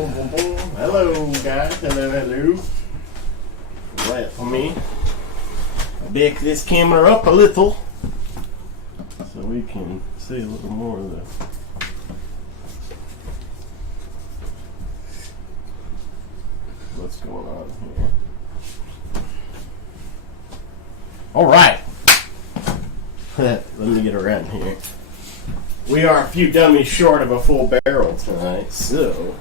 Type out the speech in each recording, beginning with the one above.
Boom, boom, boom. Hello, guys. Hello. Right for me. I'll back this camera up a little so we can see a little more of the. What's going on here? All right. Let me get around here. We are a few dummies short of a full barrel tonight, so.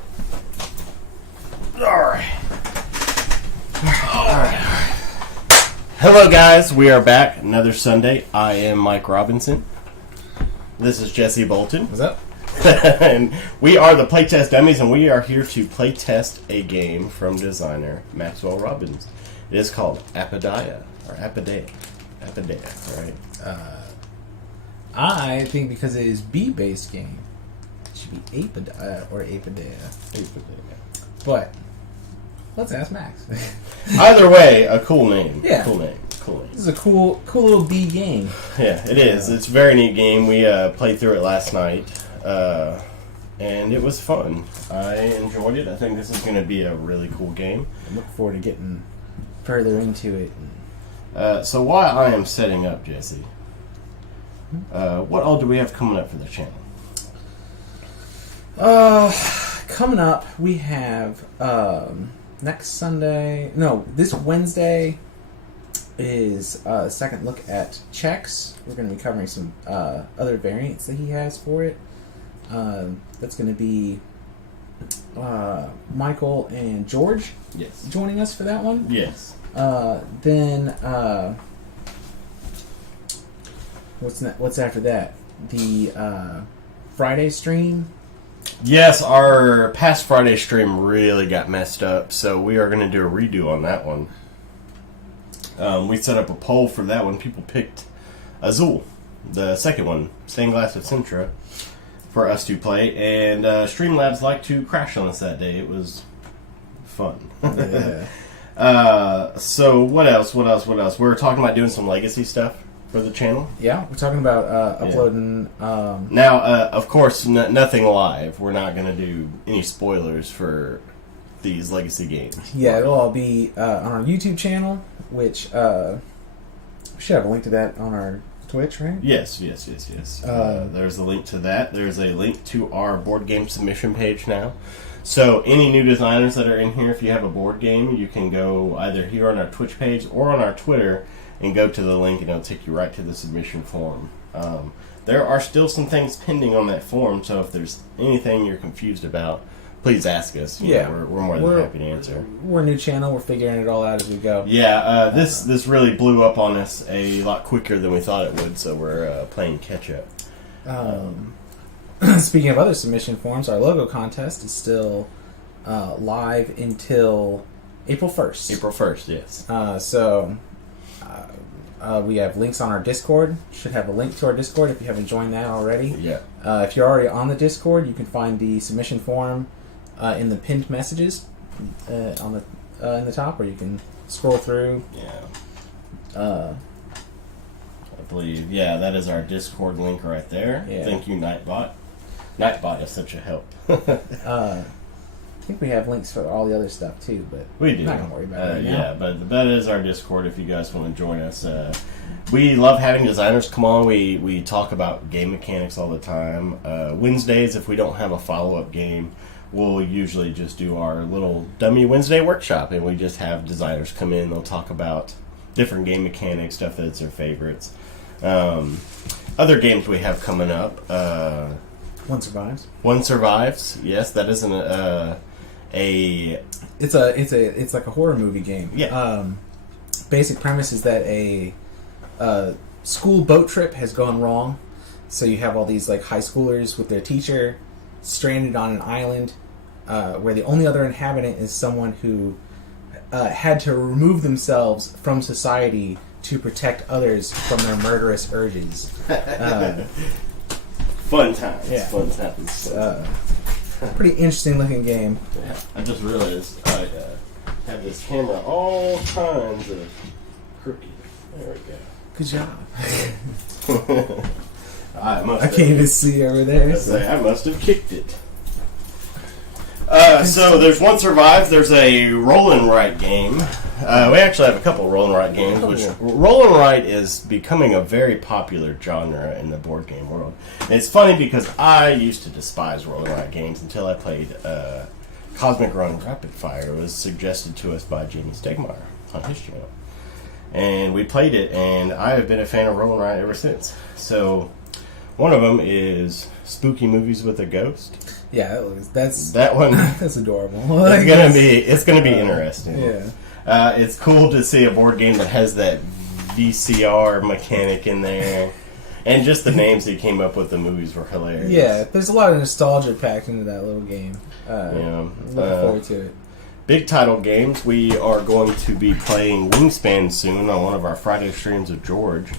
Alright. Hello, guys. We are back. Another Sunday. I am Mike Robinson. This is Jesse Bolton. What's up? And we are the Playtest Dummies, and we are here to playtest a game from designer Maxwell Robbins. It is called Apidaia, or Apidaia. Apidaia, right? I think because it is B-based game, it should be Apidaia or Apidaia. But let's ask Max. Either way, a cool name. Yeah. Cool name. This is a cool little B game. Yeah, it is. It's a very neat game. We played through it last night, and it was fun. I enjoyed it. I think this is going to be a really cool game. I look forward to getting further into it. So while I am setting up, Jesse, what all do we have coming up for the channel? Coming up, we have next Sunday. No, this Wednesday is a second look at checks. We're going to be covering some other variants that he has for it. That's going to be Michael and George. Yes. Joining us for that one. Yes. Then what's after that? The Friday stream. Yes, our past Friday stream really got messed up, so we are going to do a redo on that one. We set up a poll for that one. People picked Azul, the second one, Stained Glass of Sintra, for us to play, and Streamlabs liked to crash on us that day. It was fun. Yeah. So what else? We're talking about doing some legacy stuff for the channel. Yeah, we're talking about uploading. Now, of course, nothing live. We're not going to do any spoilers for these legacy games. Yeah, it'll all be on our YouTube channel, which we should have a link to that on our Twitch, right? Yes. There's a link to that. There's a link to our board game submission page now. So any new designers that are in here, if you have a board game, you can go either here on our Twitch page or on our Twitter and go to the link, and it'll take you right to the submission form. There are still some things pending on that form, so if there's anything you're confused about, please ask us. We're more than happy to answer. We're a new channel. We're figuring it all out as we go. Yeah, this really blew up on us a lot quicker than we thought it would, so we're playing catch-up. Speaking of other submission forms, our logo contest is still live until April 1st. April 1st, yes. So we have links on our Discord. Should have a link to our Discord if you haven't joined that already. Yeah. If you're already on the Discord, you can find the submission form in the pinned messages in the top, or you can scroll through. Yeah. I believe, that is our Discord link right there. Yeah. Thank you, Nightbot. Nightbot is such a help. I think we have links for all the other stuff too, but we do. I'm not gonna worry about it right now. Yeah, but that is our Discord if you guys want to join us. We love having designers come on. We talk about game mechanics all the time. Wednesdays, if we don't have a follow-up game, we'll usually just do our little Dummy Wednesday workshop, and we just have designers come in. They'll talk about different game mechanics, stuff that's their favorites. Other games we have coming up. One Survives. One Survives. Yes, that isn't It's like a horror movie game. Yeah. Basic premise is that a school boat trip has gone wrong, so you have all these like high schoolers with their teacher stranded on an island where the only other inhabitant is someone who had to remove themselves from society to protect others from their murderous urges. Fun times. Yeah. Fun times. Pretty interesting looking game. Yeah. I just realized I have this camera all kinds of crooked. There we go. Good job. I can't even see over there. I must have kicked it. So there's One Survive. There's a roll and write game. We actually have a couple of roll and write games. Which roll and write is becoming a very popular genre in the board game world. And it's funny because I used to despise roll and write games until I played Cosmic Run Rapid Fire. It was suggested to us by Jamie Stegmeyer on his channel. And we played it, and I have been a fan of roll and write ever since. So one of them is Spooky Movies with a Ghost. Yeah, that's that one. That's adorable. It's gonna be interesting. Yeah, it's cool to see a board game that has that VCR mechanic in there, and just the names he came up with. The movies were hilarious. Yeah, there's a lot of nostalgia packed into that little game. Looking forward to it. Big title games. We are going to be playing Wingspan soon on one of our Friday streams with George.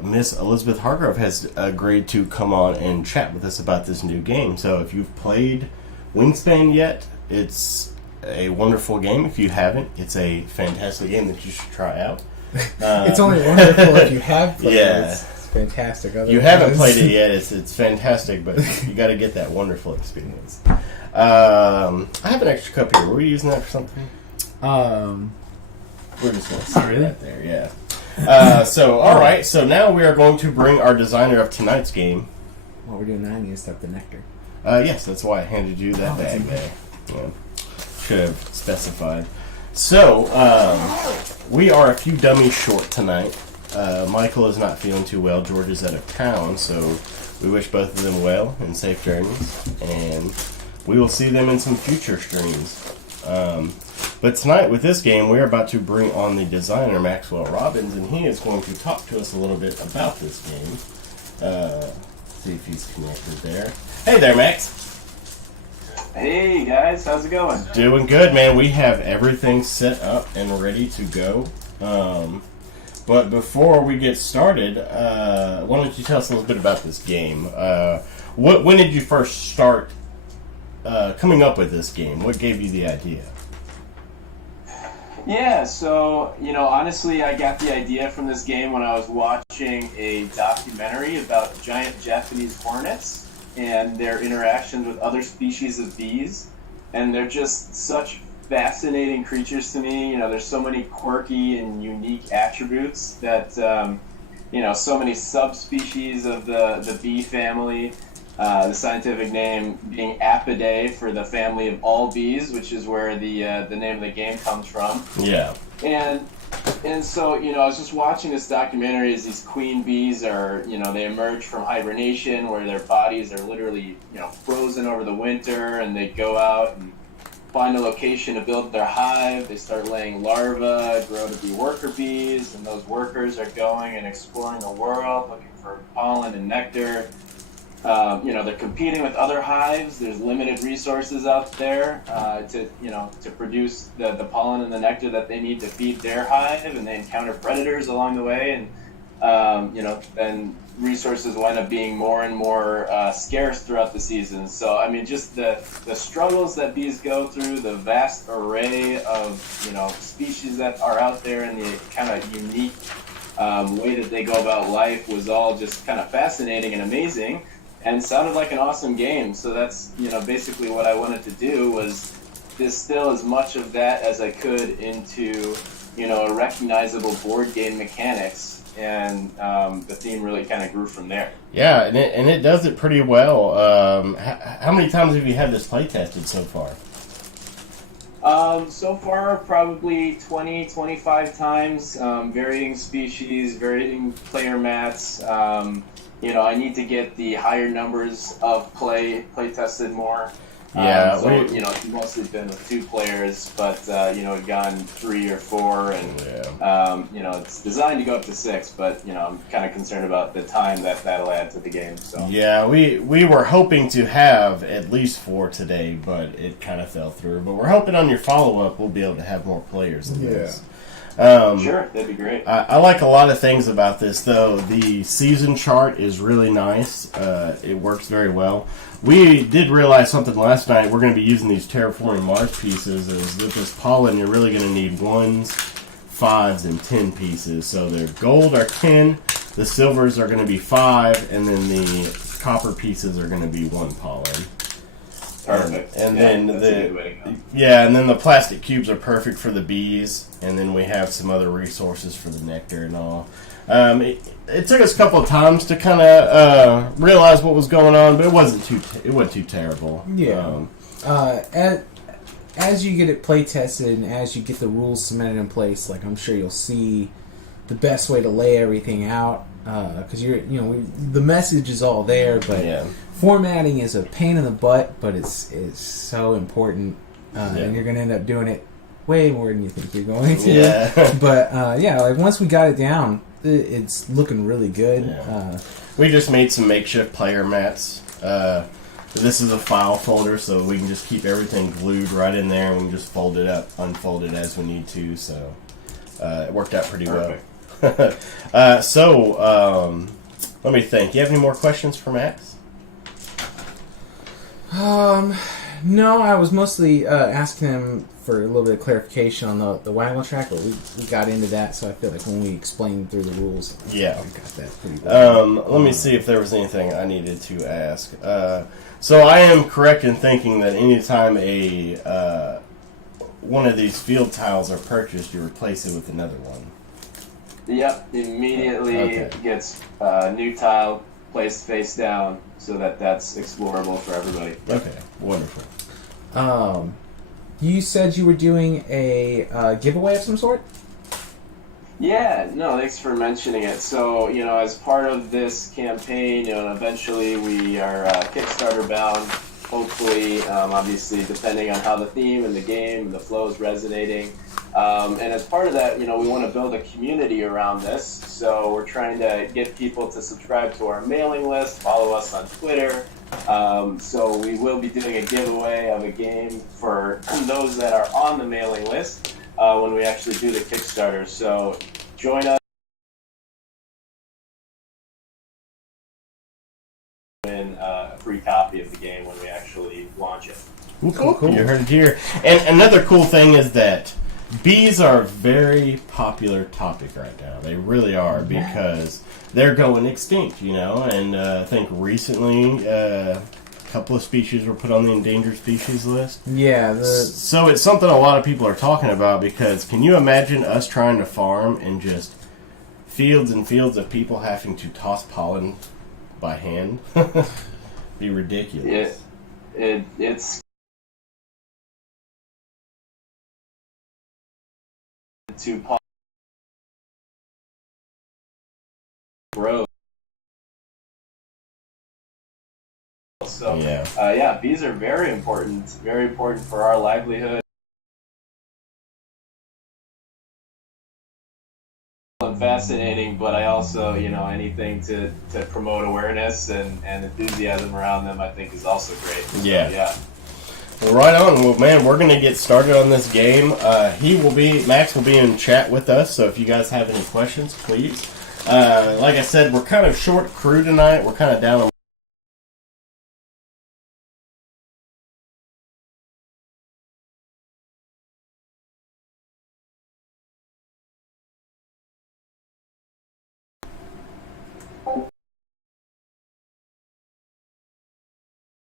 Miss Elizabeth Hargrove has agreed to come on and chat with us about this new game. So if you've played Wingspan yet, it's a wonderful game. If you haven't, it's a fantastic game that you should try out. It's only wonderful if you have played yeah. it. It's fantastic. Otherwise, you haven't played it yet, it's fantastic, but you got to get that wonderful experience. I have an extra cup here. Were we using that for something? We're just going to sit really? right there, yeah. Alright, so now we are going to bring our designer of tonight's game. While we're doing that, I need to step the nectar. Yes, that's why I handed you that bag there. Yeah. Should have specified. So, we are a few dummies short tonight. Michael is not feeling too well. George is out of town, so we wish both of them well and safe journeys. And we will see them in some future streams. But tonight, with this game, we're about to bring on the designer, Maxwell Robbins, and he is going to talk to us a little bit about this game. See if he's connected there. Hey there, Max. Hey, guys. How's it going? Doing good, man. We have everything set up and ready to go. But before we get started, why don't you tell us a little bit about this game? When did you first start coming up with this game? What gave you the idea? Yeah, so, honestly, I got the idea from this game when I was watching a documentary about giant Japanese hornets and their interactions with other species of bees. And they're just such fascinating creatures to me. There's so many quirky and unique attributes that, so many subspecies of the bee family. The scientific name being Apidaia for the family of all bees, which is where the name of the game comes from. Yeah. And so, I was just watching this documentary as these queen bees are, they emerge from hibernation where their bodies are literally, frozen over the winter, and they go out and find a location to build their hive. They start laying larvae, grow to be worker bees, and those workers are going and exploring the world, looking for pollen and nectar. They're competing with other hives. There's limited resources out there to produce the pollen and the nectar that they need to feed their hive, and they encounter predators along the way, and then resources wind up being more and more scarce throughout the season. So just the struggles that bees go through, the vast array of species that are out there, and the kind of unique way that they go about life was all just kind of fascinating and amazing. And sounded like an awesome game, so that's basically what I wanted to do, was distill as much of that as I could into a recognizable board game mechanics, and the theme really kind of grew from there. Yeah, and it does it pretty well. How many times have you had this play tested so far? So far, probably 20, 25 times, varying species, varying player mats. I need to get the higher numbers of play tested more. Yeah, it's mostly been with 2 players, but we've gone 3 or 4, and it's designed to go up to 6. But I'm kind of concerned about the time that'll add to the game. So yeah, we were hoping to have at least 4 today, but it kind of fell through. But we're hoping on your follow up we'll be able to have more players than this. Sure, that'd be great. I like a lot of things about this, though. The season chart is really nice. It works very well. We did realize something last night. We're going to be using these Terraforming Mars pieces. Is with this pollen, you're really going to need 1s, 5s, and 10 pieces. So the gold are 10, the silvers are going to be 5, and then the copper pieces are going to be 1 pollen. Perfect. And Yeah, then that's a good way to go. and then the plastic cubes are perfect for the bees, and then we have some other resources for the nectar and all. It took us a couple of times to kind of realize what was going on, but it wasn't too terrible. Yeah. As you get it play tested and as you get the rules cemented in place, like I'm sure you'll see the best way to lay everything out. Because the message is all there, but formatting is a pain in the butt, but it's so important, and you're going to end up doing it way more than you think you're going to. Yeah. But like once we got it down, it's looking really good. Yeah. We just made some makeshift player mats. This is a file folder, so we can just keep everything glued right in there, and we can just fold it up, unfold it as we need to. So it worked out pretty Perfect. well. Let me think. You have any more questions for Max? No, I was mostly asking him for a little bit of clarification on the waggle track, but we got into that, so I feel like when we explained through the rules, we got that pretty well. Let me see if there was anything I needed to ask. So I am correct in thinking that anytime one of these field tiles are purchased, you replace it with another one. Yep, immediately gets a new tile placed face down so that's explorable for everybody. Okay, wonderful. You said you were doing a giveaway of some sort? Yeah, no, thanks for mentioning it. So, as part of this campaign, eventually we are Kickstarter bound, hopefully, obviously, depending on how the theme and the game and the flow is resonating. And as part of that, we want to build a community around this. So we're trying to get people to subscribe to our mailing list, follow us on Twitter. So we will be doing a giveaway of a game for those that are on the mailing list when we actually do the Kickstarter. So join us. Win a free copy of the game when we actually launch it. Cool. You heard it here. And another cool thing is that bees are a very popular topic right now. They really are, because they're going extinct, and I think recently a couple of species were put on the endangered species list. Yeah. So it's something a lot of people are talking about, because can you imagine us trying to farm and just fields and fields of people having to toss pollen by hand? Be ridiculous. It's to grow. So bees are very important for our livelihood. Fascinating, but I also, anything to promote awareness and enthusiasm around them, I think is also great. So, yeah. Well, right on. Well, man, we're going to get started on this game. Max will be in chat with us, so if you guys have any questions, please. Like I said, we're kind of short crew tonight. We're kind of down.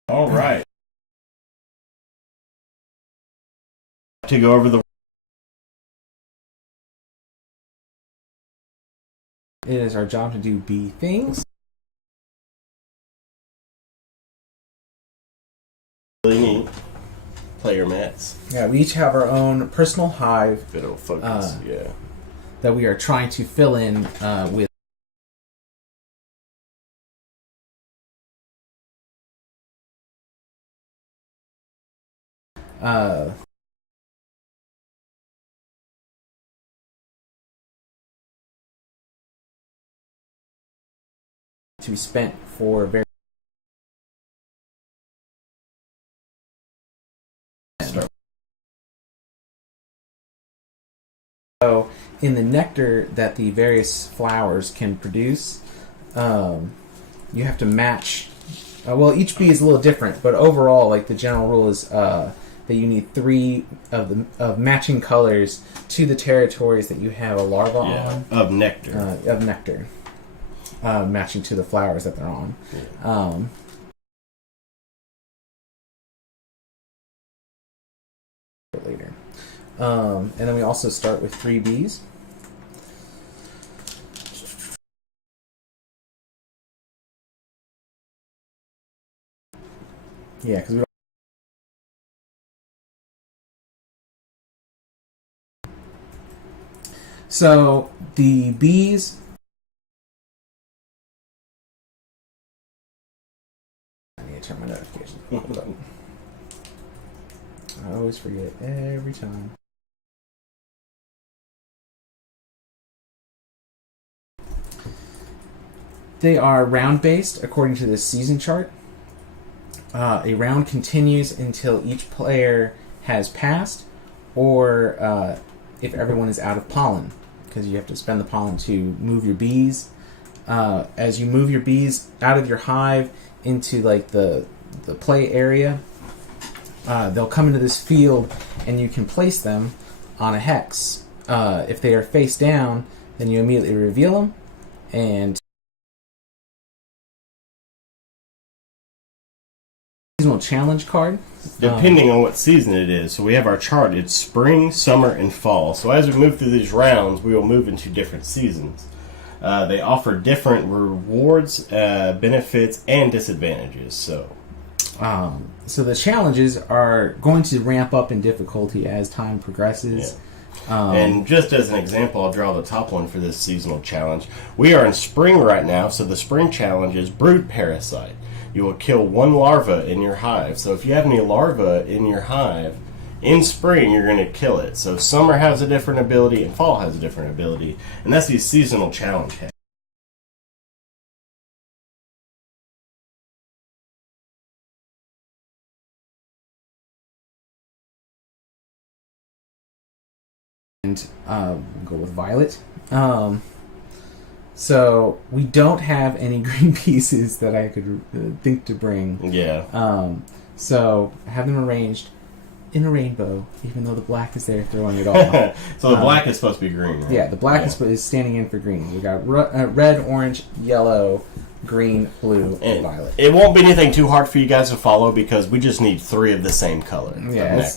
All right. To go over the. It is our job to do bee things. Really neat. Player mats. Yeah, we each have our own personal hive. Bit of focus, that we are trying to fill in with. To be spent for very. So, in the nectar that the various flowers can produce, you have to match. Each bee is a little different, but overall, like the general rule is that you need 3 of matching colors to the territories that you have a larva on. Of nectar. Matching to the flowers that they're on. And then we also start with 3 bees. Yeah, because we don't. So the bees. I need to turn my notifications up. I always forget every time. They are round based according to the season chart. A round continues until each player has passed, or if everyone is out of pollen, because you have to spend the pollen to move your bees. As you move your bees out of your hive into like the play area, they'll come into this field, and you can place them on a hex. If they are face down, then you immediately reveal them, and seasonal challenge card. Depending on what season it is. So we have our chart. It's spring, summer, and fall. So as we move through these rounds, we will move into different seasons. They offer different rewards, benefits, and disadvantages. So the challenges are going to ramp up in difficulty as time progresses. Yeah. And just as an example, I'll draw the top one for this seasonal challenge. We are in spring right now, so the spring challenge is brood parasite. You will kill 1 larva in your hive. So if you have any larvae in your hive, in spring you're going to kill it. So summer has a different ability and fall has a different ability. And that's these seasonal challenge hacks. And we'll go with violet. So we don't have any green pieces that I could think to bring. Yeah. So I have them arranged in a rainbow, even though the black is there throwing it off. So the black is supposed to be green, right? Yeah, the black is standing in for green. We got red, orange, yellow, green, blue, and violet. It won't be anything too hard for you guys to follow because we just need 3 of the same color. Yeah.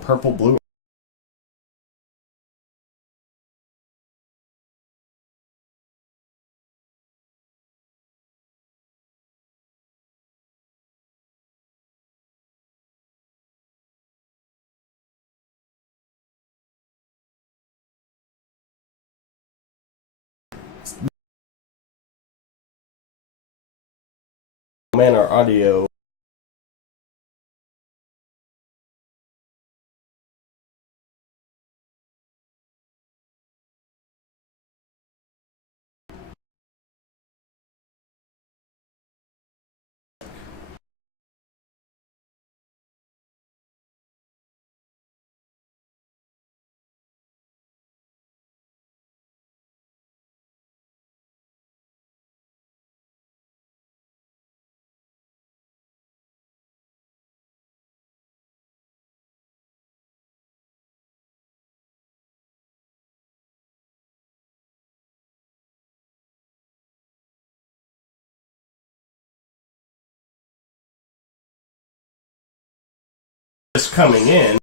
Purple, blue, man, our audio. coming in.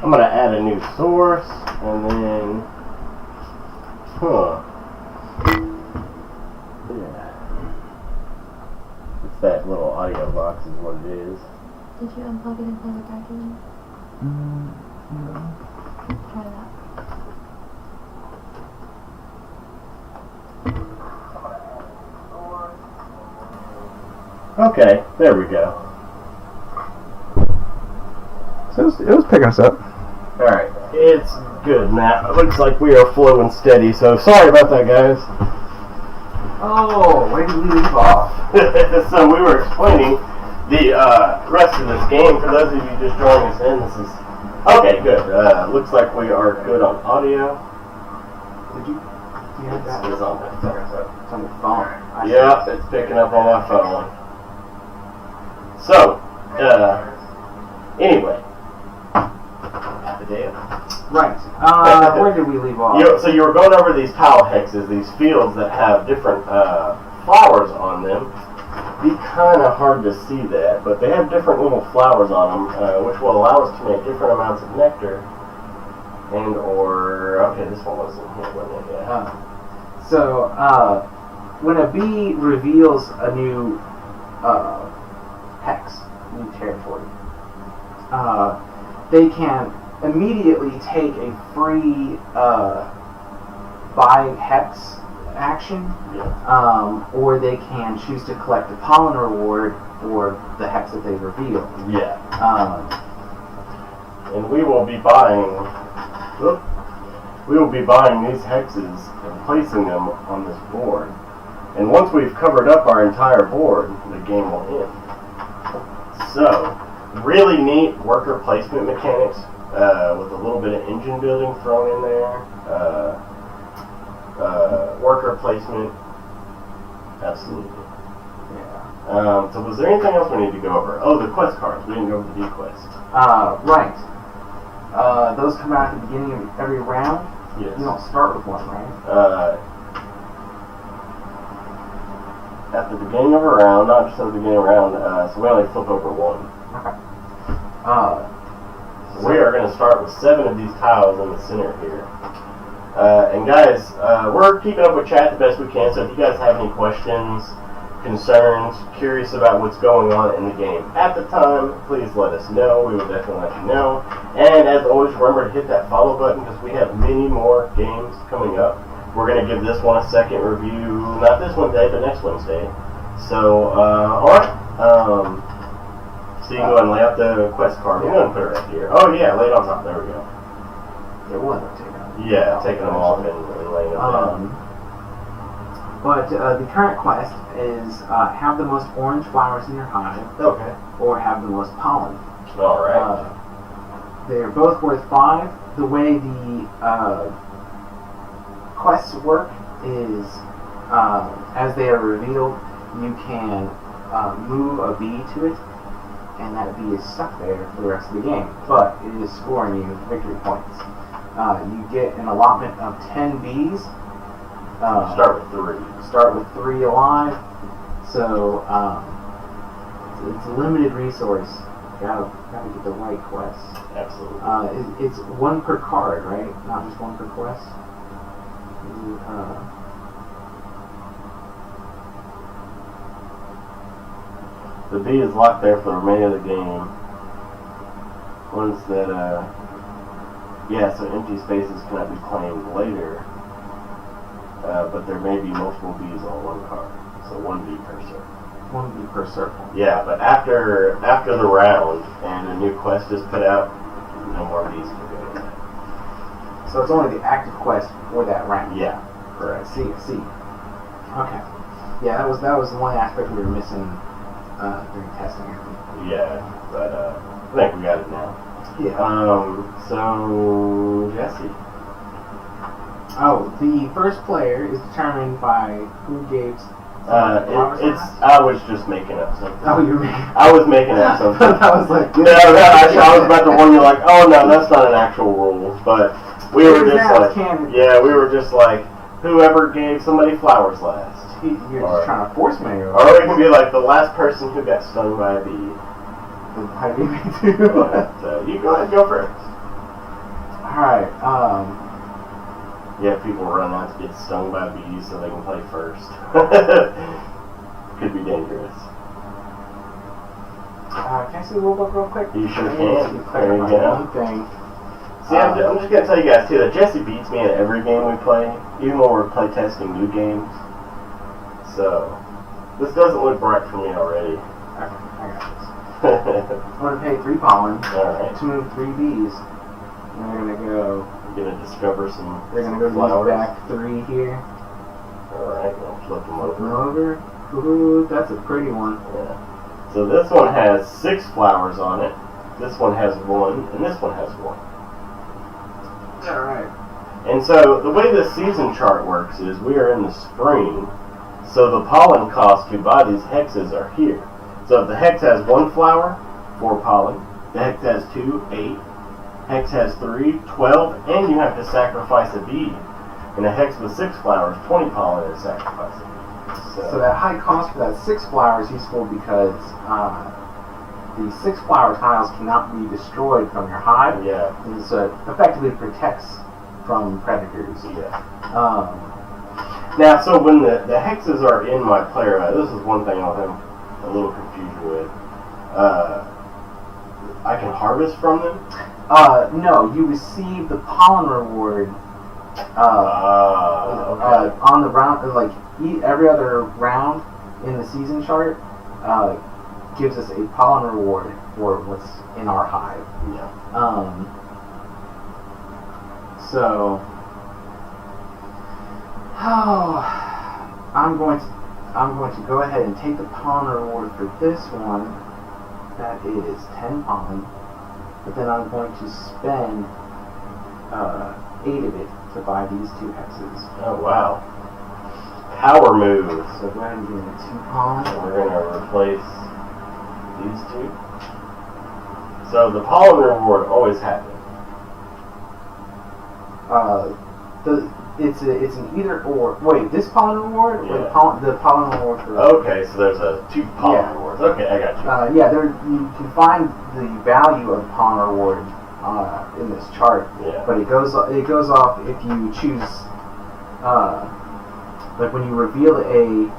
I'm going to add a new source, and then, yeah. It's that little audio box is what it is. Did you unplug it and plug it back in? No. Try that. Okay, there we go. So it was picking us up. Alright, it's good now. It looks like we are flowing steady, so sorry about that, guys. Oh, where did we leave off? So we were explaining the rest of this game. For those of you just joining us in, this is... Okay, good. Looks like we are good on audio. Did you have that? It's on my phone. It's on the phone. Yeah, it's picking up on my phone. So, anyway. Apidaia. Right. Where did we leave off? So you were going over these tile hexes, these fields that have different flowers on them. Be kind of hard to see that, but they have different little flowers on them, which will allow us to make different amounts of nectar. And or okay, this one wasn't here, wasn't it? Yeah. So when a bee reveals a new hex, new territory, they can immediately take a free buy hex action, or they can choose to collect a pollen reward for the hex that they reveal. Yeah. And we will be buying. We will be buying these hexes and placing them on this board. And once we've covered up our entire board, the game will end. So, really neat worker placement mechanics with a little bit of engine building thrown in there. Worker placement, absolutely. Yeah. So was there anything else we need to go over? Oh, the quest cards. We didn't go over the D-quest. Right. Those come out at the beginning of every round. Yes. You don't start with one, right? At the beginning of a round, not just at the beginning of a round, so we only flip over one. Okay. So we are going to start with 7 of these tiles in the center here. And guys, we're keeping up with chat the best we can, so if you guys have any questions, concerns, curious about what's going on in the game at the time, please let us know. We will definitely let you know. And as always, remember to hit that follow button because we have many more games coming up. We're going to give this one a second review, not this Wednesday, but next Wednesday. So, alright. So you can go and lay out the quest card. We're going to put it right here. Oh yeah, lay it on top. There we go. There was a takeout. Yeah, taking them off and laying them down. But the current quest is have the most orange flowers in your hive, Okay. or have the most pollen. Alright. They're both worth 5. The way the quests work is, as they are revealed, you can move a bee to it, and that bee is stuck there for the rest of the game. But it is scoring you victory points. You get an allotment of 10 bees. Start with 3. Start with 3 alive. So it's a limited resource. Gotta get the right quest. Absolutely. It's one per card, right? Not just one per quest. The bee is locked there for the remainder of the game. Ones that, so empty spaces cannot be claimed later, but there may be multiple bees on one card, so one bee per circle. One bee per circle. Yeah, but after the round and a new quest is put out, no more bees can go in there. So it's only the active quest for that round. Yeah, correct. I see. Okay. Yeah, that was the one aspect we were missing during testing, I think. Yeah, but I think we got it now. Yeah. So Jesse. Oh, the first player is determined by who gave. I was just making up something. Oh, you mean? I was making up something. I was like, I was about to warn you, like, oh no, that's not an actual rule. But we were just like, whoever gave somebody flowers last. You're just trying to force me. Or it can be like the last person who got stung by a bee. I beat me too. But, you go ahead and go first. Alright, Yeah, people run out to get stung by bees so they can play first. Could be dangerous. can I see the rulebook real quick? You sure can. There you go. Thing. See, I'm just going to tell you guys, too, that Jesse beats me in every game we play, even when we're playtesting new games. So, this doesn't look bright for me already. I got this. I'm going to pay 3 pollen to move 3 bees. And they're going to go... You're going to discover some They're going to go to flowers. these back 3 here. Alright, I'll flip them Flip them over. over. Ooh, that's a pretty one. Yeah. So this one has 6 flowers on it. This one has 1, and this one has 1. Alright. And so the way this season chart works is we are in the spring, so the pollen cost to buy these hexes are here. So if the hex has 1 flower, 4 pollen. The hex has 2, 8. Hex has 3, 12, and you have to sacrifice a bee. And a hex with 6 flowers, 20 pollen is sacrificed. So that high cost for that 6 flowers is useful because the 6 flower tiles cannot be destroyed from your hive. Yeah. So it effectively protects from predators. Yeah. Now, So when the hexes are in my player, this is one thing I'll have a little confusion with. I can harvest from them? no, you receive the pollen reward on the round, like every other round in the season chart gives us a pollen reward for what's in our hive. Yeah. So, I'm going to go ahead and take the pollen reward for this one. That is 10 pollen, but then I'm going to spend 8 of it to buy these 2 hexes. Oh, wow. Power move. So go ahead and give me 2 pollen. And we're going to replace these 2. So the pollen reward always happens. It's an either or. Wait, this pollen reward or Yeah. the pollen reward for Okay, so there's 2 pollen rewards. Okay, I got you. you can find the value of the pollen reward in this chart, Yeah. but it goes off if you choose, like when you reveal a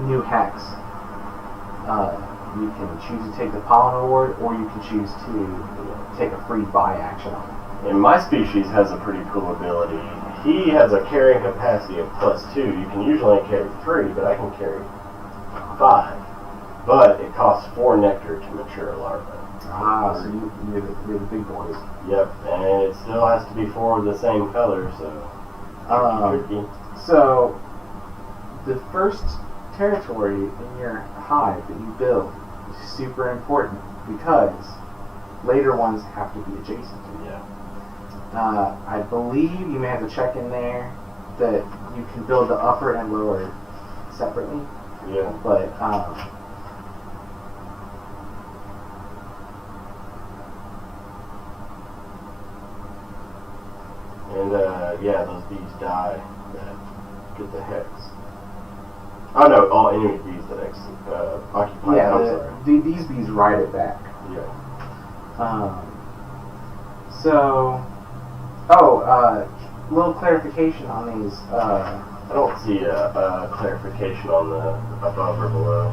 new hex, you can choose to take the pollen reward, or you can choose to take a free buy action on it. And my species has a pretty cool ability. He has a carrying capacity of +2. You can usually only carry 3, but I can carry 5. But it costs 4 nectar to mature a larva. So you're the big boys. Yep, and it still has to be 4 of the same color, so tricky. So the first territory in your hive that you build is super important because later ones have to be adjacent to it. Yeah. I believe you may have to check in there that you can build the upper and lower separately. Yeah. But and those bees die that get the hex. Oh no, all enemy bees that occupy. Yeah, I'm sorry. these bees ride it back. Yeah. Little clarification on these. I don't see a clarification on the above or below.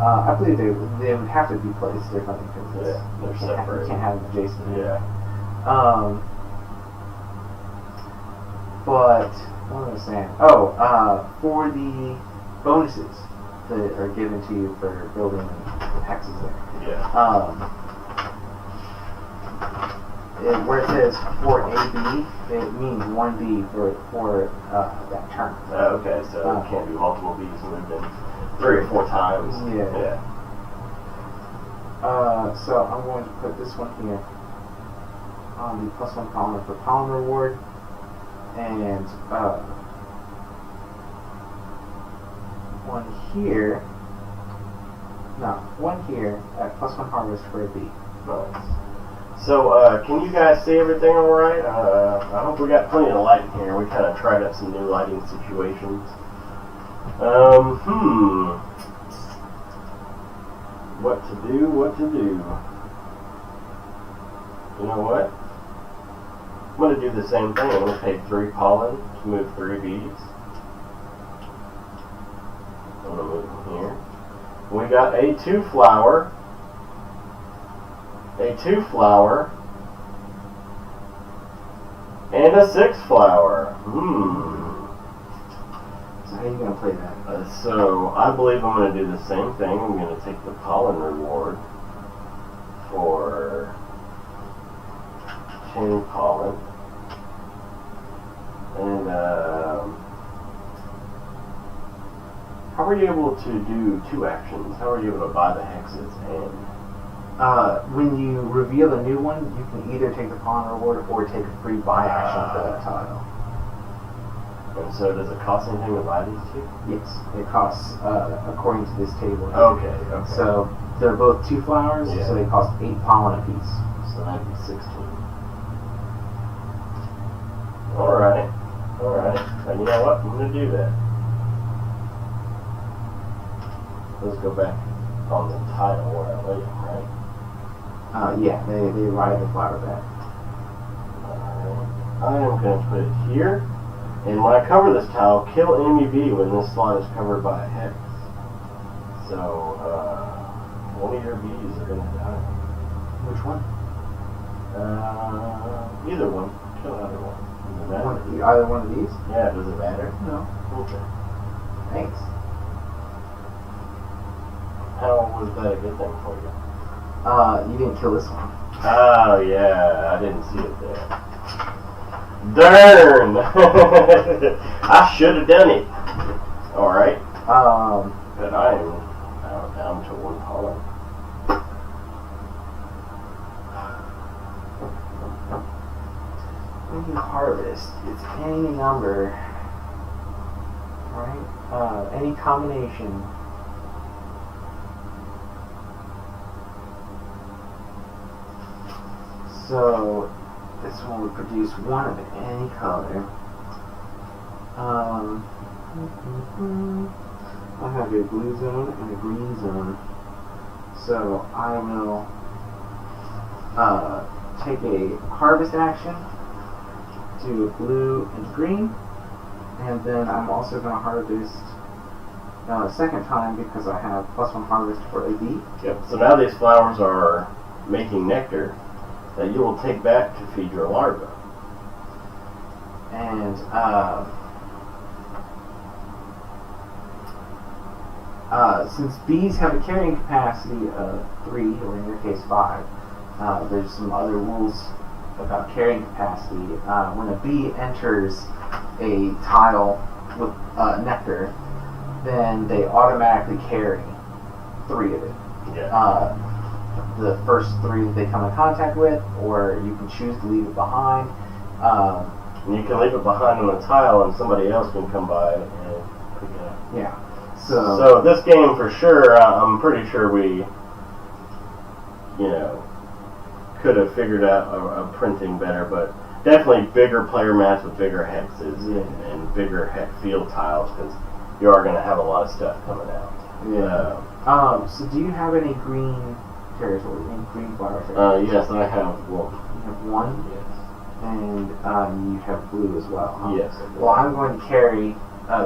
I believe they would have to be placed differently because Yeah, they're separate. You can't have them adjacent. Yeah. But what was I saying? For the bonuses that are given to you for building hexes there. Yeah. Where it says for a B, it means one B for that turn. Okay, so it can't be multiple bees moved in 3 or 4 times. Yeah. So I'm going to put this one here on the +1 column for pollen reward, and one here at +1 harvest for a bee. Nice. So, can you guys see everything all right? I hope we got plenty of light in here. We kind of tried out some new lighting situations. What to do? You know what? I'm going to do the same thing. I'm going to take 3 pollen to move 3 bees. I'm going to move them here. We got a 2 flower. A 2 flower, and a 6 flower. So how are you going to play that? So I believe I'm going to do the same thing. I'm going to take the pollen reward for 10 pollen, and how are you able to do 2 actions? How are you able to buy the hexes and? When you reveal a new one, you can either take the pollen reward or take a free buy action for that tile. And so does it cost anything to buy these 2? Yes, it costs according to this table. Okay. So they're both 2 flowers, Yeah. so they cost 8 pollen apiece. So that'd be 16. Alright. And you know what? I'm going to do that. Let's go back on the tile where I laid them, right? Yeah, they ride the flower back. Alright. I am going to put it here. And when I cover this tile, kill enemy bee when this slot is covered by a hex. So, one of your bees are going to die. Which one? Either one. Kill either one. Does it matter? Either one of these? Yeah, does it matter? No. Okay. Thanks. How was that a good thing for you? You didn't kill this one. Oh, yeah, I didn't see it there. Darn! I should have done it. Alright. But I am now down to 1 pollen. When you harvest, it's any number, right? Any combination. So this one would produce 1 of any color. I have a blue zone and a green zone. So I will take a harvest action, do blue and green, and then I'm also going to harvest a second time because I have +1 harvest for a bee. Yep, so now these flowers are making nectar that you will take back to feed your larva. And since bees have a carrying capacity of 3, or in your case 5, there's some other rules about carrying capacity. When a bee enters a tile with nectar, then they automatically carry 3 of it. Yeah. The first 3 that they come in contact with, or you can choose to leave it behind. And you can leave it behind on the tile and somebody else can come by and pick it up. Yeah. So this game for sure, I'm pretty sure we, could have figured out a printing better, but definitely bigger player mats with bigger hexes and bigger hex field tiles, because you are going to have a lot of stuff coming out. So do you have any green territory, any green flower territory? Yes, I have one. You have one? Yes. And you have blue as well, huh? Yes. Well, I'm going to carry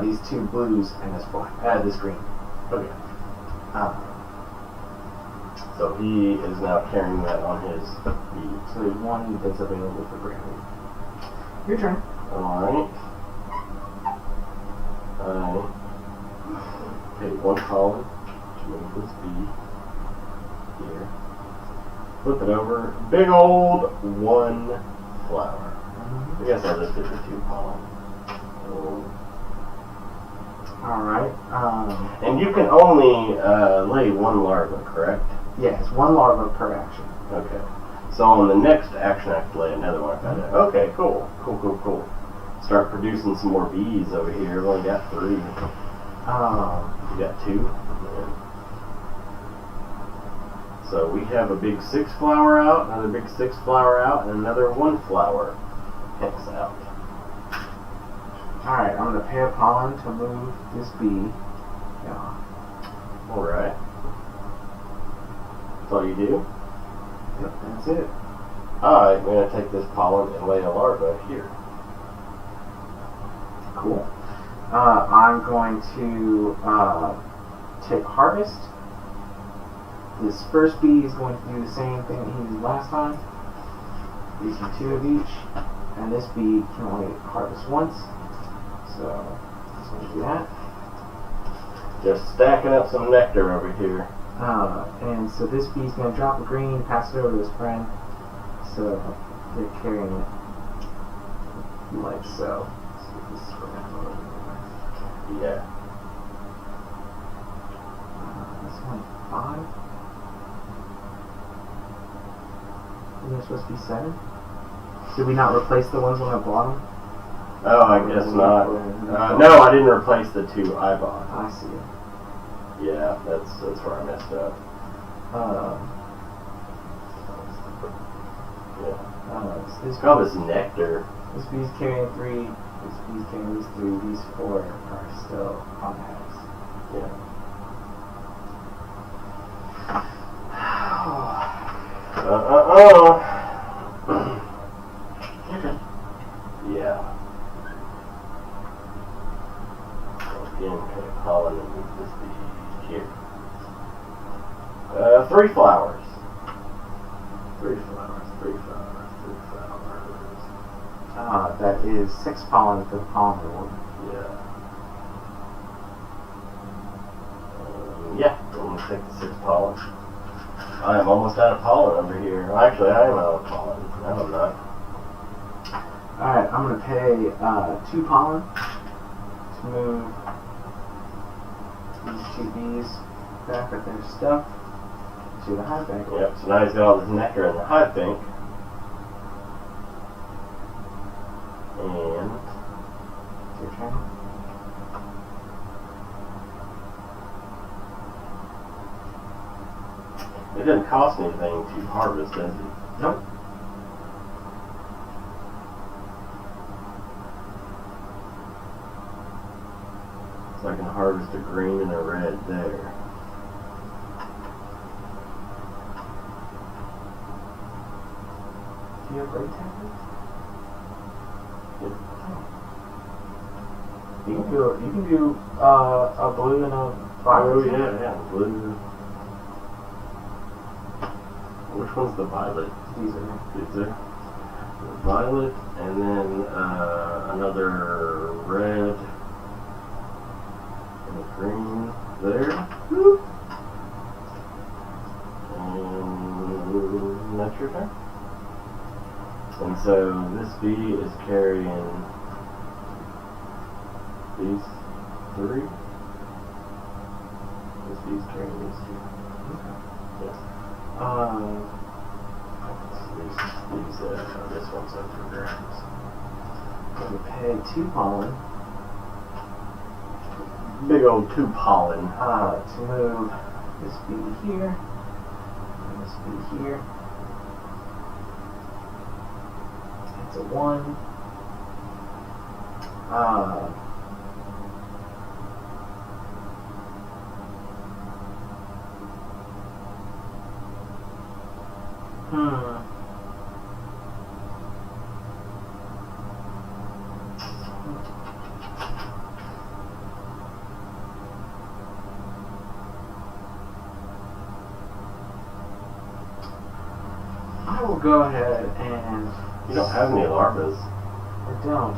these two blues and this green. Okay. Uh, So he is now carrying that on his feet. so there's one that's available for gravity. Your turn. Alright. I pay one column to move this bee here. Flip it over. Big old one flower. I guess I'll just get the two pollen. Alright. And you can only lay one larva, correct? Yes, one larva per action. Okay. So on the next action, I have to lay another one. Okay, cool. Cool. Start producing some more bees over here. I've only got 3. You got 2? Yeah. So we have a big 6 flower out, another big 6 flower out, and another 1 flower picks out. Alright, I'm going to pay a pollen to move this bee. Yeah. Alright. That's all you do? Yep, that's it. I'm going to take this pollen and lay a larva here. Cool. I'm going to take harvest. This first bee is going to do the same thing that he did last time. Using 2 of each. And this bee can only harvest once. So, I'm going to do that. Just stacking up some nectar over here. And so this bee's going to drop a green, pass it over to his friend. So, they're carrying it like so. This is Yeah. That's only 5. Isn't there supposed to be 7? Did we not replace the ones on the bottom? Oh, I guess not. No, I didn't replace the 2 I bought. I see it. Yeah, that's where I messed up. So It's called this nectar. this bee's carrying 3. This bee's carrying these 3. These 4 are still on the house. Yeah. Yeah. So again, kind of pollen and move this bee here. 3 flowers. 3 flowers. That is 6 pollen for the pollen reward. Yeah. Yeah, I'm going to take the 6 pollen. I am almost out of pollen over here. Well, actually, I am out of pollen. No, I'm not. Alright, I'm going to pay 2 pollen to move these 2 bees back with their stuff to the hive bank. Yep, so now he's got all this nectar in the hive bank. And It's your turn. it doesn't cost anything to harvest, does it? Nope. So I can harvest a green and a red there. Do you have great tablets? Yep. You can do a blue and a violet. Oh, yeah, blue. Which one's the violet? These are. Is there? The violet, and then another red and a green there. And that's your turn. And so this bee is carrying these 3. This bee's carrying these 2. Yeah. This one's up for grabs. I'm going to pay 2 pollen Big old 2 pollen. to move this bee here and this bee here. It's a 1. I will go ahead and... You don't have any larvas. I don't.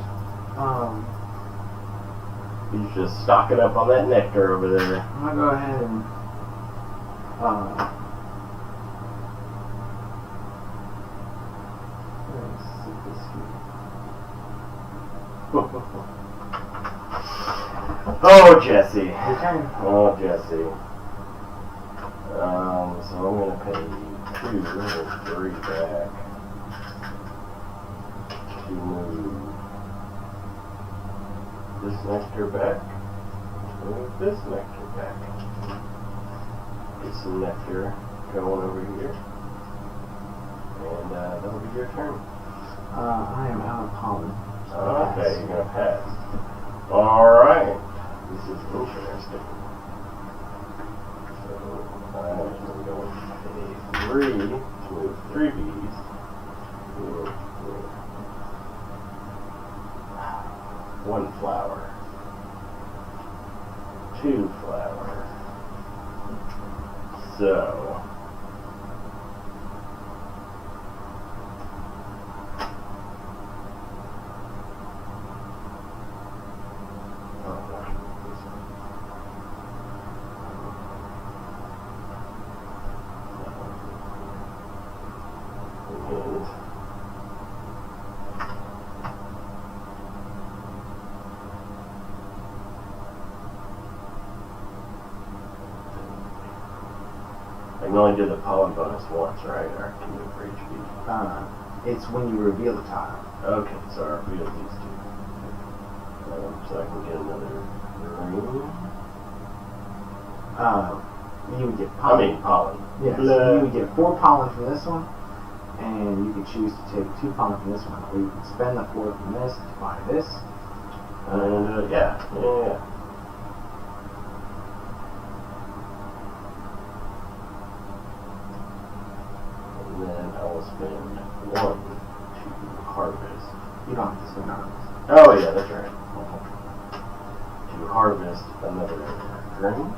He's just stocking up on that nectar over there. I'm gonna go ahead and let's see this here. Oh, Jesse. Your turn. Oh, Jesse. So I'm gonna pay 2 and 3 back to move this nectar back. Move this nectar back. Get some nectar going over here. And that'll be your turn. I am out of pollen. Okay, you're gonna pass. Alright. This is interesting. So I'm going to pay 3 to move 3 bees. 1 flower. 2 flower. So I can only do the pollen bonus once, right? Or can do it for each bee? It's when you reveal the tile. Okay, so I reveal these 2. So I can get another green. You would get I pollen. mean pollen. Yes, so you would get 4 pollen from this one, and you could choose to take 2 pollen from this one, or you can spend the 4 from this to buy this. And yeah. And then I will spend 1 to harvest. You don't have to spend on this. Oh yeah, that's right. To harvest another green.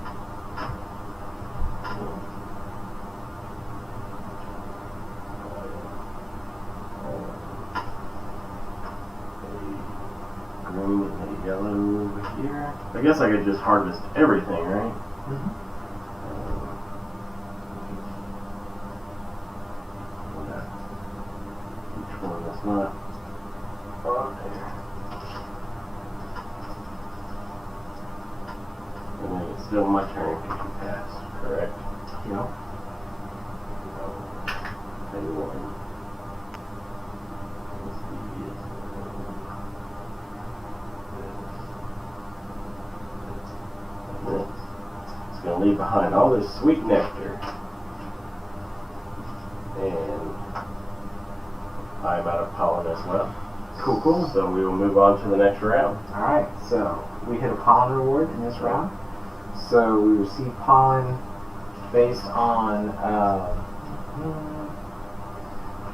Green and a yellow over here. I guess I could just harvest everything, right? Each one that's not on there. And then it's still my turn because you passed, correct? Yep. Anyone. It's going to leave behind all this sweet nectar. And I'm out of pollen as well. Cool. So we will move on to the next round. Alright, so we hit a pollen reward in this round. So we receive pollen based on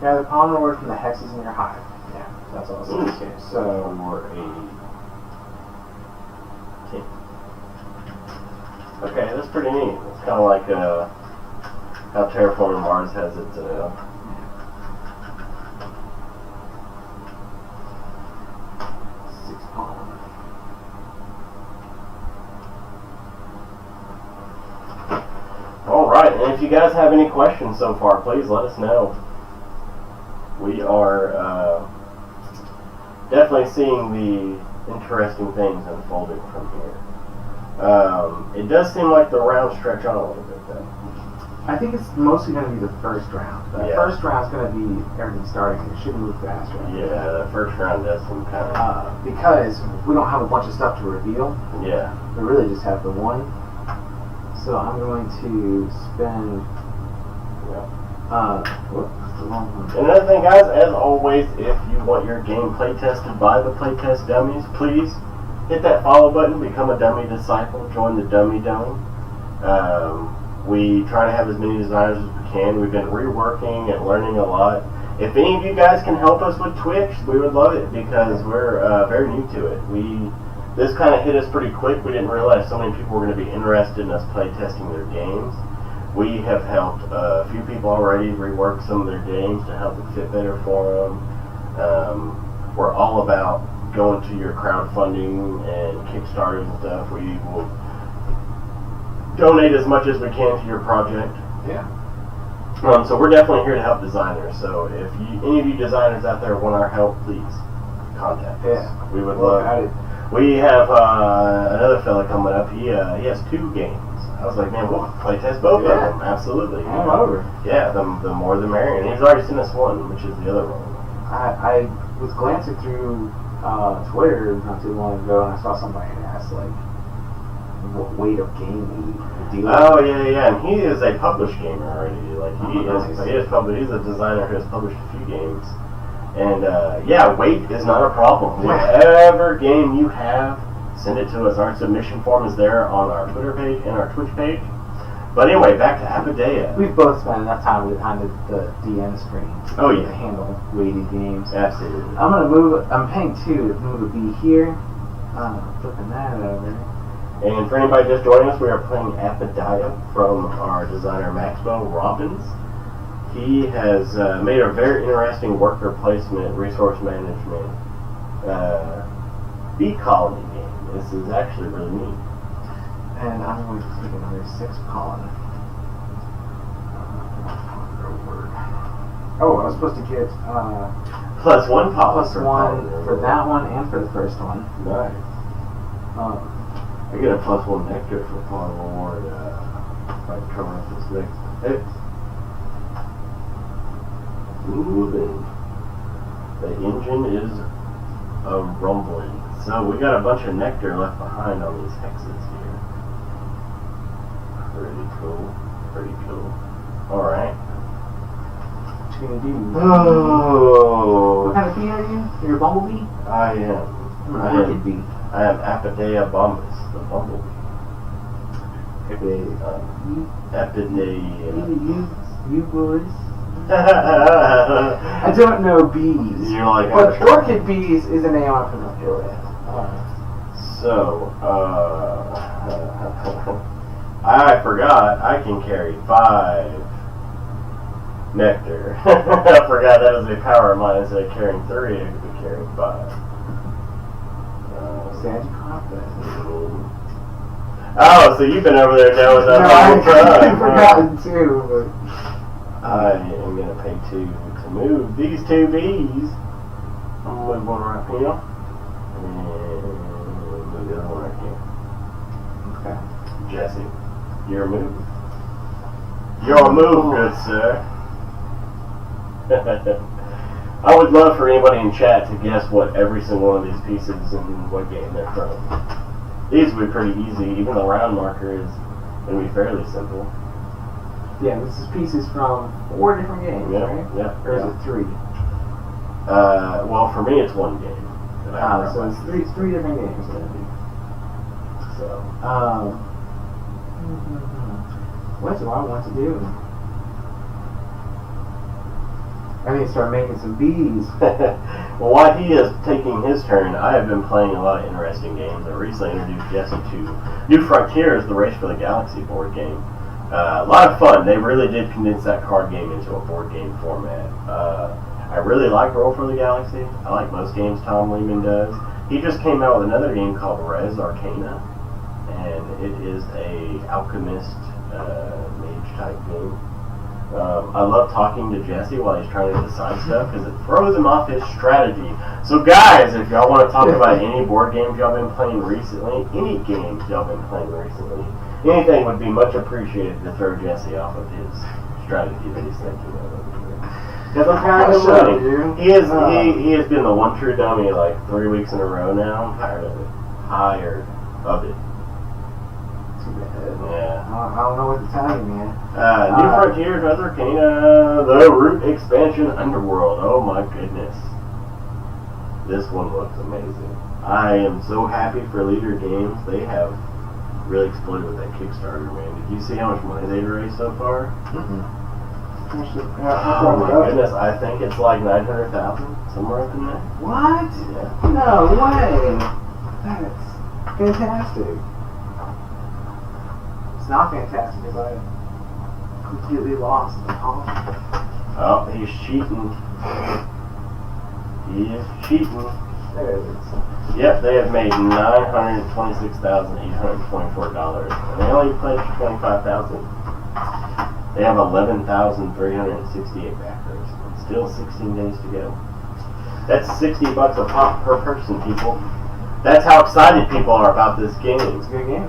the pollen reward from the hexes in your hive. Yeah, that's all it says here. So for a king. Okay, that's pretty neat. It's kind of like how Terraforming Mars has its 6 pollen. Alright, and if you guys have any questions so far, please let us know. We are definitely seeing the interesting things unfolding from here. It does seem like the rounds stretch on a little bit, though. I think it's mostly going to be the first round. The first round's going to be everything starting. It should move faster. Yeah, the first round does seem kind of... because we don't have a bunch of stuff to reveal. Yeah. We really just have the one. So I'm going to spend... whoops, the wrong one. And another thing, guys, as always, if you want your game playtested by the Playtest Dummies, please hit that follow button, become a Dummy Disciple, join the Dummy Dome. We try to have as many designers as we can. We've been reworking and learning a lot. If any of you guys can help us with Twitch, we would love it because we're very new to it. This kind of hit us pretty quick. We didn't realize so many people were going to be interested in us play testing their games. We have helped a few people already rework some of their games to help it fit better for them. We're all about going to your crowdfunding and Kickstarters and stuff. We will donate as much as we can to your project. Yeah. So we're definitely here to help designers. So if any of you designers out there want our help, please contact us. Yeah. We would love it. We have another fella coming up. He has 2 games. I was like, man, we'll playtest both of them. Absolutely. All over. Yeah, the more the merrier. And he's already sent us one, which is the other one. I was glancing through Twitter not too long ago, and I saw somebody ask like, what weight of game we deal with. Oh yeah, and he is a published gamer already. Like he's a designer who has published a few games, and weight is not a problem. Whatever game you have, send it to us. Our submission form is there on our Twitter page and our Twitch page. But anyway, back to Apidaia. We've both spent enough time behind the DM screen to handle weighted games. Absolutely. I'm paying 2 to move a B here. Flipping that over. And for anybody just joining us, we are playing Apidaia from our designer Maxwell Robbins. He has made a very interesting worker placement, resource management, bee colony game. This is actually really neat. And I'm going to take another 6 pollen. Oh, I was supposed to get plus 1 pollen. Plus 1 for that one and for the first one. Nice. I get a plus 1 nectar for pollen reward if I cover up this next hit. Moving. The engine is a rumbling. So we got a bunch of nectar left behind on these hexes here. Pretty cool. Pretty cool. Alright. What you gonna do? Oh. What kind of bee are you? You're a bumblebee? I am. I'm an orchid bee. I am Apidaia bombus, the bumblebee. Apidaia. You boys. I don't know bees. You're like, but orchid bees is a name I'm familiar with. So, I forgot I can carry 5 nectar. I forgot that was a power of mine. Instead of carrying 3, I could be carrying 5. Sad confidence. Oh, so you've been over there now with that whole time. I've forgotten too, but I am going to pay 2 to move these 2 bees. I'm going to move one right here. And move the other one right here. okay. Jesse, your move. Your move, good sir. I would love for anybody in chat to guess what every single one of these pieces and what game they're from. These would be pretty easy. Even the round marker is going to be fairly simple. Yeah, this is pieces from 4 different games, right? Yeah. Or is it 3? Well, for me, it's 1 game. So it's three different games. So. What do I want to do? I need to start making some bees. Well, while he is taking his turn, I have been playing a lot of interesting games. I recently introduced Jesse to New Frontiers, the Race for the Galaxy board game. A lot of fun. They really did condense that card game into a board game format. I really like Roll for the Galaxy. I like most games Tom Lehman does. He just came out with another game called Res Arcana, and it is a alchemist mage type game. I love talking to Jesse while he's trying to decide stuff because it throws him off his strategy. So guys, if y'all want to talk about any board games y'all been playing recently, any games y'all been playing recently, anything would be much appreciated to throw Jesse off of his strategy that he's thinking of. Because I'm tired of winning. He has been the one true dummy like 3 weeks in a row now. I'm tired of it. Tired of it. Yeah. I don't know what to tell you, man. New Frontiers, Res Arcana, the Root Expansion Underworld. Oh my goodness. This one looks amazing. I am so happy for Leader Games. They have really exploded with that Kickstarter, man. Did you see how much money they raised so far? Mm-mm. Oh my goodness, I think it's like 900,000, somewhere up in there. What? Yeah. No way. That's fantastic. It's not fantastic because I completely lost the call. Oh, he's cheating. He is cheating. There it is. Yep, they have made $926,824, and they only pledged 25,000. They have 11,368 backers. Still 16 days to go. That's $60 a pop per person, people. That's how excited people are about this game. It's a good game.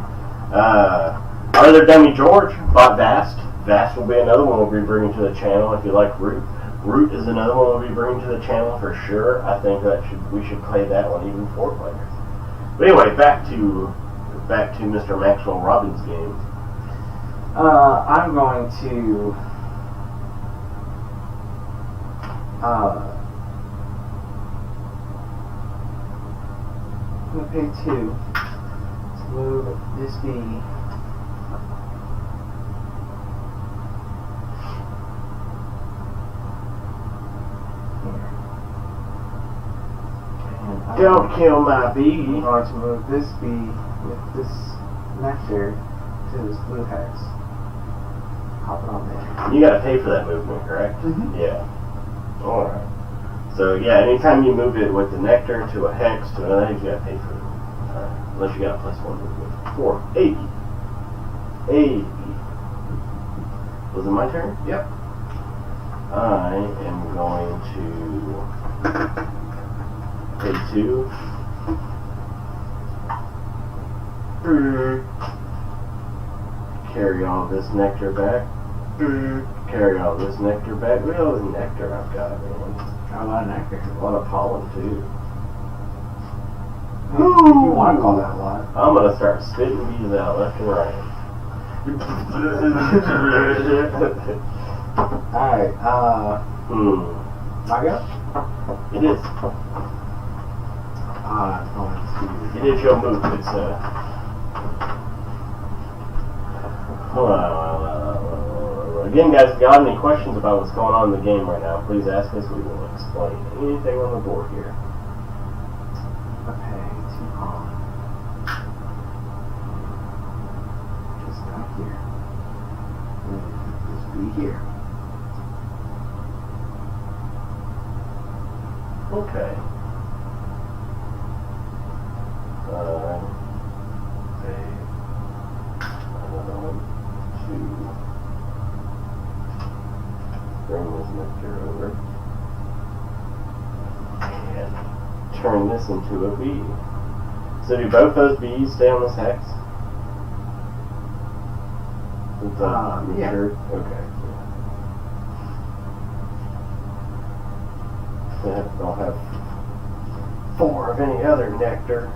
Our other dummy George bought Vast. Vast will be another one we'll be bringing to the channel if you like Root. Root is another one we'll be bringing to the channel for sure. I think we should play that one even 4 players. But anyway, back to Mr. Maxwell Robbins' game. I'm going to I'm going to pay 2 to move this bee. Don't kill my bee. I'm going to move this bee with this nectar to this blue hex. Hop it on there. You gotta pay for that movement, correct? Mhm. Yeah. Alright. So yeah, anytime you move it with the nectar to a hex to another hex, you gotta pay for it. Unless you got a +1 movement. 4, 80. 80. Was it my turn? Yep. I am going to pay 2. Carry all this nectar back. Carry all this nectar back. Look at all the nectar I've got, man. Got a lot of nectar. A lot of pollen, too. If you want to call that a lot. I'm going to start spitting bees out left and right. Alright, my go? It is. I'm going to... It is your move. It's, Again, guys, if you have any questions about what's going on in the game right now, please ask us. We will explain anything on the board here. Okay, 2 column. Just back here. And this be here. Okay. Another one. 2. Bring this nectar over. And turn this into a bee. So do both those bees stay on this hex? Yeah. Okay. I'll have 4 of any other nectar.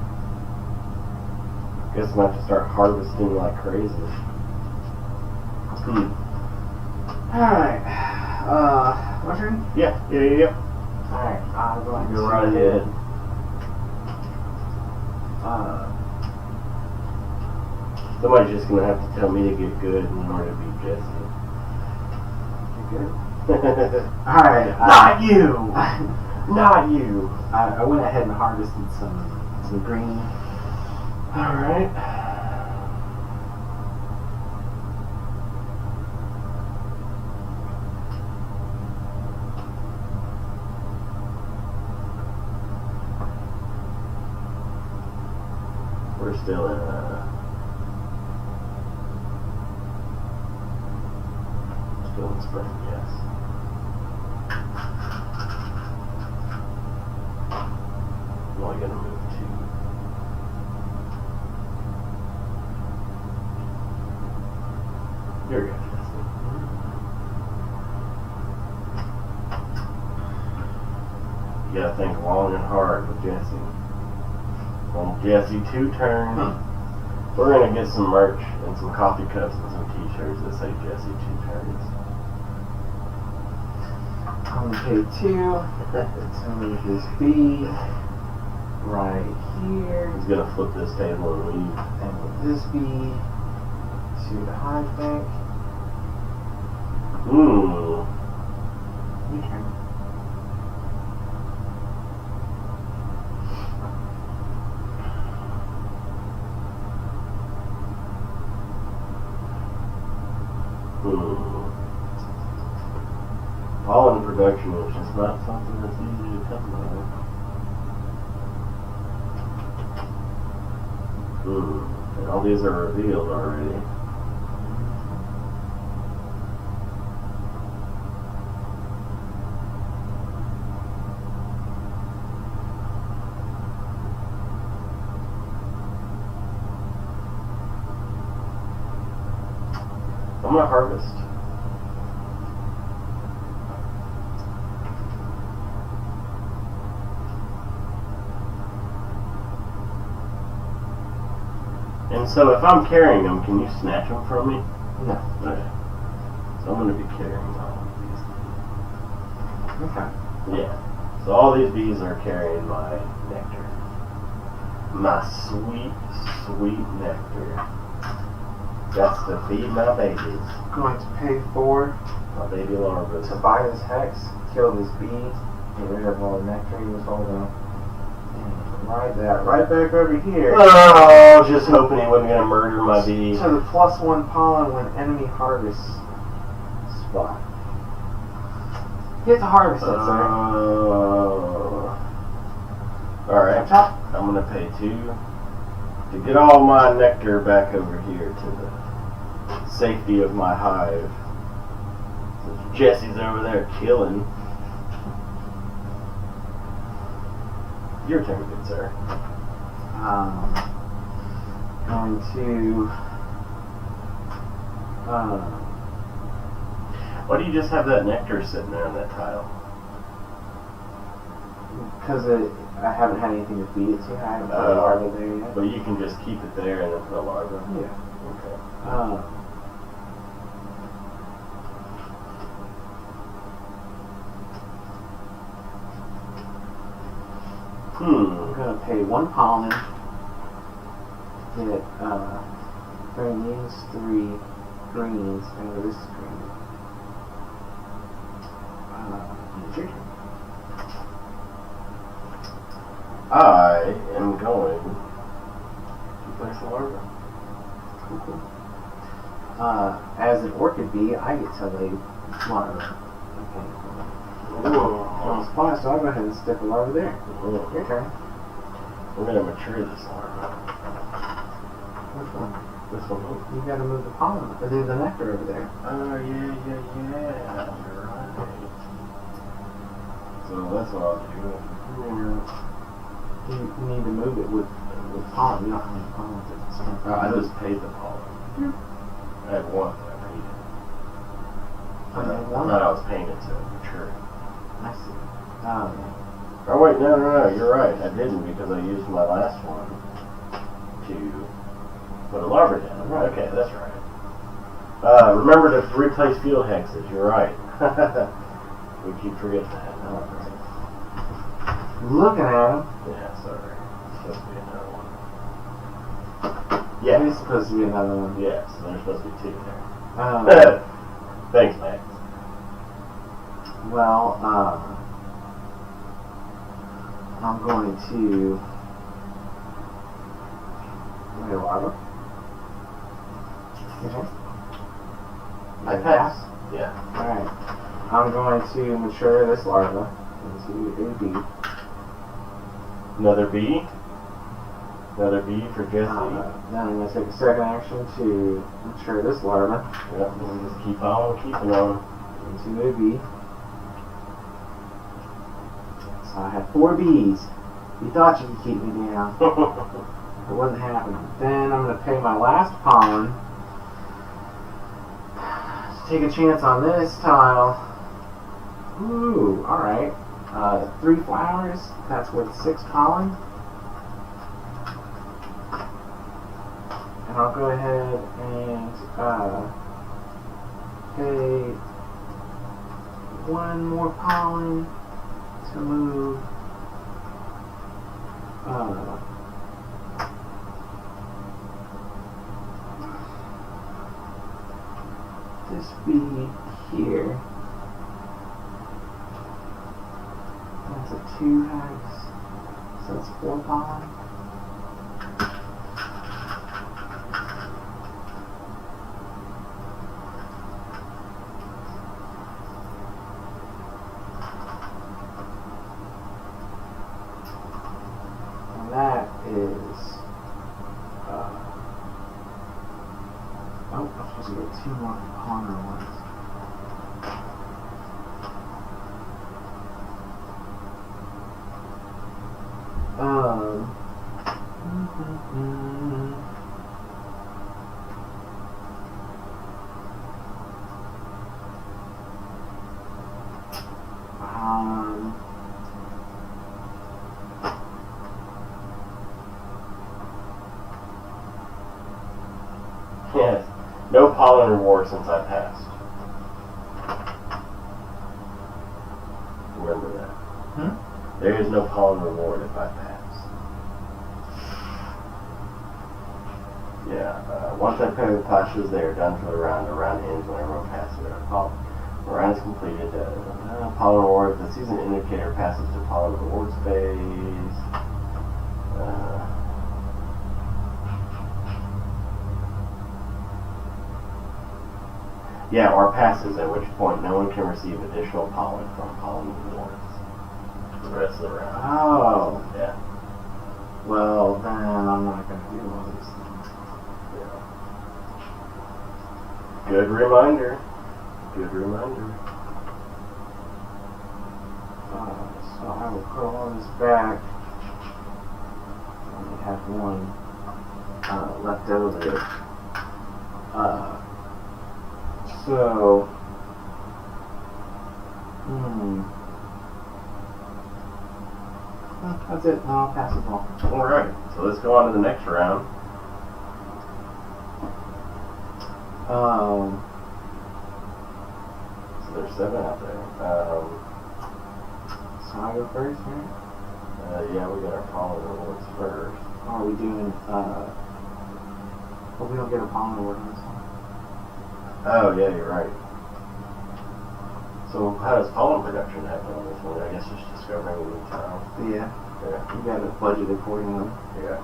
Guess I'm going to have to start harvesting like crazy. Alright. My turn? Yeah. Alright, I'm going Go to... right ahead. Somebody's just going to have to tell me to get good in order to beat Jesse. You're good. Alright. Not you! Not you! I went ahead and harvested some green. Alright. We're still in spring, yes. I'm only gonna move 2. Here we go, Jesse. You gotta think long and hard with Jesse. On Jesse 2 turns, we're gonna get some merch and some coffee cups and some t-shirts that say Jesse 2 turns. I'm going to pay 2 to move this B right here. He's gonna flip this table and leave. And with this bee to the hive bank. Okay. Pollen production is just not something that's easy to come by. And all these are revealed already. I'm gonna harvest. And so if I'm carrying them, can you snatch them from me? No. Okay. So I'm going to be carrying all of Okay. these. Yeah. So all these bees are carrying my nectar. My sweet, sweet nectar. That's to feed my babies. Going to pay 4 My baby larvas. to buy this hex, kill this bee, get rid of all the nectar he was holding. And ride that right back over here. Oh, just hoping he wasn't going to murder my bee. To the +1 pollen when enemy harvest spot. You have to harvest it, sir. Alright, I'm going to pay 2 to get all my nectar back over here to the safety of my hive. Since Jesse's over there killing. Your turn, good sir. Going to Why do you just have that nectar sitting there on that tile? because I haven't had anything to feed it to. I haven't put a larva there yet. But you can just keep it there and then put a larva? Yeah. Okay. I'm gonna pay 1 pollen. Get 3 greens, 3 greens, and this green. It's your turn. I am going to place a larva. Cool. As an orchid bee, I get to lay larva. Okay. On the spot, so I'll go ahead and stick a larva there. Your turn. We're going to mature this larva. Which one? This one. You gotta move the pollen, or the nectar over there. Oh, yeah. You're right. So that's what I'll do. You need to move it with pollen. You don't have any pollen at the same time. I just paid the pollen. I had 1 that I paid it. I thought I was paying it to mature. I see. Oh wait, no, you're right. I didn't because I used my last one to put a larva down. Right. Okay, that's right. Remember to replace field hexes. You're right. We keep forgetting that. Looking at him. Yeah, sorry. It's supposed to be another one. Yeah. It's supposed to be another one. Yeah, so there's supposed to be 2 there. Thanks, Max. Well, I'm going to lay a larva. Okay. I pass. Yeah. Alright. I'm going to mature this larva into a bee. Another bee. Another bee for Jesse. Then I'm going to take a second action to mature this larva Yep, we'll just keep on keeping on. into a bee. So I have 4 bees. You thought you could keep me down. It wasn't happening. Then I'm going to pay my last pollen. Take a chance on this tile. Ooh, alright. 3 flowers. That's worth 6 pollen. And I'll go ahead and pay 1 more pollen to move This bee here. That's a 2x. So it's 4 pollen. And that is. Oh, I'm supposed to get 2 more pollen ones. Yes. No pollen reward since I passed. Remember that. There is no pollen reward if I pass. Yeah, once I pay the classes, they are done for the round. The round ends when everyone passes their pollen. The round is completed. Pollen reward. The season indicator passes to pollen rewards phase. Yeah, or passes, at which point no one can receive additional pollen from pollen rewards for the rest of the round. Oh. Yeah. Well, then I'm not going to do all these things. Yeah. Good reminder. Good reminder. So I will put all this back. I only have one left over. So, that's it. Now I'll pass the ball. Alright, so let's go on to the next round. So there's 7 out there. So I go first, right? Yeah, we got our pollen rewards first. Or are we doing, well, we don't get a pollen reward on this one. Oh, yeah, you're right. So how does pollen production happen on this one? I guess just discovering a new town. Yeah. Yeah. You got to budget accordingly. Yeah.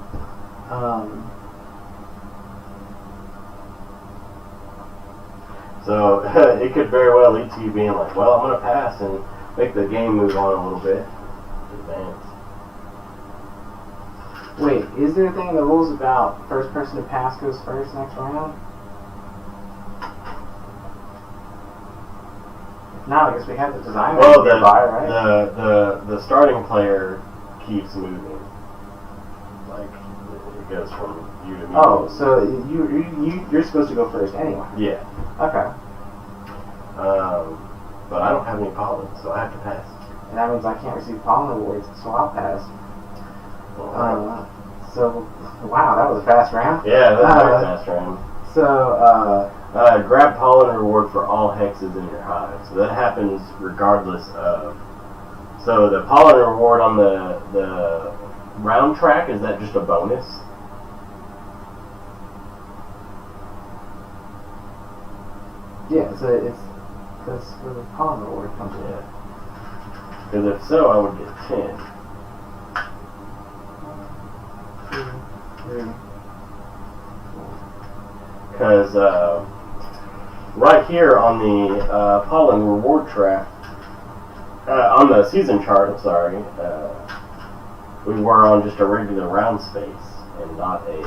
So it could very well lead to you being like, well, I'm going to pass and make the game move on a little bit. Advance. Wait, is there a thing in the rules about first person to pass goes first next round? If not, I guess we have to design it Well, nearby, right? the starting player keeps moving. Like it goes from you to me. Oh, so you're supposed to go first anyway. Yeah. Okay. But I don't have any pollen, so I have to pass. And that means I can't receive pollen awards, so I'll pass. So, wow, that was a fast round. Yeah, that's a very fast round. So, grab pollen reward for all hexes in your hive. So that happens regardless of. So the pollen reward on the round track, is that just a bonus? yeah, so it's because where the pollen reward comes in. Yeah. Because if so, I would get 10. 1, 2, 3. Because right here on the pollen reward track, on the season chart, I'm sorry, we were on just a regular round space and not a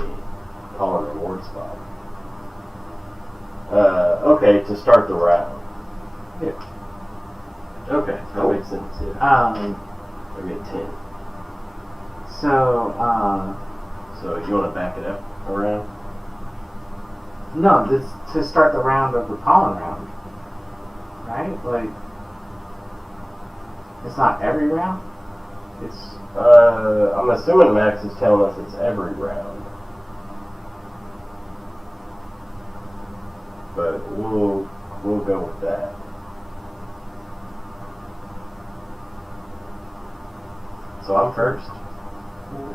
pollen reward spot. Okay, to start the round. Yeah. Okay, that makes sense, yeah. I get 10. So, you want to back it up around? no, this to start the round of the pollen round, right? Like, it's not every round. It's I'm assuming Max is telling us it's every round. But we'll go with that. So I'm first.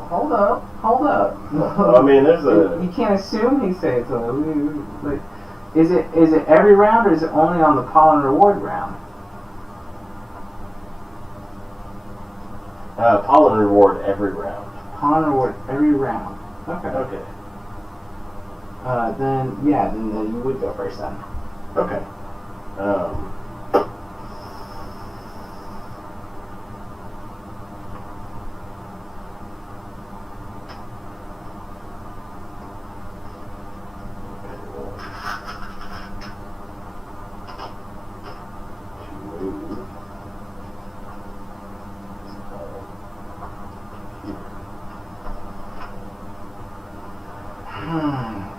Hold up. I mean, there's a... You can't assume he said so. Like, is it every round or is it only on the pollen reward round? pollen reward every round. Pollen reward every round. Okay. Then you would go first then. Okay.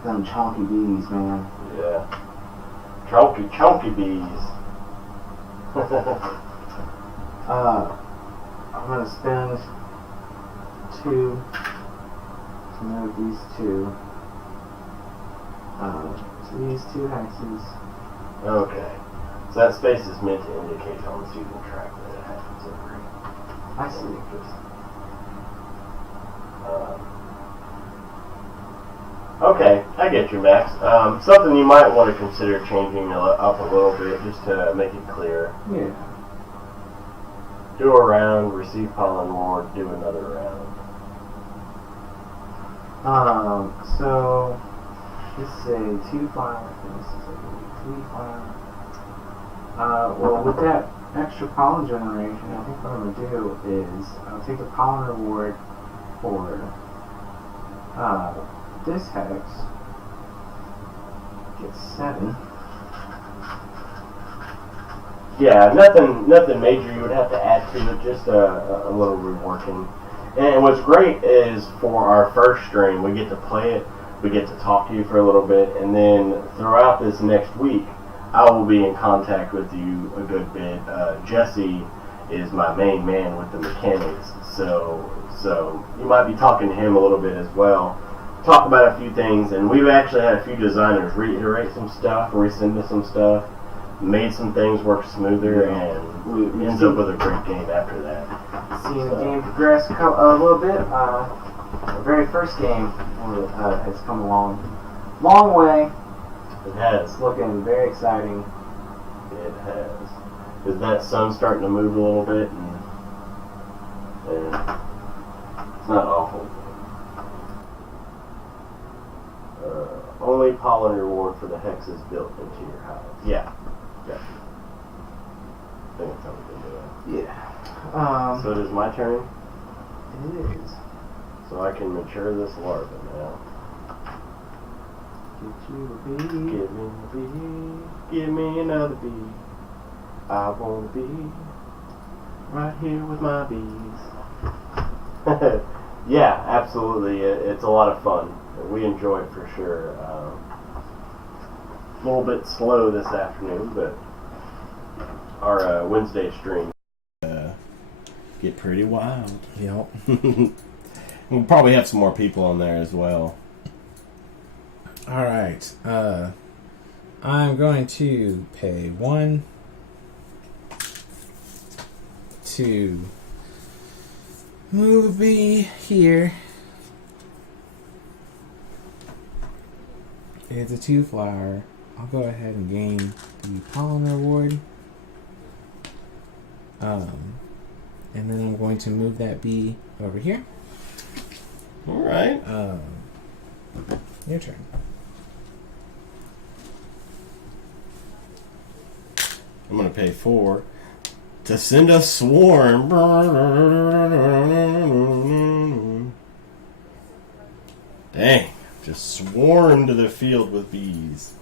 Them chonky bees, man. Yeah. Chonky bees. I'm gonna spend 2 to move these 2. So these 2 hexes. Okay. So that space is meant to indicate on the season track that it happens every... I see. Okay, I get you, Max. Something you might want to consider changing up a little bit just to make it clear. Yeah. Do a round, receive pollen ward, do another round. So this is a 2 flower, and this is a 3 flower. Well, with that extra pollen generation, I think what I'm gonna do is I'll take the pollen reward for this hex. Get 7. Yeah, nothing major you would have to add to it, just a little reworking. And what's great is for our first stream, we get to play it, we get to talk to you for a little bit, and then throughout this next week, I will be in contact with you a good bit. Jesse is my main man with the mechanics, so you might be talking to him a little bit as well. Talk about a few things, and we've actually had a few designers reiterate some stuff, resend us some stuff, made some things work smoother, and we ends up with a great game after that. Seeing the game progress a little bit. The very first game has come a long way. It has. It's looking very exciting. It has. Is that sun starting to move a little bit? And it's not awful. Only pollen reward for the hexes built into your house. Yeah. I think that's how we can do it. Yeah. So it is my turn. It is. So I can mature this larva now. Get you a bee. Give me a bee. Give me another bee. I want to be right here with my bees. Yeah, absolutely. It's a lot of fun. We enjoy it for sure. A little bit slow this afternoon, but our Wednesday stream get pretty wild. Yep. We'll probably have some more people on there as well. All right. I'm going to pay 1 to move a bee here. It's a 2 flower. I'll go ahead and gain the pollen reward. And then I'm going to move that bee over here. All right. Your turn. I'm going to pay 4 to send a swarm. Dang. Just swarmed the field with bees.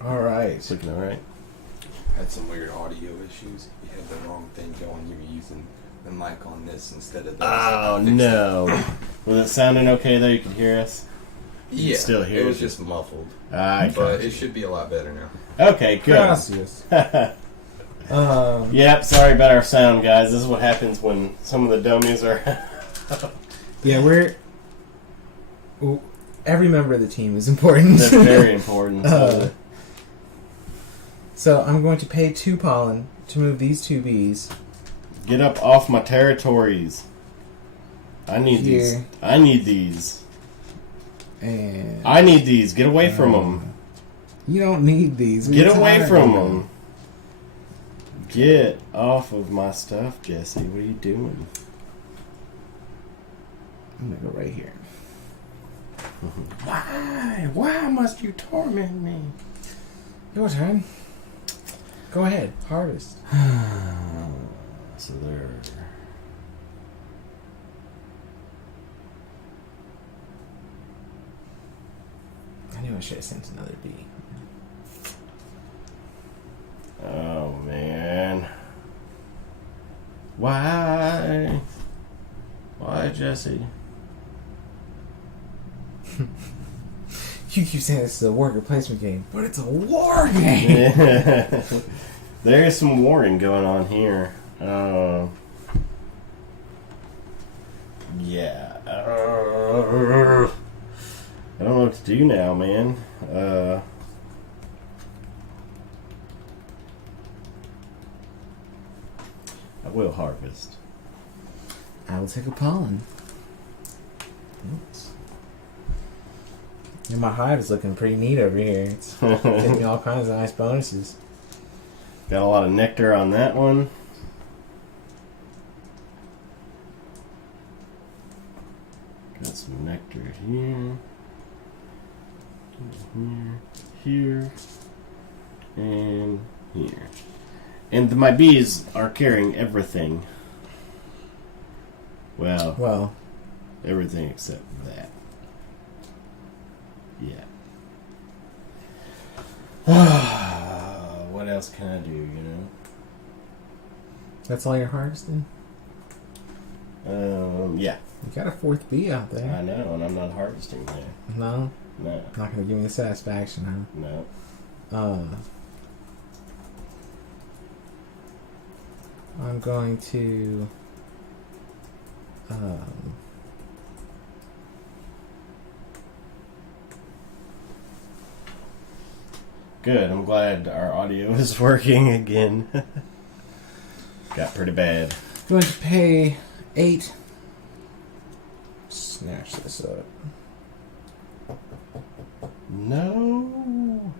All right. It's looking all right. Had some weird audio issues. You had the wrong thing going. You were using the mic on this instead of this. Oh, no. Was it sounding okay, though? You could hear us? Yeah, still hear it was us. just muffled. I But it should be a lot better now. Okay, good. Gracias. Yep, sorry about our sound, guys. This is what happens when some of the dummies are... Yeah, every member of the team is important. That's very important. So I'm going to pay 2 pollen to move these 2 bees. Get up off my territories. I need these. Here. I need these. And I need these. Get away from them. you don't need these. Get away from them. Get off of my stuff, Jesse. What are you doing? I'm gonna go right here. Why? Why must you torment me? Your turn. Go ahead. Harvest. So there. I knew I should have sent another bee. Oh man. Why? Why, Jesse? You keep saying this is a worker placement game, but it's a war game. Yeah. There is some warring going on here. Yeah. I don't know what to do now, man. I will harvest. I will take a pollen. Oops. And my hive is looking pretty neat over here. It's giving me all kinds of nice bonuses. Got a lot of nectar on that one. Got some nectar here. Here. And here. And my bees are carrying everything. Well, everything except that. Yeah. What else can I do, you know? That's all you're harvesting? Yeah. You got a 4th bee out I there. know, and I'm not harvesting there. No? No. Not going to give me the satisfaction, No. huh? I'm going to... Good. I'm glad our audio is working again. Got pretty bad. going to pay 8. Snatch this up. No.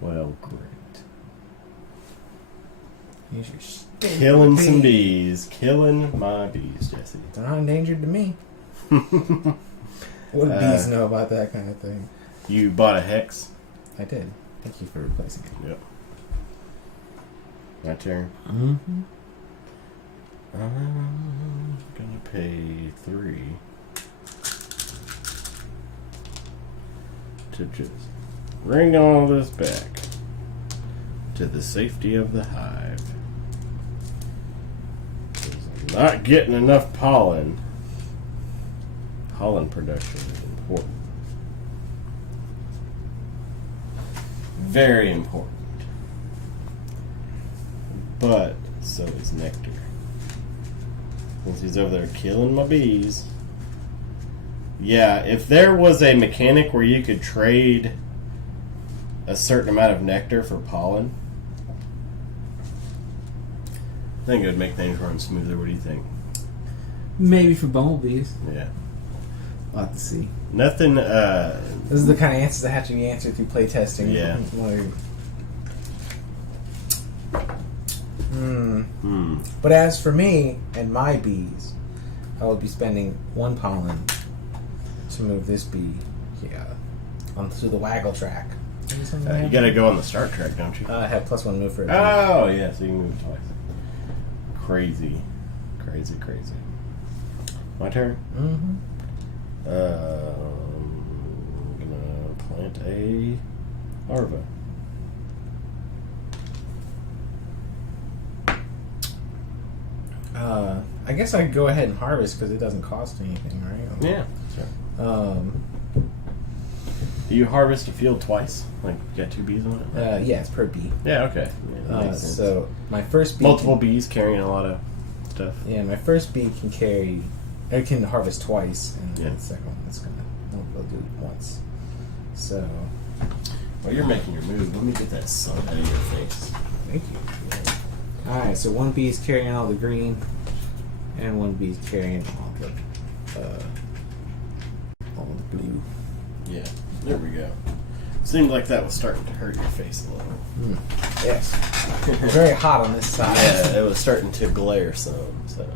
Well, great. Here's your stupid Killing some bee. bees. Killing my bees, Jesse. They're not endangered to me. What do bees know about that kind of thing? You bought a hex? I did. Thank you for replacing it. Yep. My turn. Mm-hmm. I'm gonna pay 3 to just bring all this back to the safety of the hive. 'Cause I'm not getting enough pollen. Pollen production is important. Very important. But so is nectar. Since he's over there killing my bees. Yeah, if there was a mechanic where you could trade a certain amount of nectar for pollen, I think it would make things run smoother. What do you think? Maybe for bumblebees. Yeah. We'll have to see. Nothing, This is the kind of answers that have to be answered through playtesting. Yeah. But as for me and my bees, I will be spending 1 pollen to move this bee onto the waggle track. you gotta go on the start track, don't you? I have +1 move for it. Oh, yeah, so you can move it twice. Crazy. Crazy. My turn? Mm-hmm. I'm gonna plant a larva. I guess I could go ahead and harvest because it doesn't cost anything, right? Yeah, sure. Do you harvest a field twice? Like, you got 2 bees on it? Yeah, it's per bee. Yeah, okay. Yeah, that makes sense. So my first bee Multiple bees carrying a lot of stuff. Yeah, my first bee can carry. It can harvest twice, and Yeah. the second one that's gonna we'll do it once. So While you're making your move, let me get that sun out of your face. Thank you. Alright, so one bee is carrying all the green, and one bee is carrying all the blue. Yeah, there we go. Seemed like that was starting to hurt your face a little. Yes. Very hot on this side. Yeah, it was starting to glare some, so.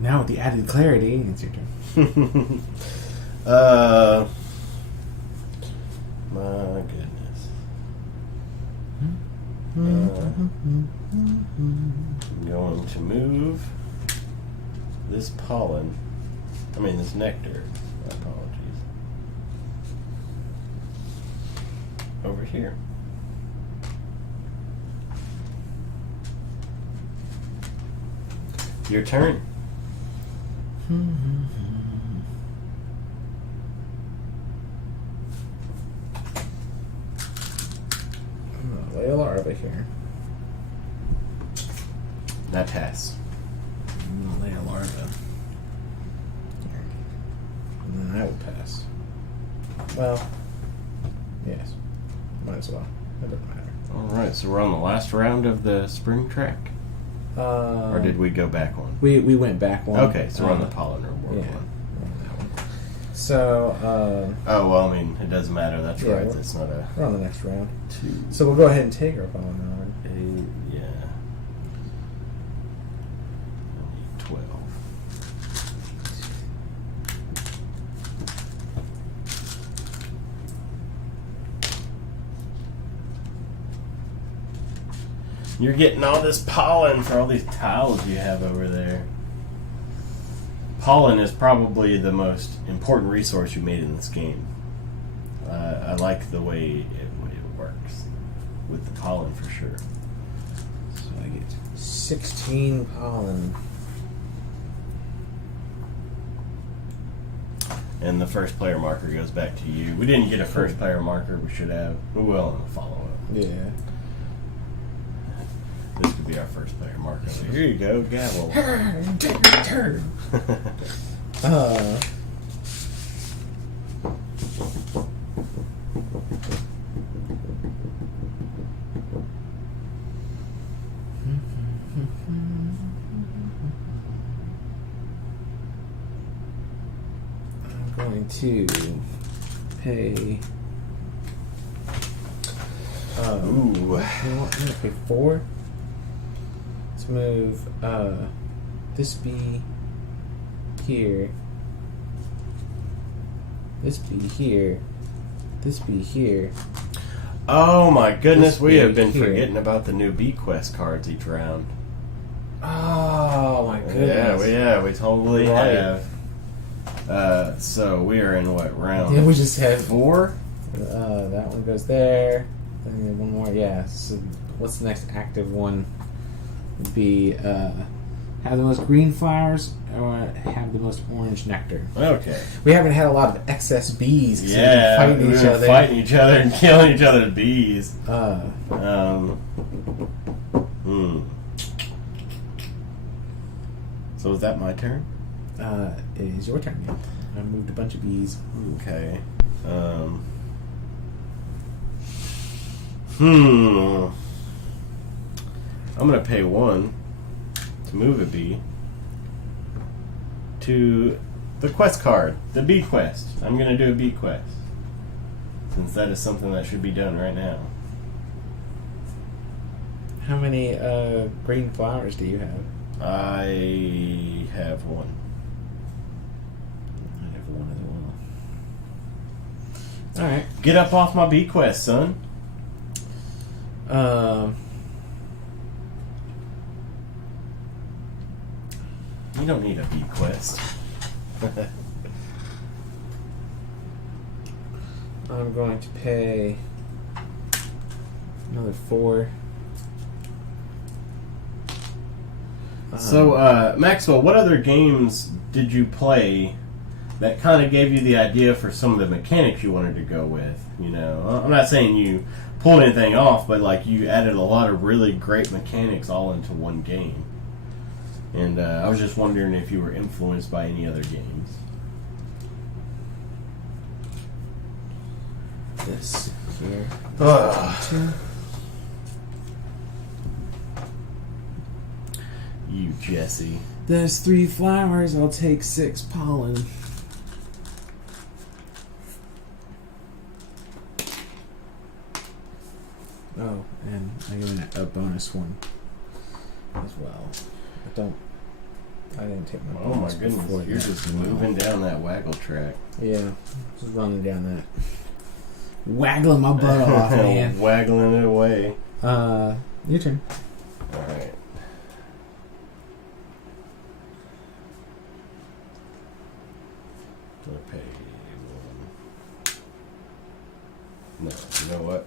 Now with the added clarity, it's your turn. My goodness. I'm going to move this pollen. This nectar. My apologies. Over here. Your turn. Lay a larva here. That pass. I'm gonna lay a larva. Here. And then I will pass. Well, yes. Might as well. It doesn't matter. Alright, so we're on the last round of the spring track? Or did we go back one? We went back one. Okay, so we're on the pollen reward yeah. one. We're on that one. So, Oh, well, it doesn't matter. That's Yeah, right. we're- It's not a we're on the next round. 2, So we'll go ahead and take our pollen round. 8, yeah. I need 12. You're getting all this pollen for all these tiles you have over there. Pollen is probably the most important resource you made in this game. I like the way it works with the pollen for sure. So I get 16 pollen. And the first player marker goes back to you. We didn't get a first player marker. We should have. We will in the follow-up. Yeah. This could be our first player marker. So here you go, gavel. Take your turn. I'm going to pay. Ooh. You know what? I'm gonna pay 4. Let's move this bee here. This bee here. This bee here. Oh my goodness, This we have been here. forgetting about the new Bee Quest cards each round. Oh my goodness. We totally Right. have. So we are in what round? Yeah, we just have 4? that one goes there. And then one more, yeah. So what's the next active one? Would be have the most green flowers or have the most orange nectar. Okay. We haven't had a lot of excess bees. 'Cause Yeah, we've been we fighting each were other. fighting each other and killing each other's bees. So is that my turn? It is your turn. Yeah. I moved a bunch of bees. Okay. I'm gonna pay 1 to move a bee to the quest card, the bee quest. I'm gonna do a bee quest since that is something that should be done right now. How many green flowers do you have? I have 1. I have 1 as well. Alright. Get up off my bee quest, son. You don't need a bee quest. I'm going to pay another 4. So, Maxwell, what other games did you play that kind of gave you the idea for some of the mechanics you wanted to go with? You know, I'm not saying you pulled anything off, but like you added a lot of really great mechanics all into one game. And I was just wondering if you were influenced by any other games. this here. You Jesse. There's 3 flowers. I'll take 6 pollen. Oh, and I get a bonus one as well. I didn't take my Oh my bonus before goodness, you're that. just moving down that waggle track. Yeah, just running down that. Waggling my butt off, man. Waggling it away. Your turn. Alright. Pay one. No, you know what?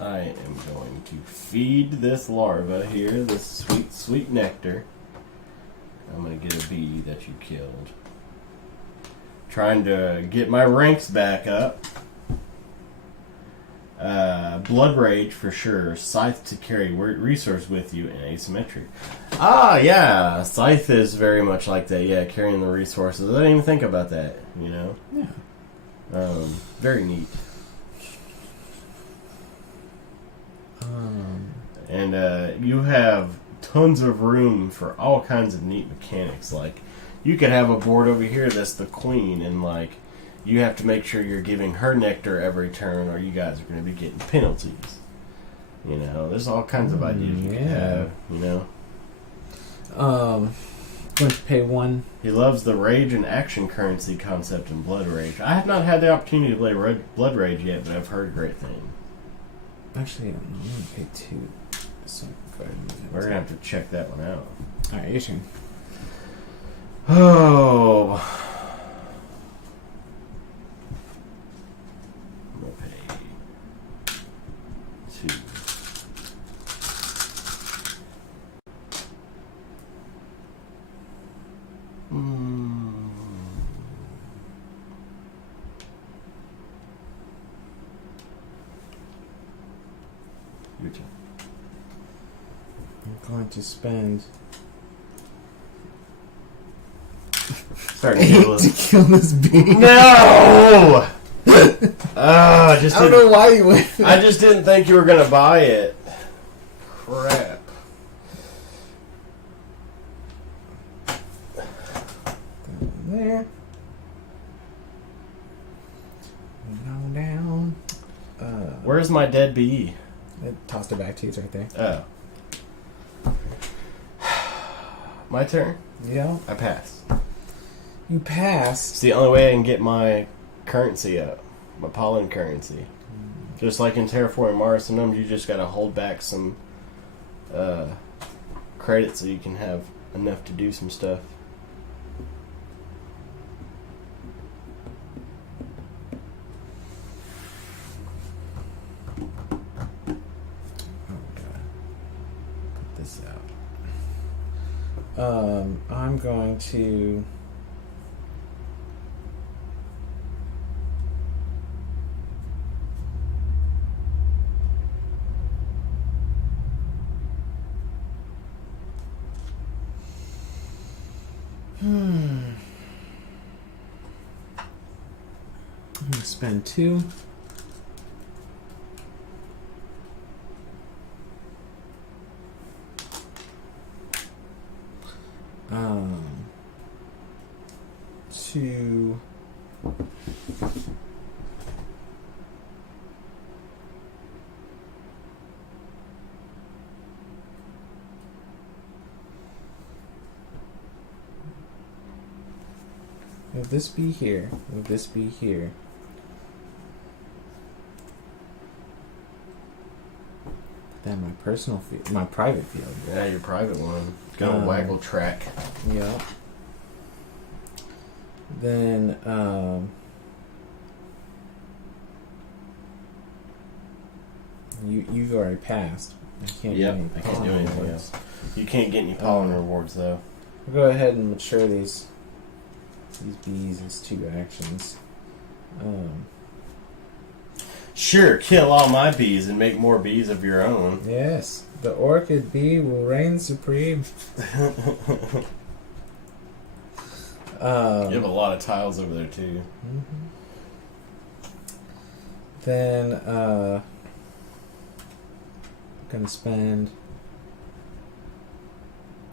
I am going to feed this larva here, this sweet, sweet nectar. I'm going to get a bee that you killed. Trying to get my ranks back up. Blood Rage for sure. Scythe to carry resource with you and asymmetric. Ah, yeah. Scythe is very much like that. Yeah, carrying the resources. I didn't even think about that, you know? Yeah. Very neat. And you have tons of room for all kinds of neat mechanics. Like, you could have a board over here that's the queen, and like, you have to make sure you're giving her nectar every turn, or you guys are going to be getting penalties. You know, there's all kinds of ideas you can have. You know. Going to pay 1. He loves the rage and action currency concept in Blood Rage. I have not had the opportunity to play Blood Rage yet, but I've heard great things. Actually, I'm going to pay 2. So go ahead and move it. We're going to have to check that one out. Alright, your turn. Oh. I'm going to pay 2. Your turn. I'm going to spend Starting to get a 8 to kill this bee. No! I just I don't know why you went. I just didn't think you were gonna buy it. Crap. There. Go down. Where's my dead bee? I tossed it back to you. It's right there. Oh. My turn? Yeah. I pass. You passed. It's the only way I can get my currency up. My pollen currency. Just like in Terraforming Mars, sometimes you just gotta hold back some credit so you can have enough to do some stuff. I'm going to I'm gonna spend 2. To Will this be here? Will this be here? Then my personal field, my private field. Yeah, your private one. Go waggle track. Yeah. Then you've already passed. I can't Yep, do any I can't do pollen anything rewards. else. You can't get any pollen rewards though. I'll go ahead and mature these bees as 2 actions. Sure, kill all my bees and make more bees of your own. Yes, the orchid bee will reign supreme. You have a lot of tiles over there too. Then I'm gonna spend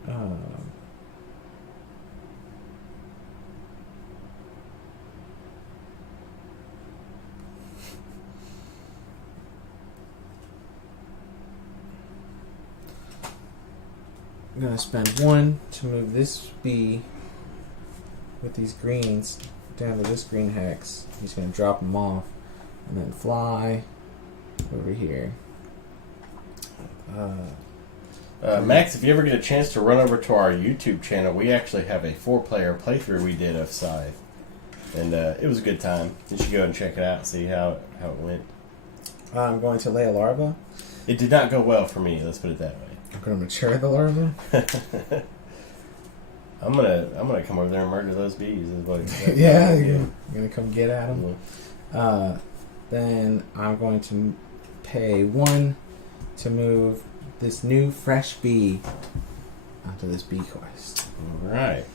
I'm gonna spend 1 to move this B with these greens down to this green hex. He's gonna drop them off and then fly over here. Max, if you ever get a chance to run over to our YouTube channel, we actually have a 4-player playthrough we did of Scythe. And it was a good time. You should go and check it out and see how it went. I'm going to lay a larva. It did not go well for me, let's put it that way. I'm going to mature the larva. I'm gonna come over there and murder those bees. Is what Yeah, you're going to come get at them. Then I'm going to pay 1 to move this new fresh bee onto this bee quest. Alright.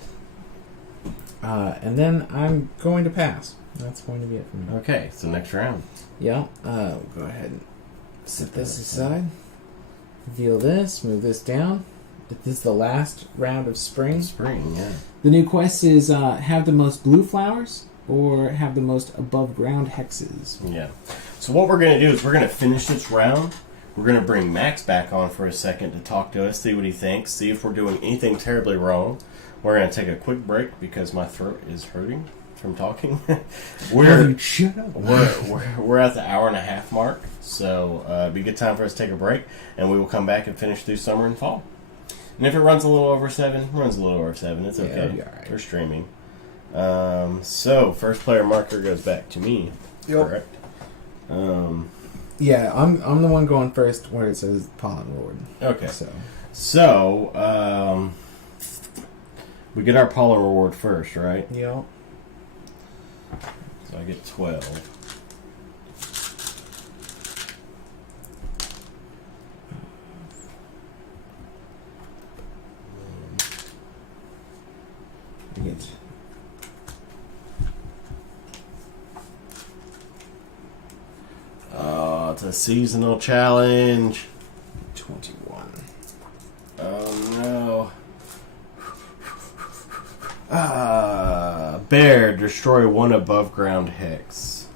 And then I'm going to pass. That's going to be it for me. Okay, so next round. Yeah, we'll go ahead and set this aside. Reveal this, move this down. This is the last round of spring. Spring, yeah. The new quest is have the most blue flowers or have the most above ground hexes. Yeah. So what we're going to do is we're going to finish this round. We're going to bring Max back on for a second to talk to us, see what he thinks, see if we're doing anything terribly wrong. We're going to take a quick break because my throat is hurting from talking. Shut up. We're at the 1.5 hour mark, so it'd be a good time for us to take a break, and we will come back and finish through summer and fall. And if it runs a little over 7, it runs a little over 7. It's okay. It'll be all right. We're streaming. So first player marker goes back to me. Yep. Correct. Yeah, I'm the one going first where it says Pollen Lord. Okay. So we get our pollen reward first, right? yep. So I get 12. I get It's a seasonal challenge. 21. Oh no. Bear, destroy 1 above ground hex.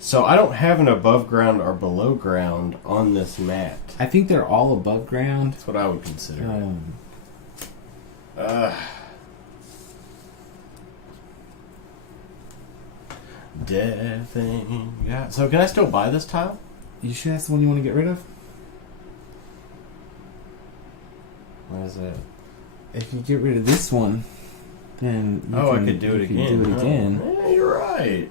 So I don't have an above ground or below ground on this map. I think they're all above ground. That's what I would consider. Deathing. Yeah. So can I still buy this tile? You sure that's the one you want to get rid of? What is that? If you get rid of this one, then I could do it again. Do it again. Yeah, you're right.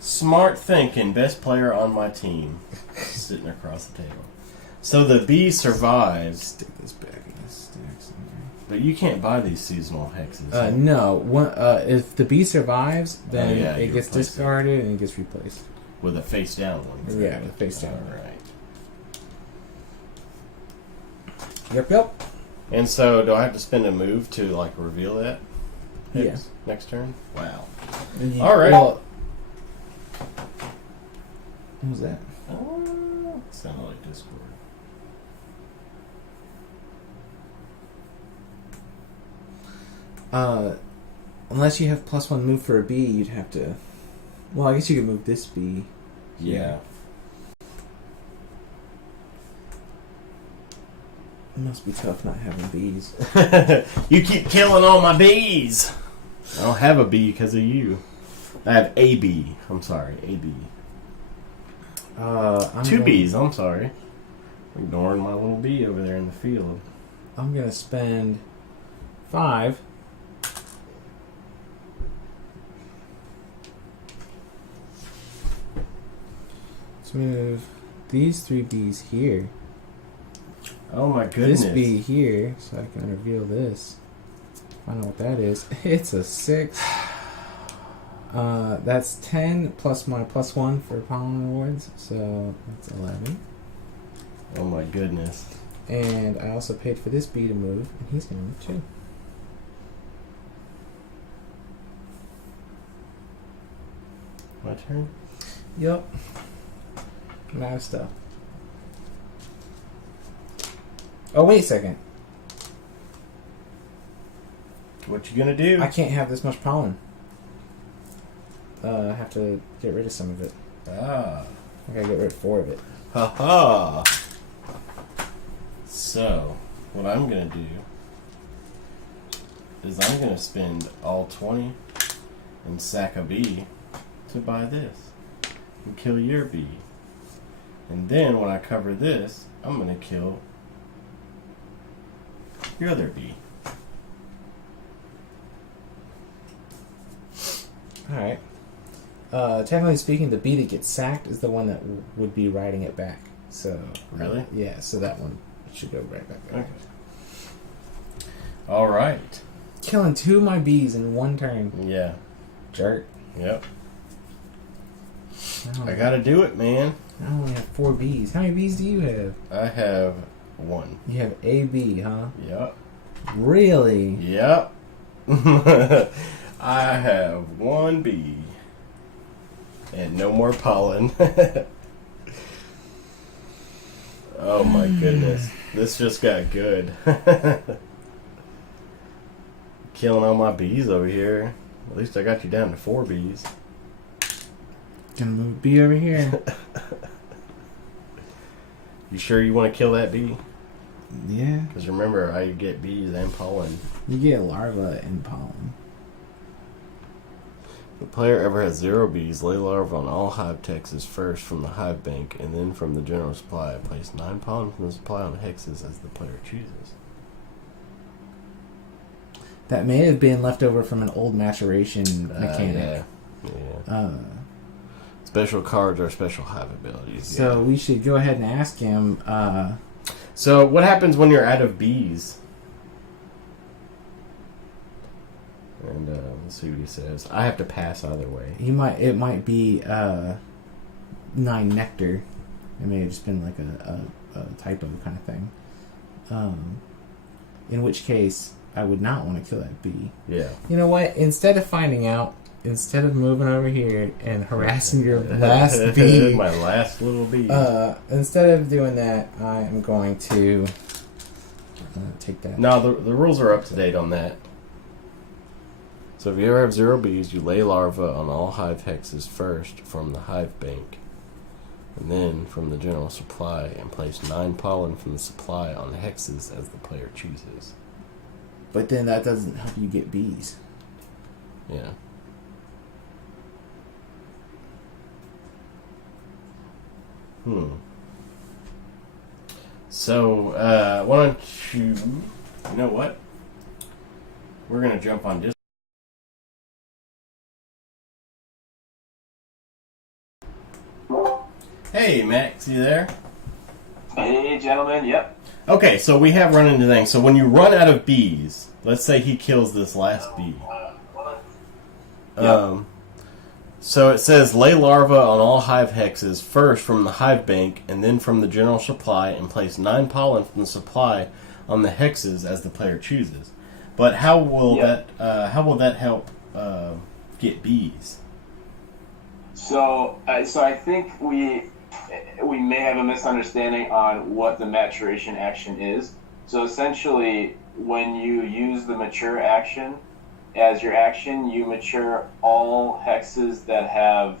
Smart thinking. Best player on my team. Sitting across the table. So the bee survives. Stick this back in this stack somewhere. But you can't buy these seasonal hexes. No. If the bee survives, then it you gets replace discarded and it gets replaced. With a face down one. Yeah, the face down. Alright. Yep. And so, do I have to spend a move to, like, reveal that? Yeah. Next turn? Wow. All right. Well, what was that? Sounded like Discord. Unless you have +1 move for a bee, you'd have to. Well, I guess you could move this bee. Yeah. It must be tough not having bees. You keep killing all my bees! I don't have a bee because of you. I have a bee. I'm sorry, a bee. 2 bees, I'm sorry. Ignoring my little bee over there in the field. I'm going to spend 5. Let's move these 3 bees here. Oh my goodness. This bee here, so I can reveal this. Find out what that is. It's a 6. That's 10 plus my +1 for pollen rewards, so that's 11. Oh my goodness. And I also paid for this bee to move, and he's going to move too. My turn? Yep. I'm out of stuff. Oh, wait a second. What you gonna do? I can't have this much pollen. I have to get rid of some of it. Ah. I gotta get rid of 4 of it. Ha ha. So, what I'm gonna do is I'm gonna spend all 20 and sack a bee to buy this and kill your bee. And then when I cover this, I'm gonna kill your other bee. Alright. Technically speaking, the bee that gets sacked is the one that would be riding it back. So Really? yeah, so that one should go right back there. Okay. All right. Killing 2 of my bees in 1 turn. Yeah. Jerk. Yep. I gotta do it, man. I only have 4 bees. How many bees do you have? I have 1. You have a bee, huh? Yep. Really? Yep. I have 1 bee. And no more pollen. Oh my goodness. This just got good. Killing all my bees over here. At least I got you down to 4 bees. Gonna move a bee over here. You sure you want to kill that bee? Yeah. Because remember, I get bees and pollen. You get larvae and pollen. The player ever has 0 bees, lay larvae on all hive hexes first from the hive bank, and then from the general supply. Place 9 pollen from the supply on hexes as the player chooses. That may have been left over from an old maturation mechanic. Yeah. Special cards are special hive abilities. So we should go ahead and ask him. So what happens when you're out of bees? And let's see what he says. I have to pass either way. It might be 9 nectar. It may have just been like a typo kind of thing. In which case, I would not want to kill that bee. Yeah. You know what? Instead of finding out, instead of moving over here and harassing your last bee, my last little bee. Instead of doing that, I am going to take that. No, the rules are up to date on that. So if you ever have 0 bees, you lay larvae on all hive hexes first from the hive bank, and then from the general supply, and place 9 pollen from the supply on the hexes as the player chooses. But then that doesn't help you get bees. Yeah. So, why don't you know what? We're going to jump on Discord. Hey, Max, you there? Hey, gentlemen. Yep. Okay, so we have run into things. So when you run out of bees, let's say he kills this last bee. So it says lay larvae on all hive hexes first from the hive bank and then from the general supply, and place 9 pollen from the supply on the hexes as the player chooses. But how will that help get bees? So I think we may have a misunderstanding on what the maturation action is. So essentially, when you use the mature action as your action, you mature all hexes that have.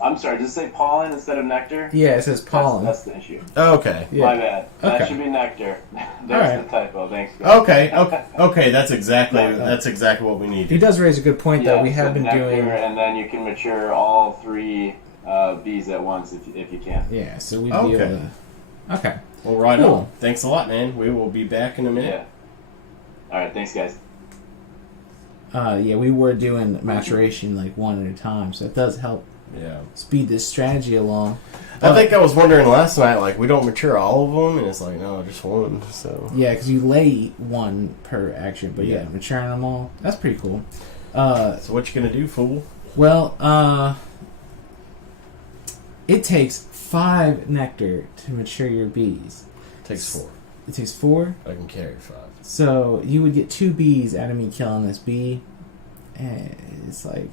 I'm sorry, does it say pollen instead of nectar? Yeah, it says pollen. That's the issue. Okay. Yeah. My bad. That Okay. should be nectar. There's Alright. the typo. Thanks. Guys. Okay. That's exactly what we need. He does raise a good point, though. Yeah, We have so been nectar, doing. and then you can mature all 3 bees at once if you can. Yeah, so we'd be Okay. able to. Okay. Well, right Cool. on. Thanks a lot, man. We will be back in a minute. Yeah. All right. Thanks, guys. Yeah, we were doing maturation like 1 at a time, so it does help Yeah. speed this strategy along. I think I was wondering last night, like, we don't mature all of them, and it's like, no, just 1. So Yeah, because you lay 1 per action, but yeah, Yeah. maturing them all, that's pretty cool. so what you gonna do, fool? Well, it takes 5 nectar to mature your bees. Takes 4. It takes 4, I can carry 5. so you would get 2 bees out of me killing this bee. And it's like,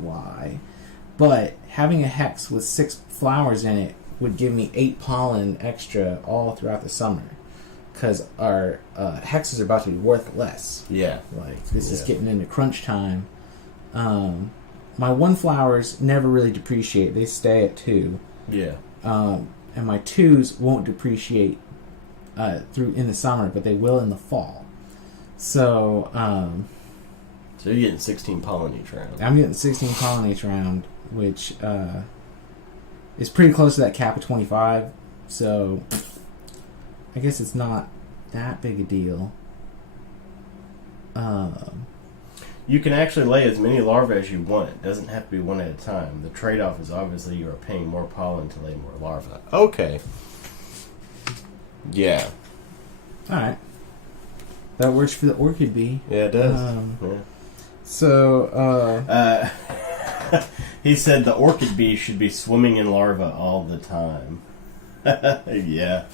why? But having a hex with 6 flowers in it would give me 8 pollen extra all throughout the summer. Because our hexes are about to be worth less. Yeah. Like, this is getting into crunch time. My 1 flowers never really depreciate. They stay at 2. Yeah. And my 2s won't depreciate through in the summer, but they will in the fall. So, so you're getting 16 pollen each round. I'm getting 16 pollen each round, which is pretty close to that cap of 25. So, I guess it's not that big a deal. You can actually lay as many larvae as you want. It doesn't have to be one at a time. The trade-off is obviously you are paying more pollen to lay more larvae. Okay. Yeah. Alright. That works for the orchid bee. Yeah, it does. Yeah. So, he said the orchid bee should be swimming in larvae all the time. Yeah.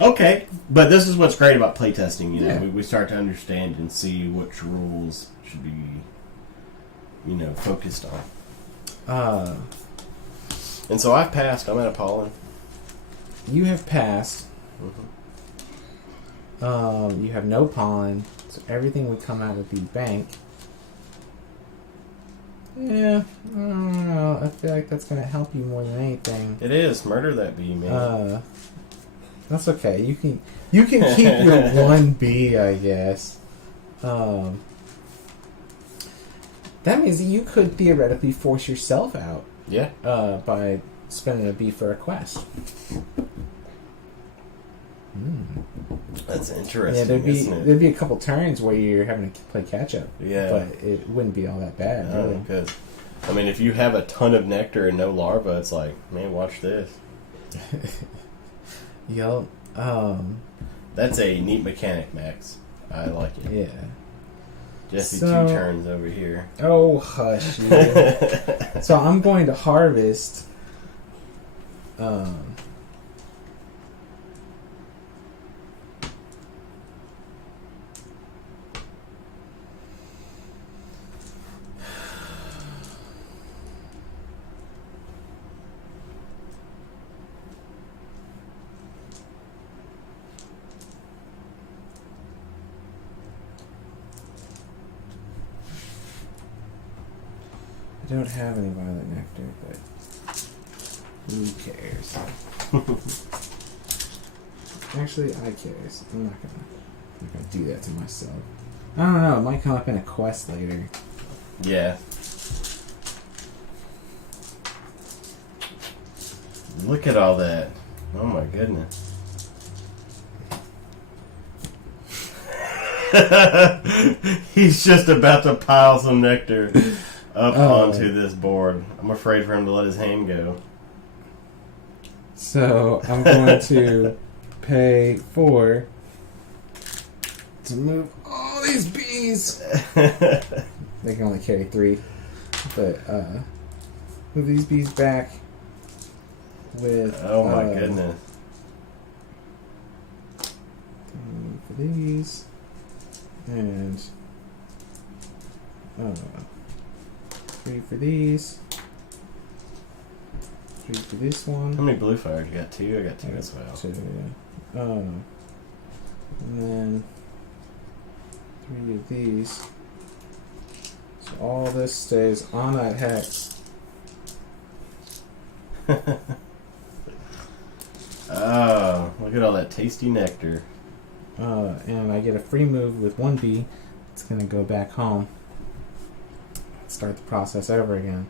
Okay, but this is what's great about playtesting. You know, we start to understand and see which rules should be, you know, focused on. And so I've passed. I'm at a pollen. You have passed. Mm-hmm. You have no pollen, so everything would come out of the bank. Yeah, I don't know. I feel like that's going to help you more than anything. It is. Murder that bee, man. That's okay. You can keep your 1 bee, I guess. That means that you could theoretically force yourself out. Yeah. By spending a bee for a quest. That's interesting. Yeah, isn't it? there'd be a couple turns where you're having to play catch up. Yeah. But it wouldn't be all that bad. Oh, Really. good. I mean, if you have a ton of nectar and no larvae, it's like, man, watch this. Yo, That's a neat mechanic, Max. I like it. yeah. Jesse So- 2 turns over here. Oh, hush. You. So I'm going to harvest. I don't have any violet nectar, but who cares? Actually, I cares. I'm not gonna do that to myself. I don't know. It might come up in a quest later. Yeah. Look at all that. Oh my goodness. He's just about to pile some nectar up onto this board. I'm afraid for him to let his hand go. So I'm going to pay 4 to move all these bees. They can only carry 3, but move these bees back with. Oh my goodness. For these and 3 for these. 3 for this one. How many blue fires? You got 2? I got 2 as well. 2, yeah. And then 3 of these. So all this stays on that hex. Oh, look at all that tasty nectar. And I get a free move with 1 bee. It's going to go back home. Start the process over again.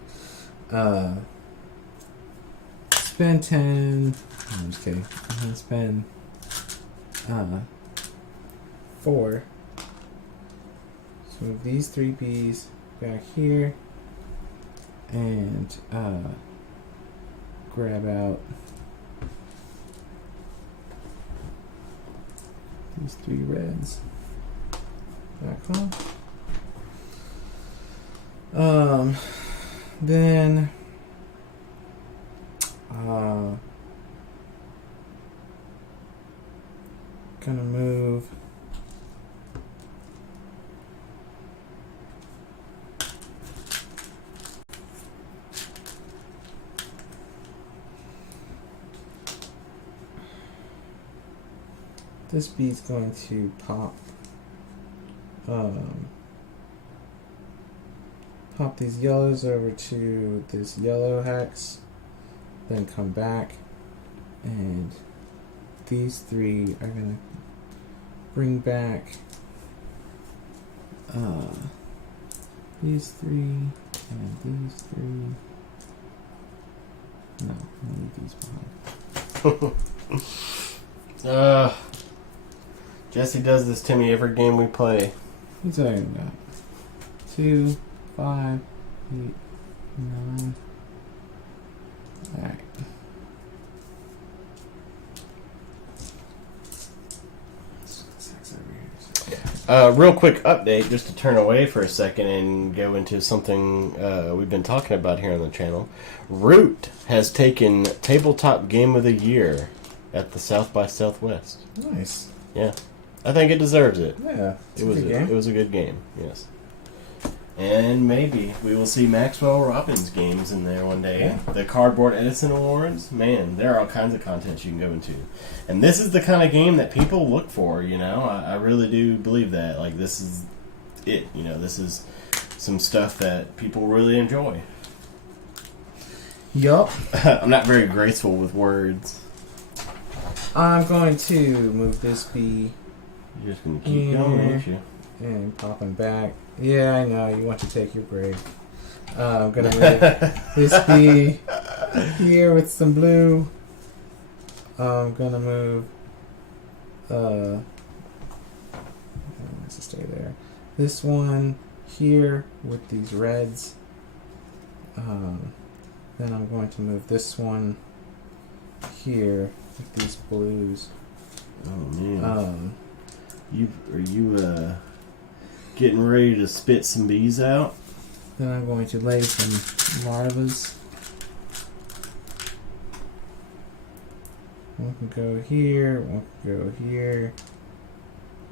Spend 10. I'm just kidding. I'm going to spend 4. So move these 3 bees back here. And grab out these 3 reds. Back home. Then gonna move This bee's going to pop. Pop these yellows over to this yellow hex. Then come back. And these three are going to bring back these three and these three. No, I'll leave these behind. Jesse does this to me every game we play. He's already got 2, 5, 8, 9. Alright. Real quick update, just to turn away for a second and go into something we've been talking about here on the channel. Root has taken Tabletop Game of the Year at the South by Southwest. Nice. Yeah, I think it deserves it. Yeah. It was a good game. Yes. And maybe we will see Maxwell Robbins games in there one day. Yeah. The Cardboard Edison Awards, man, there are all kinds of contents you can go into. And this is the kind of game that people look for, you know? I really do believe that. Like, this is it, you know? This is some stuff that people really enjoy. Yup. I'm not very graceful with words. I'm going to move this bee You're just going to keep going, ain't you? and pop him back. Yeah, I know. You want to take your break. I'm going to move this bee here with some blue. I'm going to move... let's just stay there. This one here with these reds. Then I'm going to move this one here with these blues. Oh, man. Are you getting ready to spit some bees out? Then I'm going to lay some larvas. One can go here, one can go here,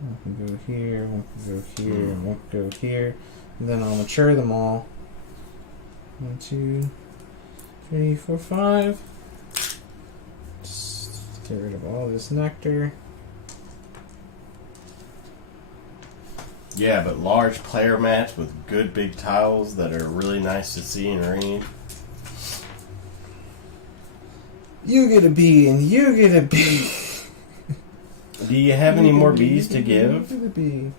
one can go here, one can go here, and one can go here. And then I'll mature them all. 1, 2, 3, 4, 5. Just get rid of all this nectar. Yeah, but large player mats with good big tiles that are really nice to see and read. You get a bee and you get a bee. Do you have any more bees to give? You get a bee.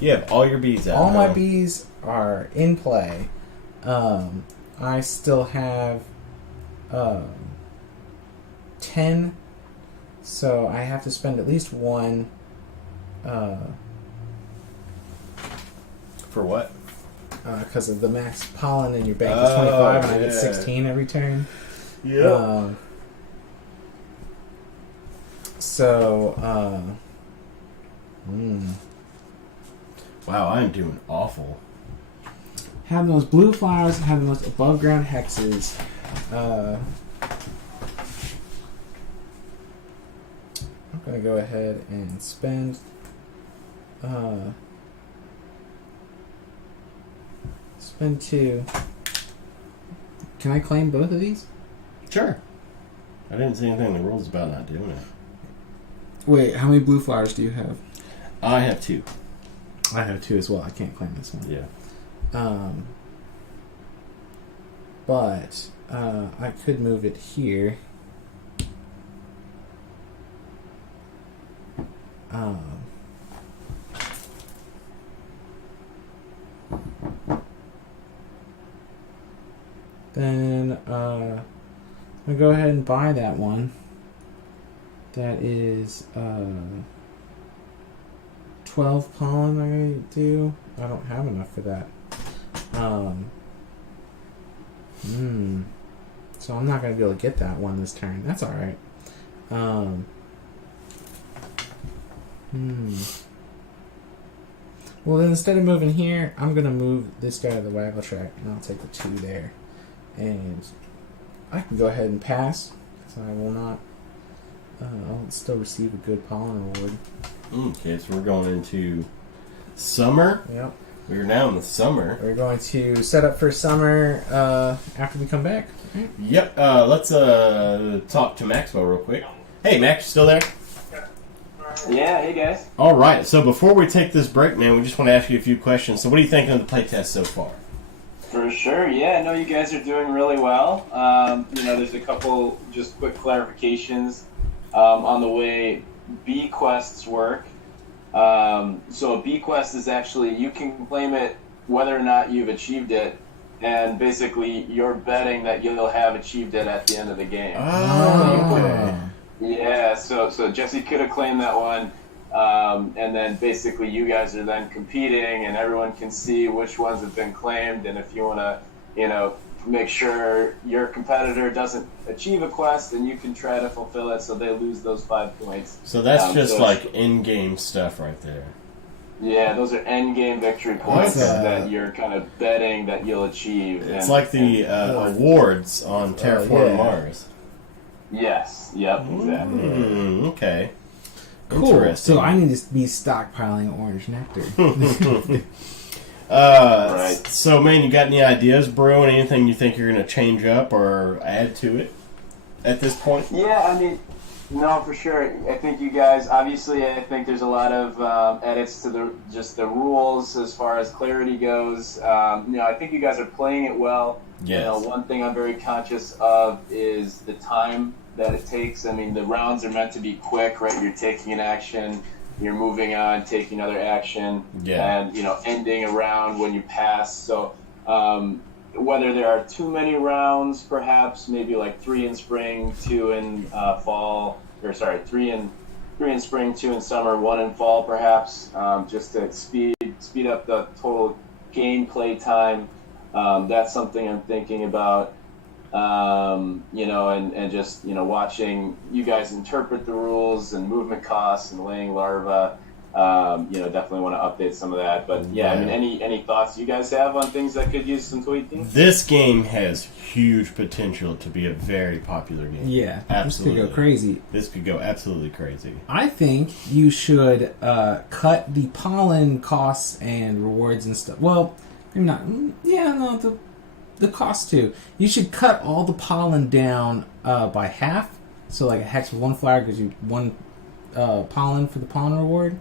You have all your bees out. All my huh? bees are in play. I still have 10, so I have to spend at least one. For what? Because of the max pollen in your bank is 25, and I get 16 every turn. Yeah. Wow, I am doing awful. Have those blue flowers, have the most above ground hexes. I'm gonna go ahead and spend spend 2. Can I claim both of these? Sure. I didn't see anything in the rules about not doing it. Wait, how many blue flowers do you have? I have 2. I have 2 as well. I can't claim this one. Yeah. But I could move it here. Then I'm gonna go ahead and buy that one. That is 12 pollen I do. I don't have enough for that. So I'm not gonna be able to get that one this turn. That's alright. Well, then instead of moving here, I'm gonna move this guy to the waggle track, and I'll take the 2 there. And I can go ahead and pass, so I will not. I'll still receive a good pollen reward. Okay, so we're going into summer. Yep. We're now in the summer. We're going to set up for summer after we come back. Right? Yep. Let's talk to Maxwell real quick. Hey, Max, you still there? Yeah, hey guys. All right. So before we take this break, man, we just want to ask you a few questions. So what are you thinking of the playtest so far? For sure, yeah. No, you guys are doing really well. There's a couple just quick clarifications on the way B quests work. So a B quest is actually, you can claim it whether or not you've achieved it, and basically you're betting that you'll have achieved it at the end of the game. Oh, okay. Yeah, so Jesse could have claimed that one, and then basically you guys are then competing, and everyone can see which ones have been claimed, and if you want to, make sure your competitor doesn't achieve a quest, and you can try to fulfill it so they lose those 5 points. So that's just like in-game stuff right there. Yeah, those are end-game victory points that you're kind of betting that you'll achieve. It's like the awards on Terraform Mars. Yes, yep, exactly. Okay. Cool. Interesting. So I need to be stockpiling orange nectar. Right. So, man, you got any ideas, bro? And anything you think you're going to change up or add to it at this point? Yeah, I mean, no, for sure. I think you guys, obviously, I think there's a lot of edits to the rules as far as clarity goes. I think you guys are playing it well. Yes. One thing I'm very conscious of is the time that it takes. I mean, the rounds are meant to be quick, right? You're taking an action, you're moving on, taking another action, and ending a round when you pass. So whether there are too many rounds, perhaps maybe like 3 in spring, 2 in fall, or sorry, 3 in spring, 2 in summer, 1 in fall, perhaps, just to speed up the total gameplay time. That's something I'm thinking about. And just, watching you guys interpret the rules and movement costs and laying larvae, definitely want to update some of that. But yeah, I mean, any thoughts you guys have on things that could use some tweaking? This game has huge potential to be a very popular game. Yeah, absolutely. This could go crazy. This could go absolutely crazy. I think you should cut the pollen costs and rewards and stuff. Well, not. Yeah, no, the cost too. You should cut all the pollen down by half. So like a hex with 1 flower gives you 1 pollen for the pollen reward.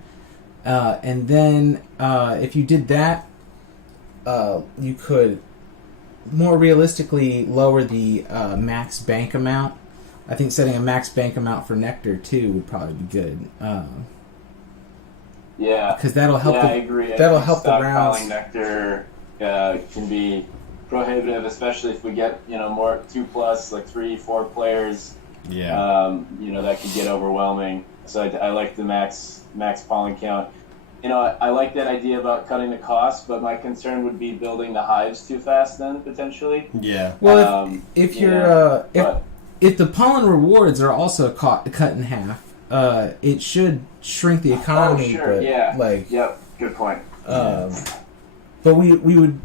And then if you did that, you could more realistically lower the max bank amount. I think setting a max bank amount for nectar too would probably be good. Yeah, because that'll help. I agree. That'll help the rounds. Stockpiling nectar can be prohibitive, especially if we get more 2+, like 3-4 players. Yeah. That could get overwhelming. So I like the max pollen count. I like that idea about cutting the cost, but my concern would be building the hives too fast then, potentially. Yeah. Well, if the pollen rewards are also cut in half, it should shrink the economy. Oh, sure, but, yeah. Yep, good point. But we would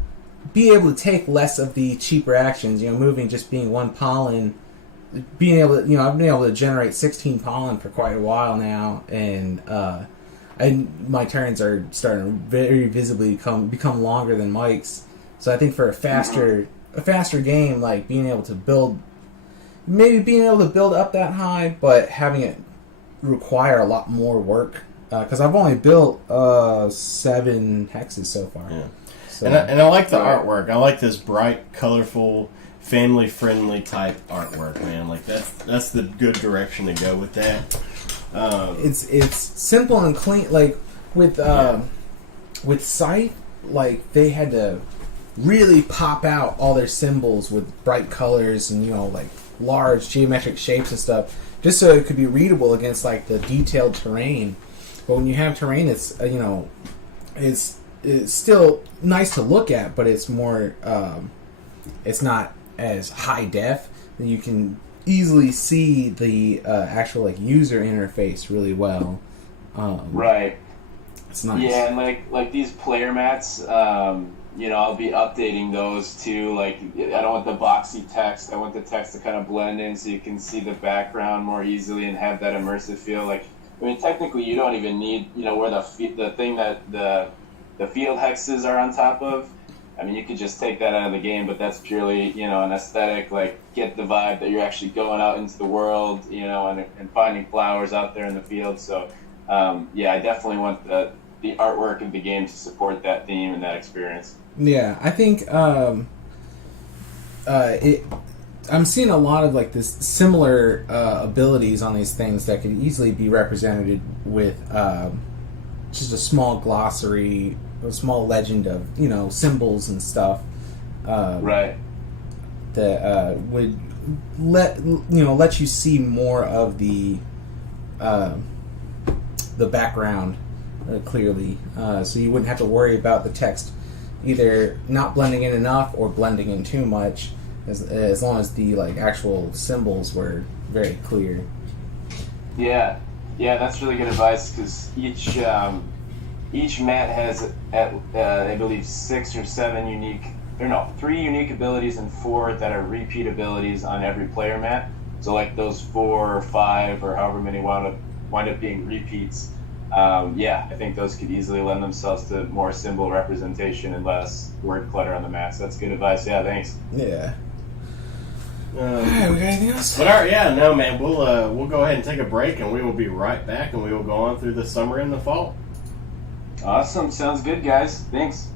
be able to take less of the cheaper actions, moving just being 1 pollen, being able to, I've been able to generate 16 pollen for quite a while now, and my turns are starting to very visibly become longer than Mike's. So I think for a faster game, like being able to build up that high, but having it require a lot more work, because I've only built 7 hexes so far. Yeah. So, and I like the artwork. I like this bright, colorful, family-friendly type artwork, man. Like that's the good direction to go with that. It's simple and clean. Like with Scythe, like they had to really pop out all their symbols with bright colors and like large geometric shapes and stuff, just so it could be readable against like the detailed terrain. But when you have terrain, it's it's still nice to look at, but it's more it's not as high def. And you can easily see the actual like user interface really well. Right. It's nice. Yeah, and like these player mats, I'll be updating those too. Like, I don't want the boxy text. I want the text to kind of blend in so you can see the background more easily and have that immersive feel. Like, I mean, technically, you don't even need, where the thing that the field hexes are on top of. I mean, you could just take that out of the game, but that's purely, an aesthetic, like, get the vibe that you're actually going out into the world, and finding flowers out there in the field. So Yeah, I definitely want the artwork of the game to support that theme and that experience. Yeah, I think it. I'm seeing a lot of like this similar abilities on these things that could easily be represented with just a small glossary, a small legend of symbols and stuff. Right. That would let you see more of the background clearly, so you wouldn't have to worry about the text either not blending in enough or blending in too much, as long as the actual symbols were very clear. Yeah, yeah, that's really good advice because each mat has I believe 6 or 7 unique, or no, 3 unique abilities and 4 that are repeat abilities on every player mat. So like those 4 or 5 or however many wind up being repeats. Yeah, I think those could easily lend themselves to more symbol representation and less word clutter on the mats. That's good advice. Yeah, thanks. Yeah. Alright, we got anything else? But alright, yeah, no, man, we'll go ahead and take a break, and we will be right back, and we will go on through the summer and the fall. Awesome. Sounds good, guys. Thanks.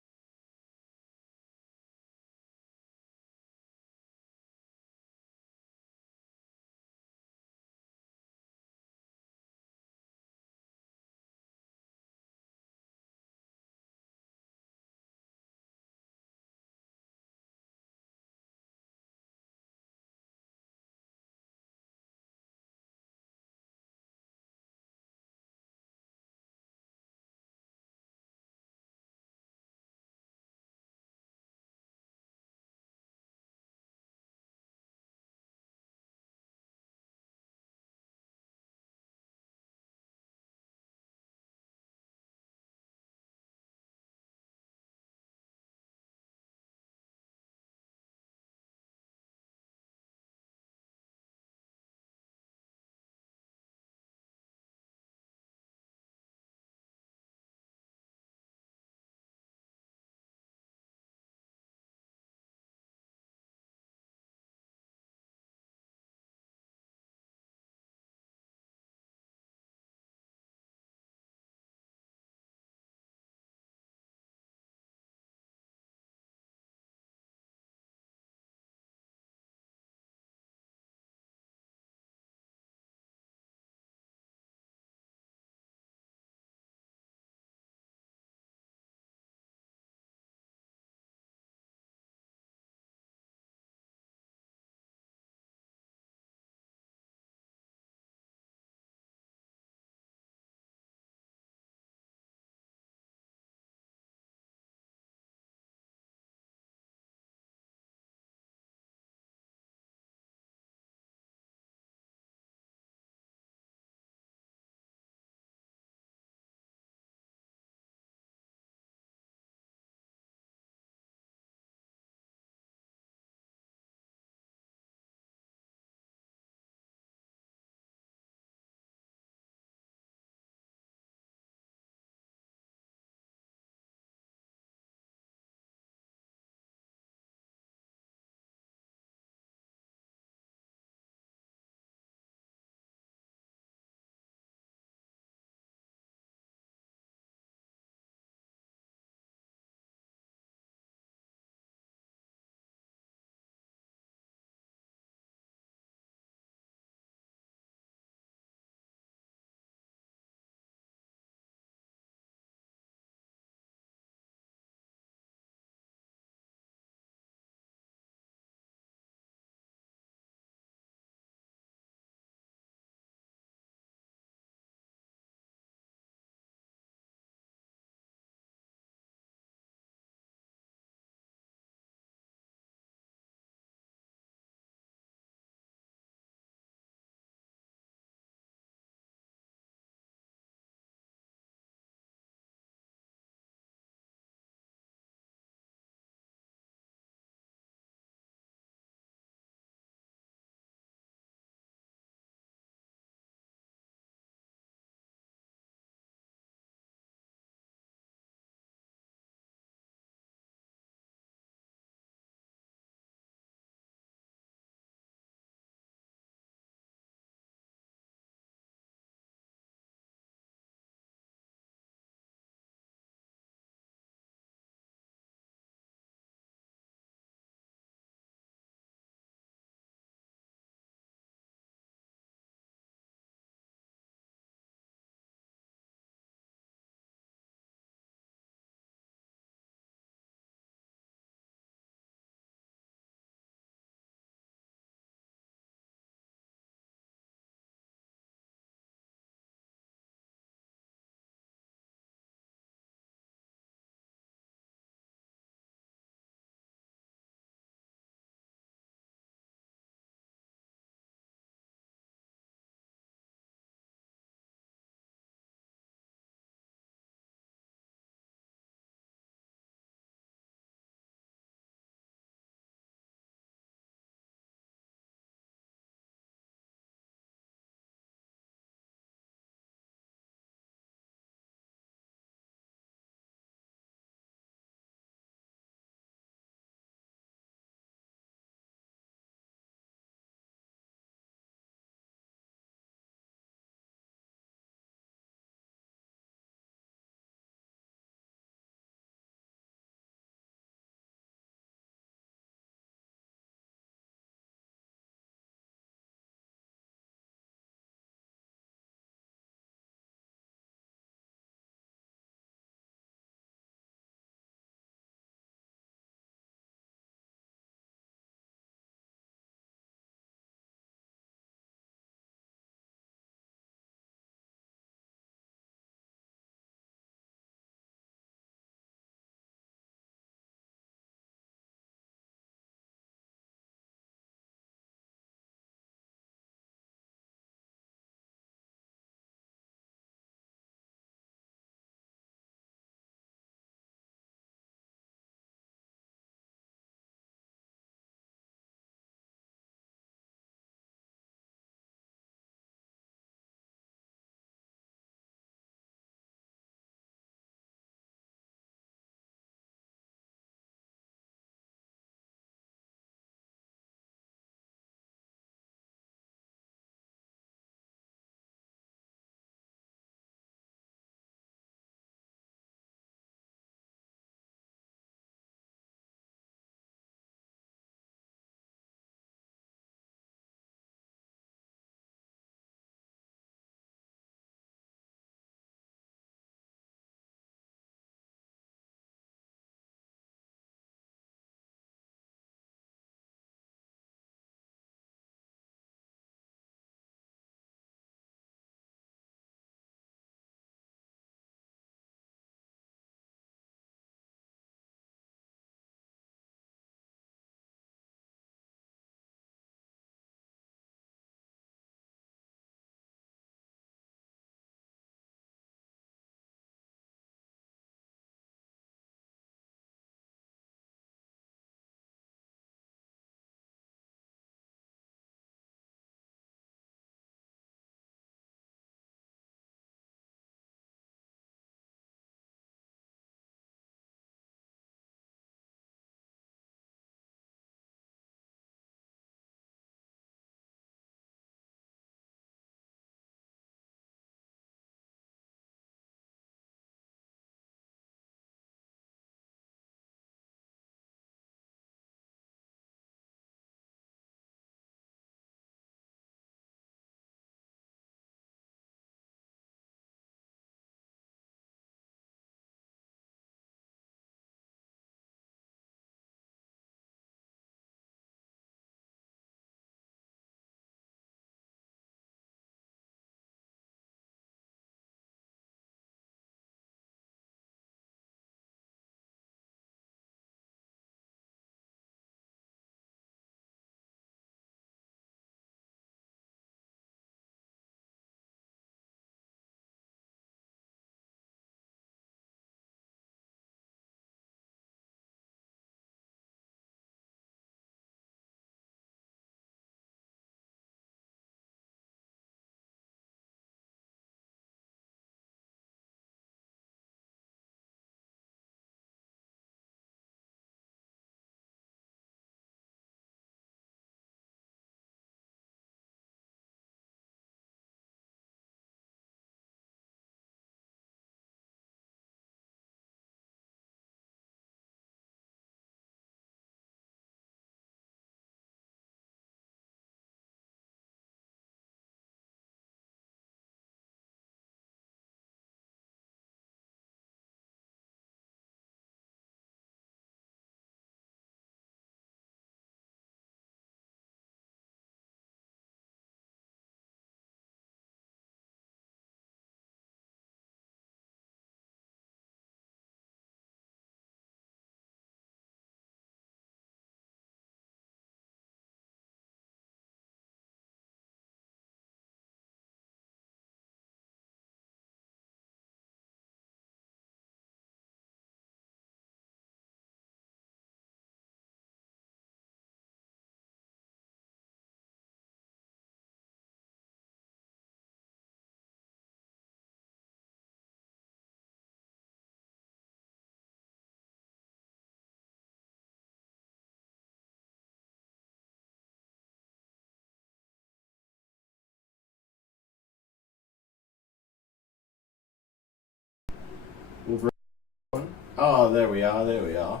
Oh, there we are. There we are.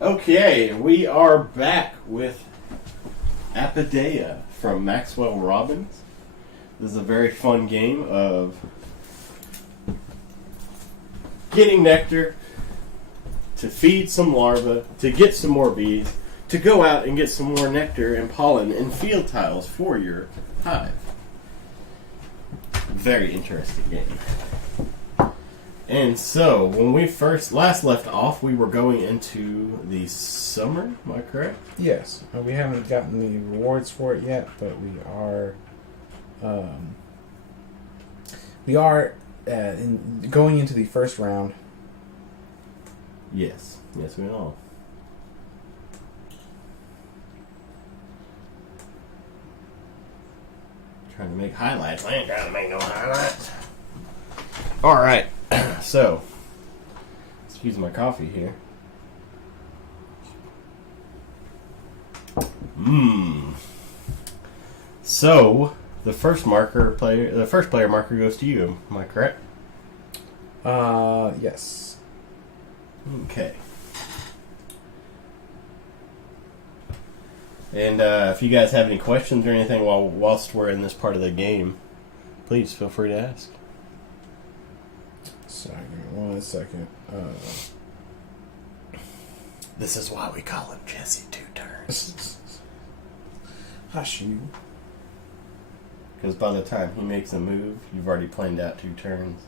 Okay, we are back with Apidaia from Maxwell Robbins. This is a very fun game of getting nectar, to feed some larvae, to get some more bees, to go out and get some more nectar and pollen and field tiles for your hive. Very interesting game. And so, when we last left off, we were going into the summer, am I correct? Yes. We haven't gotten the rewards for it yet, but we are going into the first round. Yes. Yes, we are. Trying to make highlights. I ain't trying to make no highlights. Alright. So, excuse my coffee here. So, the first player marker goes to you. Am I correct? Yes. Okay. And if you guys have any questions or anything whilst we're in this part of the game, please feel free to ask. Sorry, give me 1 second. This is why we call him Jesse Two Turns. Hush you. Because by the time he makes a move, you've already planned out 2 turns.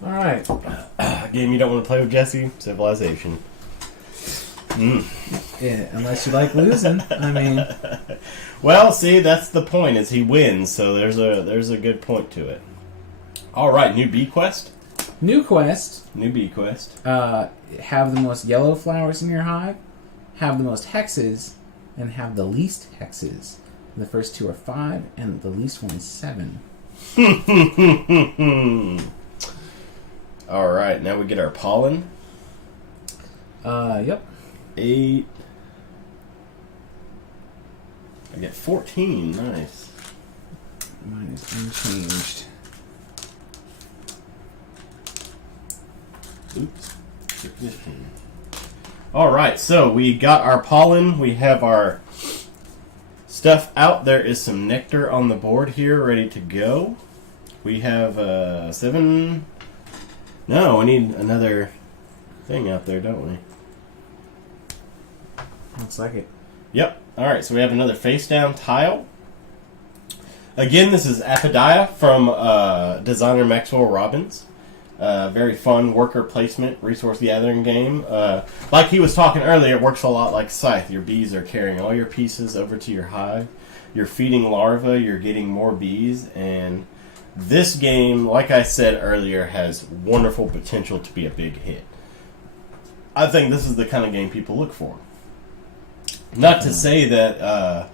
Alright. A game you don't want to play with Jesse? Civilization. Yeah, unless you like losing. I mean... Well, see, that's the point, is he wins, so there's a good point to it. Alright, new bee quest? New quest. New bee quest. Have the most yellow flowers in your hive, have the most hexes, and have the least hexes. The first 2 are 5, and the least one is 7. Alright, now we get our pollen. Yep. 8. I get 14, nice. Mine is unchanged. Oops. 15. Alright, so we got our pollen. We have our stuff out. There is some nectar on the board here ready to go. We have 7. No, we need another thing out there, don't we? Looks like it. Yep. Alright, so we have another face down tile. Again, this is Apidaia from designer Maxwell Robbins. Very fun worker placement, resource gathering game. Like he was talking earlier, it works a lot like Scythe. Your bees are carrying all your pieces over to your hive. You're feeding larvae, you're getting more bees, and this game, like I said earlier, has wonderful potential to be a big hit. I think this is the kind of game people look for. Not to say that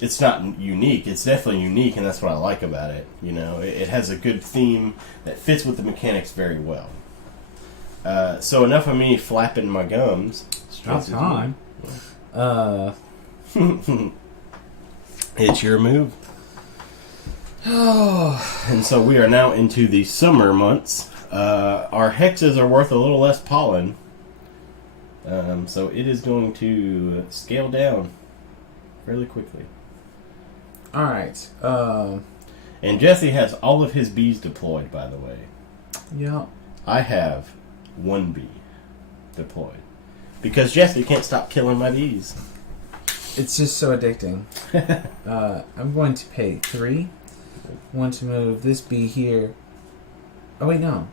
it's not unique. It's definitely unique, and that's what I like about it. You know, it has a good theme that fits with the mechanics very well. So enough of me flapping my gums. About time. It's your move. And so we are now into the summer months. Our hexes are worth a little less pollen. So it is going to scale down fairly quickly. Alright. And Jesse has all of his bees deployed, by the way. Yeah. I have 1 bee deployed. Because Jesse can't stop killing my bees. It's just so addicting. I'm going to pay 3. I want to move this bee here. Oh, wait, no.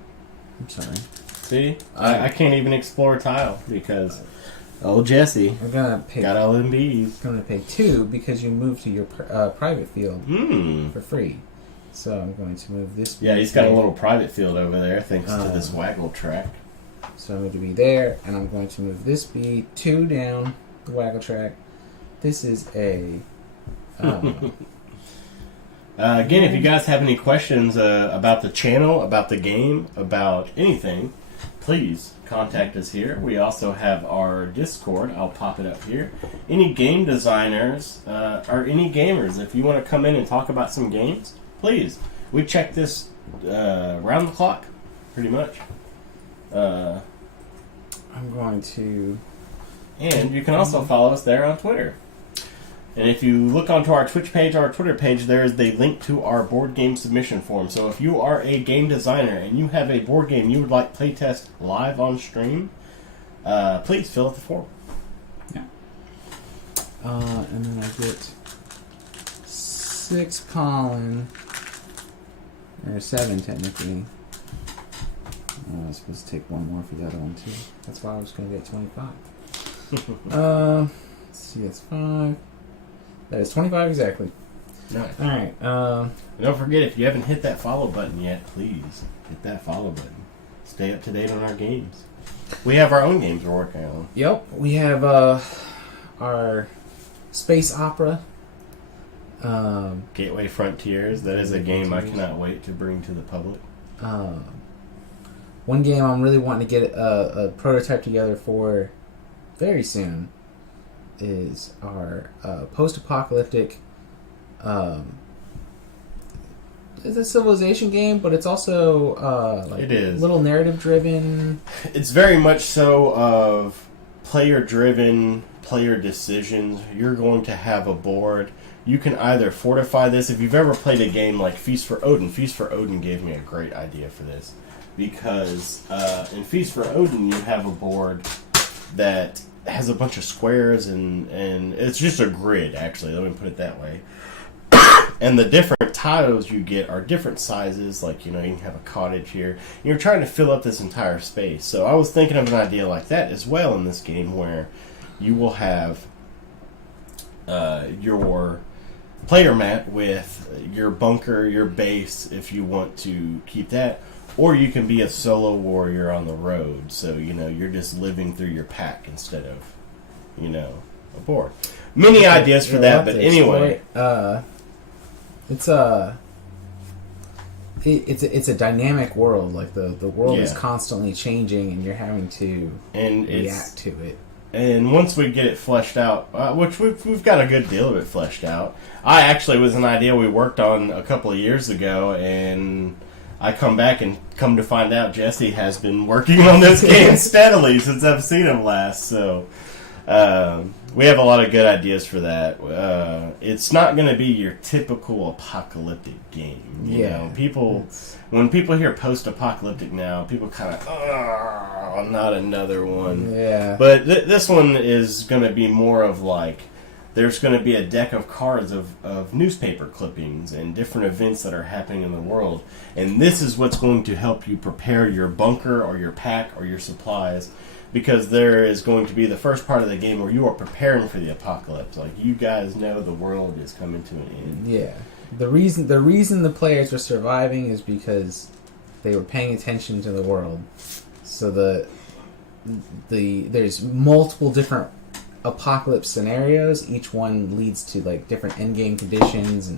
I'm sorry. See? I can't even explore a tile because old Jesse I'm gonna pay. got all them bees. I'm gonna pay 2 because you moved to your private field for free. So I'm going to move this. Yeah, he's got a little private field over there thanks to this waggle track. So I'm going to be there, and I'm going to move this bee 2 down the waggle track. This is a. Again, if you guys have any questions about the channel, about the game, about anything, please contact us here. We also have our Discord. I'll pop it up here. Any game designers or any gamers, if you want to come in and talk about some games, please. We check this round the clock. pretty much. I'm going to... And you can also follow us there on Twitter. And if you look onto our Twitch page, our Twitter page, there is the link to our board game submission form. So if you are a game designer and you have a board game you would like playtest live on stream, please fill out the form. Yeah. And then I get 6 pollen, or 7 technically. I was supposed to take 1 more for the other one too. That's why I was going to get 25. Let's see, that's 5. That is 25 exactly. Nice. Alright. Don't forget, if you haven't hit that follow button yet, please hit that follow button. Stay up to date on our games. We have our own games we're working on. Yep, we have our space opera. Gateway Frontiers. That is a game I cannot wait to bring to the public. One game I'm really wanting to get a prototype together for very soon is our post-apocalyptic. It's a civilization game, but it's also like it is a little narrative-driven. It's very much so of player-driven, player decisions. You're going to have a board. You can either fortify this. If you've ever played a game like Feast for Odin gave me a great idea for this. Because in Feast for Odin, you have a board that has a bunch of squares, and it's just a grid, actually. Let me put it that way. And the different tiles you get are different sizes. Like, you can have a cottage here. You're trying to fill up this entire space. So I was thinking of an idea like that as well in this game, where you will have your player mat with your bunker, your base, if you want to keep that. Or you can be a solo warrior on the road, so, you're just living through your pack instead of, a board. Many ideas for that, but anyway. It's a dynamic world. Like, the world is constantly changing, and you're having to react to it. And once we get it fleshed out, which we've got a good deal of it fleshed out. I actually was an idea we worked on a couple of years ago, and I come back and come to find out Jesse has been working on this game steadily since I've seen him last. So we have a lot of good ideas for that. It's not going to be your typical apocalyptic game. You know, when people hear post-apocalyptic now, people kind of, not another one. Yeah. But this one is going to be more of like, there's going to be a deck of cards of newspaper clippings and different events that are happening in the world. And this is what's going to help you prepare your bunker or your pack or your supplies, because there is going to be the first part of the game where you are preparing for the apocalypse. Like, you guys know the world is coming to an end. Yeah. The reason the players are surviving is because they were paying attention to the world. So there's multiple different apocalypse scenarios. Each one leads to like different endgame conditions,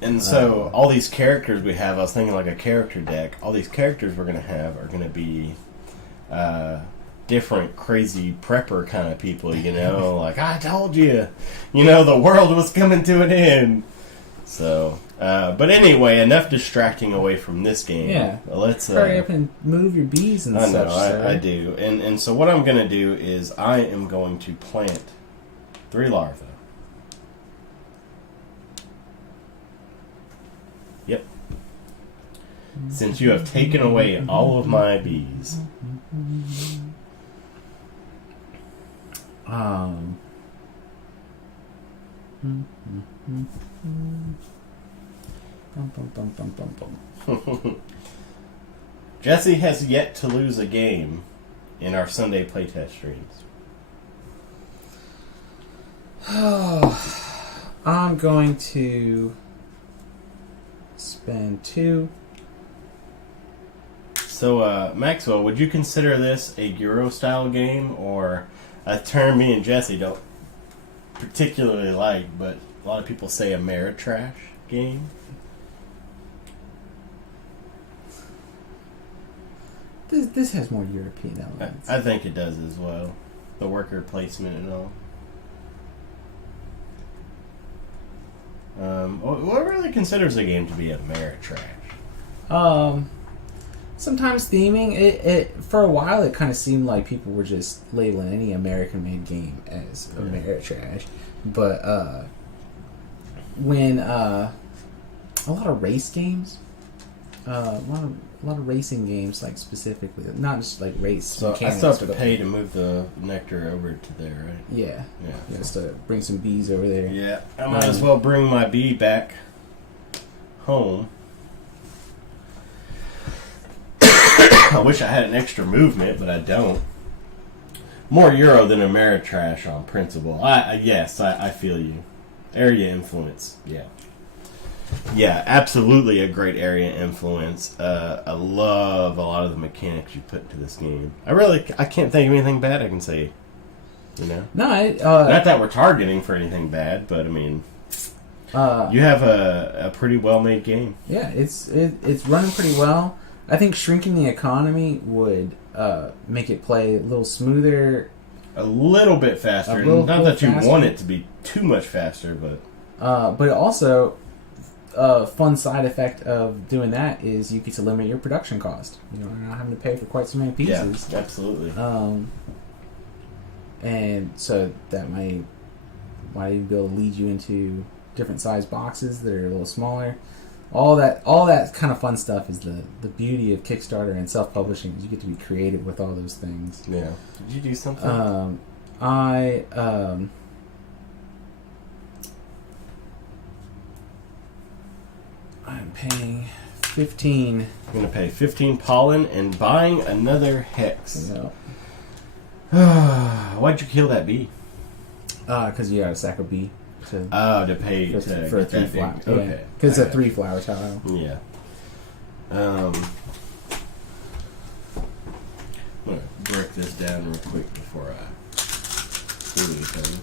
and so all these characters we have, I was thinking like a character deck. All these characters we're going to have are going to be different crazy prepper kind of people, like, I told you, the world was coming to an end. So but anyway, enough distracting away from this game. Yeah, let's hurry up and move your bees and I such. know, I do. And so what I'm going to do is I am going to plant 3 larvae. Yep. Since you have taken away all of my bees. Jesse has yet to lose a game in our Sunday playtest streams. I'm going to spend 2. So, Maxwell, would you consider this a Euro-style game, or a term me and Jesse don't particularly like, but a lot of people say Ameritrash game? This has more European elements. I think it does as well. The worker placement and all. Um, What really considers a game to be Ameritrash? Sometimes theming it for a while it kind of seemed like people were just labeling any American-made game as Ameritrash, but when a lot of race games, a lot of racing games, like specifically, not just like race. So I still have to pay to move the nectar over to there, right? Yeah, Yeah. Just to bring some bees over there. Yeah, I might as well bring my bee back home. I wish I had an extra movement, but I don't. More Euro than Ameritrash on principle. Yes, I feel you. Area influence, yeah. Yeah, absolutely a great area influence. I love a lot of the mechanics you put into this game. I can't think of anything bad I can say. You know? No, not that we're targeting for anything bad, but I mean, you have a pretty well-made game. Yeah, it's running pretty well. I think shrinking the economy would make it play a little smoother. A little bit faster. Not that you want it to be too much faster, but also, a fun side effect of doing that is you get to limit your production cost. You know, you're not having to pay for quite so many pieces. Yeah, absolutely. And so that might even be able to lead you into different size boxes that are a little smaller. All that kind of fun stuff is the beauty of Kickstarter and self-publishing. Is you get to be creative with all those things. Yeah. Did you do something? I'm paying 15. I'm gonna pay 15 pollen and buying another hex. No. Why'd you kill that bee? Because you got a sack of bee. To pay for a 3 flower. Okay. Because it's a 3 flower tile. Yeah. I'm gonna break this down real quick before I do anything.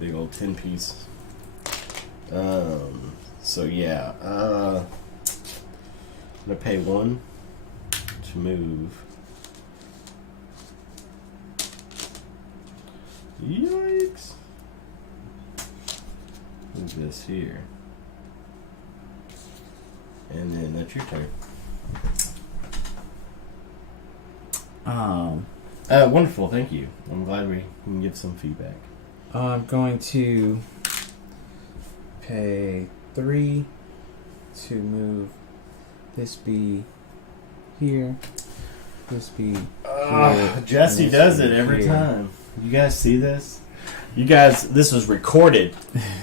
Big old 10 piece. So yeah, I'm gonna pay 1 to move. Yikes! Move this here, and then that's your turn. Wonderful, thank you. I'm glad we can give some feedback. I'm going to pay 3 to move this bee here, this bee here. Jesse does it every time. You guys see this? You guys, this was recorded.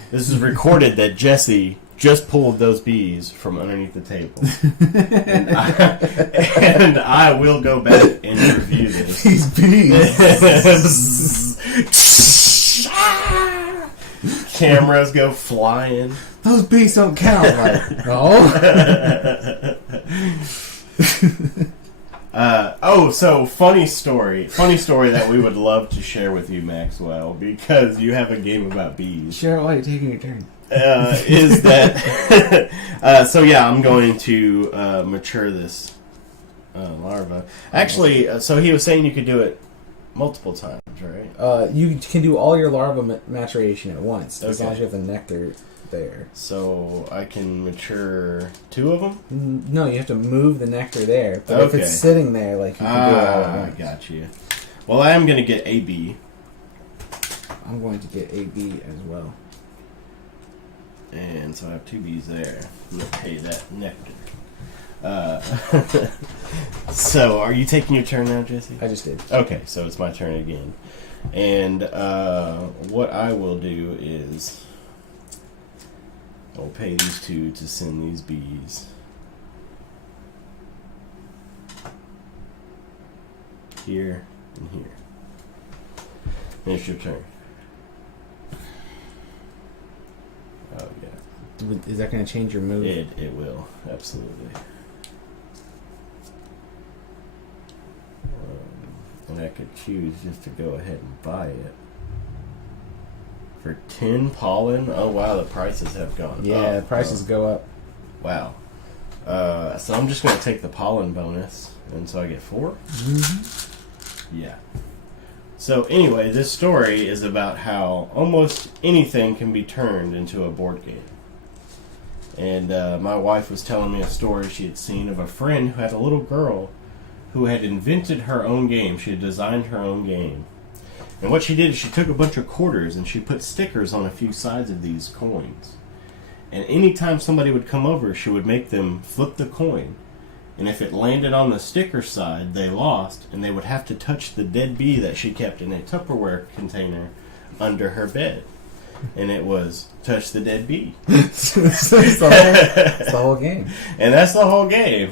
This is recorded that Jesse just pulled those bees from underneath the table. and I will go back and review this. These bees. Cameras go flying. Those bees don't count. Like, no. So funny story that we would love to share with you, Maxwell, because you have a game about bees. Share it while you're taking your turn. Is that so? Yeah, I'm going to mature this larva. Actually, so he was saying you could do it multiple times, right? You can do all your larva maturation at once, as Okay. long as you have the nectar there. So I can mature 2 of them? No, you have to move the nectar there. But if Okay. it's sitting there, like, you can do it all at I once. got you. Well, I am going to get a bee. I'm going to get a bee as well. And so I have 2 bees there. I'm going to pay that nectar. So, are you taking your turn now, Jesse? I just did. Okay, so it's my turn again. And what I will do is I'll pay these 2 to send these bees. Here and here. It's your turn. Oh, yeah. Is that going to change your move? It will, absolutely. And I could choose just to go ahead and buy it. For 10 pollen? Oh, wow, the prices have gone up. Yeah, the prices go up. Wow. So I'm just going to take the pollen bonus, and so I get 4? Mm-hmm. Yeah. So anyway, this story is about how almost anything can be turned into a board game. And my wife was telling me a story she had seen of a friend who had a little girl who had invented her own game. She had designed her own game. And what she did is she took a bunch of quarters and she put stickers on a few sides of these coins. And anytime somebody would come over, she would make them flip the coin. And if it landed on the sticker side, they lost, and they would have to touch the dead bee that she kept in a Tupperware container under her bed. And it was touch the dead bee. It's the whole game. And that's the whole game.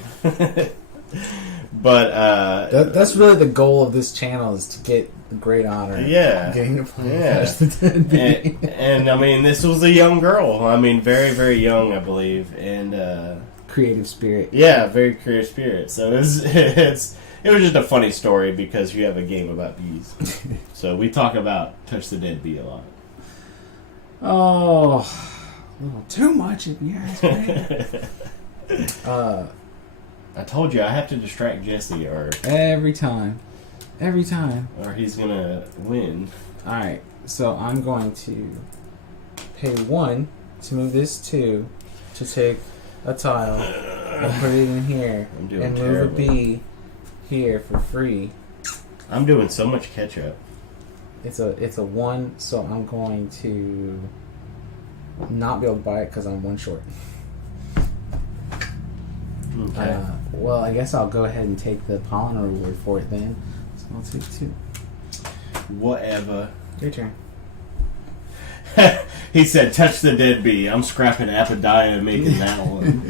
But that's really the goal of this channel, is to get the great honor. Yeah. Getting to play Yeah. Touch the Dead Bee. And I mean, this was a young girl. I mean, very, very young, I believe. And Creative spirit. yeah, very creative spirit. So it was just a funny story because you have a game about bees. So we talk about Touch the Dead Bee a lot. Oh, a little too much if you ask me. I told you I have to distract Jesse, or Every time. he's gonna win. Alright, so I'm going to pay 1 to move this 2 to take a tile and put it in here I'm doing and terrible. move a bee here for free. I'm doing so much catch up. It's a 1, so I'm going to not be able to buy it because I'm 1 short. Okay. Well, I guess I'll go ahead and take the pollen reward for it then. So I'll take 2. Whatever. Your turn. He said, touch the dead bee. I'm scrapping Apidaia and making that one.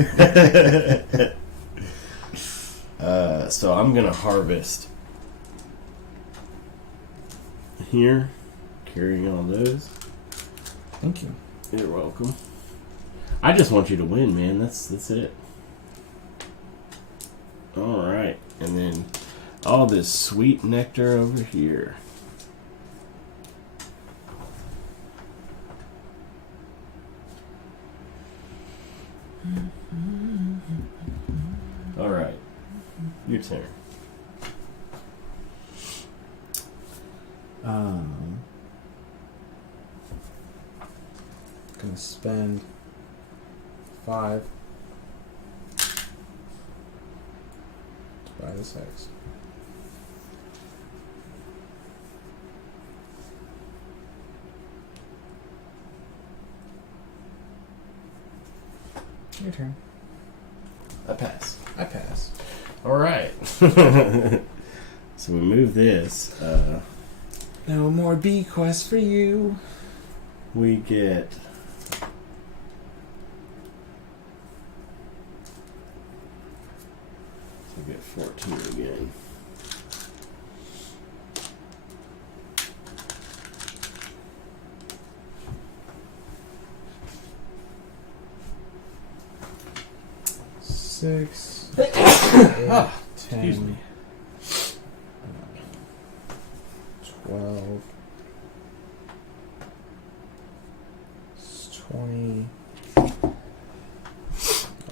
So I'm going to harvest here. Carrying all those. Thank you. You're welcome. I just want you to win, man. That's it. Alright. And then all this sweet nectar over here. Alright. Your turn. Gonna spend 5 to buy this hex. Your turn. I pass. I pass. Alright. So we move this. No more bee quests for you. We get we get 14 again. Six, Ah, 10, excuse me. 12, 20.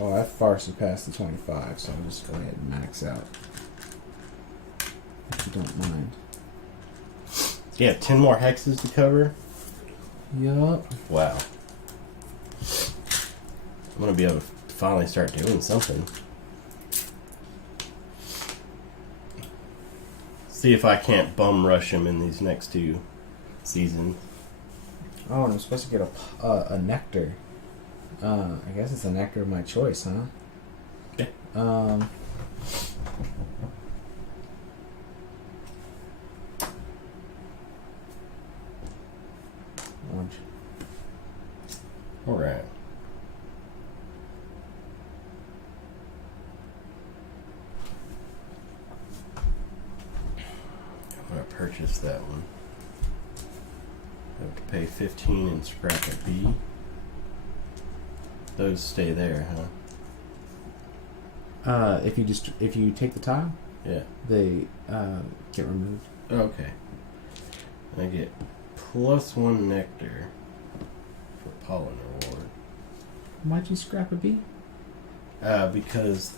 Oh, I far surpassed the 25, so I'll just go ahead and max out. If you don't mind. You have 10 more hexes to cover? Yup. Wow. I'm gonna be able to finally start doing something. See if I can't bum rush him in these next 2 seasons. Oh, and I'm supposed to get a nectar. I guess it's a nectar of my choice, huh? Yeah. Orange. Alright. I'm gonna purchase that one. I have to pay 15 and scrap a B. Those stay there, huh? If you take the tile, Yeah. they get removed. Okay. I get +1 nectar for pollen reward. Why'd you scrap a bee? Because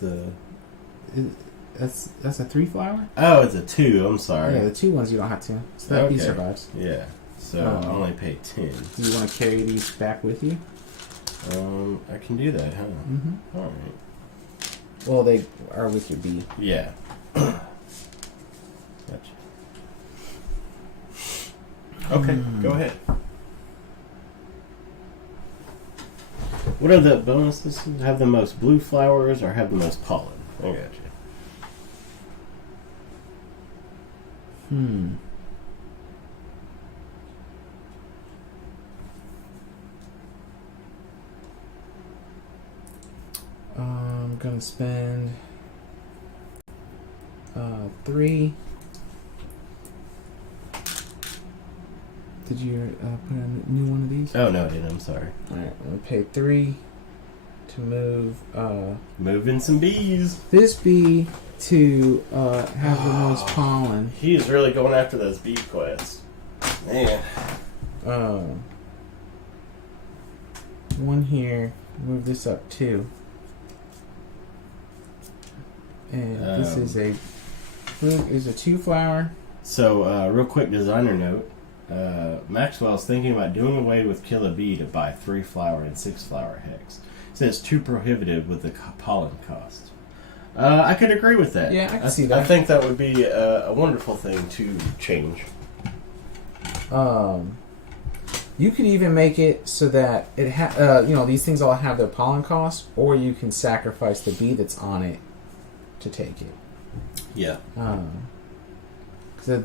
That's a 3 flower? oh, it's a 2. I'm sorry. Yeah, the 2 ones you don't have to. So that bee Okay. survives. Yeah. So I only pay 10. Do you want to carry these back with you? I can do that, huh? Mm-hmm. All right. Well, they are with your bee. Yeah. Gotcha. Okay, go ahead. What are the bonuses? Have the most blue flowers or have the most pollen? I got you. I'm gonna spend 3. Did you put in a new one of these? Oh, no, I didn't. I'm sorry. Alright, I'm gonna pay 3 to move Moving some bees. this bee to have the most pollen. He is really going after those bee quests. Man. One here. Move this up 2. And this is a 2 flower. So, real quick designer note. Maxwell's thinking about doing away with kill a bee to buy 3 flower and 6 flower hex. He says too prohibitive with the pollen cost. I could agree with that. Yeah, I can see that. I think that would be a wonderful thing to change. You could even make it so that it these things all have their pollen cost, or you can sacrifice the bee that's on it to take it. Yeah. Because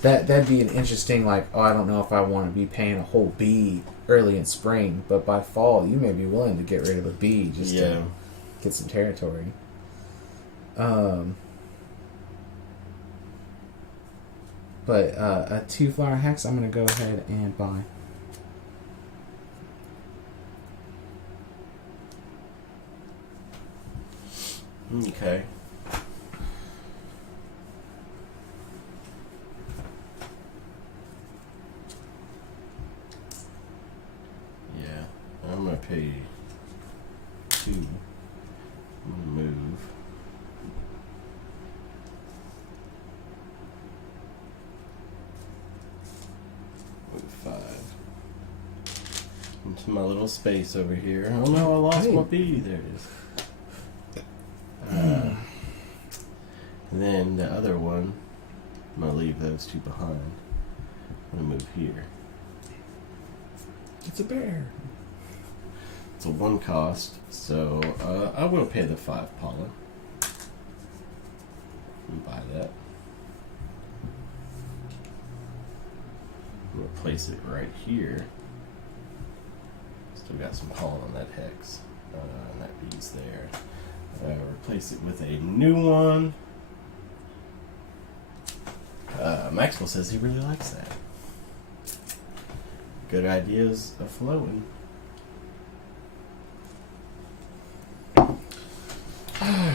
that'd be an interesting, like, I don't know if I want to be paying a whole bee early in spring, but by fall you may be willing to get rid of a bee just to get some territory. But a 2 flower hex, I'm gonna go ahead and buy. Okay. Yeah, I'm gonna pay 2. I'm gonna move. Move 5 into my little space over here. Oh no, I lost my bee. There it is. And then the other one, I'm going to leave those 2 behind. I'm going to move here. It's a bear. It's a 1 cost, so I will pay the 5 pollen. And buy that. I'm going to place it right here. Still got some pollen on that hex. And that bead's there. Replace it with a new one. Maxwell says he really likes that. Good ideas are flowing.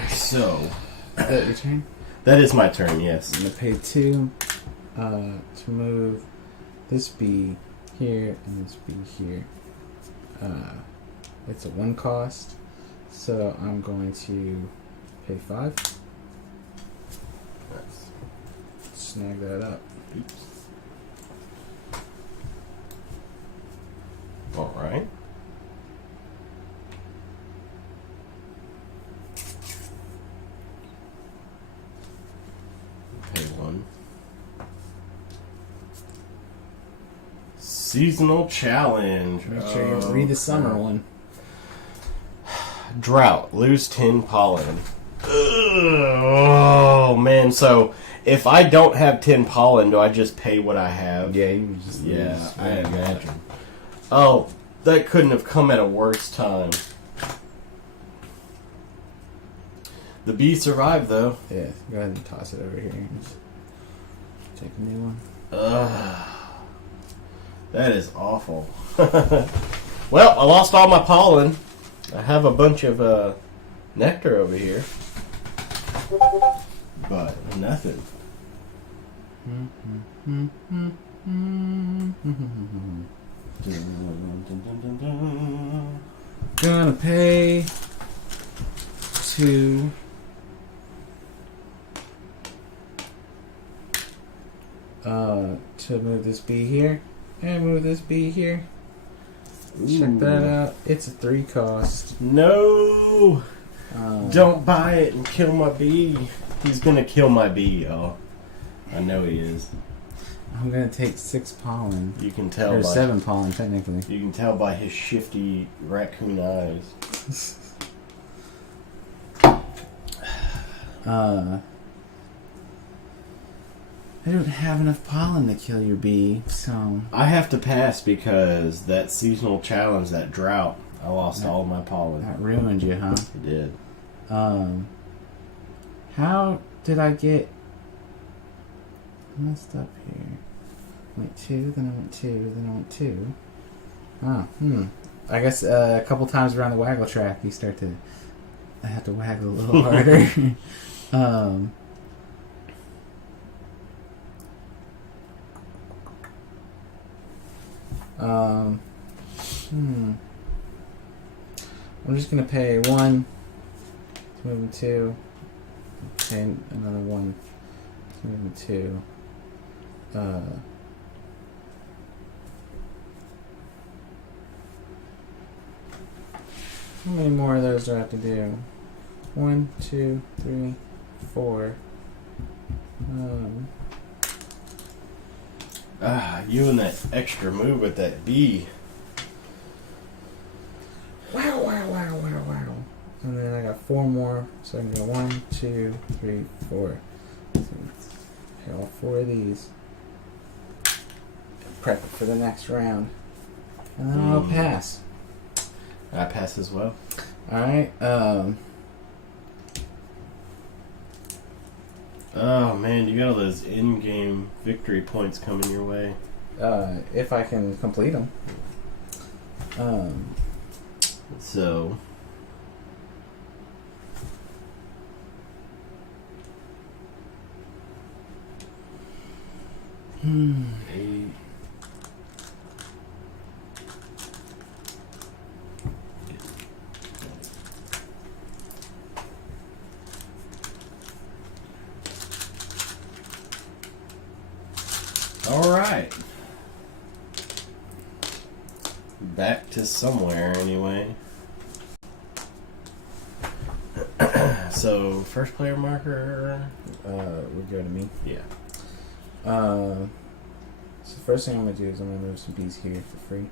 So, Is that your turn? that is my turn, yes. I'm gonna pay 2 to move this bee here and this bee here. It's a 1 cost, so I'm going to pay 5. Nice. Snag that up. Oops. All right. Pay 1. Seasonal challenge. Make sure you read the summer one. Drought. Lose 10 pollen. Ugh, oh man. So if I don't have 10 pollen, do I just pay what I have? Yeah, you just lose. I imagine. Oh, that couldn't have come at a worse time. The bee survived though. Yeah, go ahead and toss it over here. Just take a new one. That is awful. Well, I lost all my pollen. I have a bunch of nectar over here. But nothing. Gonna pay 2 to move this bee here and move this bee here. Check Ooh. that out. It's a 3 cost. No! Don't buy it and kill my bee. He's gonna kill my bee, y'all. I know he is. I'm gonna take 6 pollen. You can tell Or by 7 pollen, technically. You can tell by his shifty raccoon eyes. I don't have enough pollen to kill your bee, so... I have to pass because that seasonal challenge, that drought, I lost all my pollen. That ruined you, huh? It did. How did I get messed up here? Went 2, then I went 2, then I went 2. I guess a couple times around the waggle track, you start to... I have to waggle a little harder. I'm just gonna pay 1 to move him 2. Pay another 1 to move him 2. How many more of those do I have to do? 1, 2, 3, 4. You and that extra move with that bee. Wow, wow, wow, wow, wow. And then I got 4 more, so I can go 1, 2, 3, 4. So pay all 4 of these. Prep it for the next round. And then I'll pass. I pass as well. Alright, Oh man, you got all those in-game victory points coming your way. if I can complete them. So... Eight. All right. Back to somewhere anyway. So first player marker. Would go to me. Yeah. So the first thing I'm gonna do is I'm gonna move some bees here for free,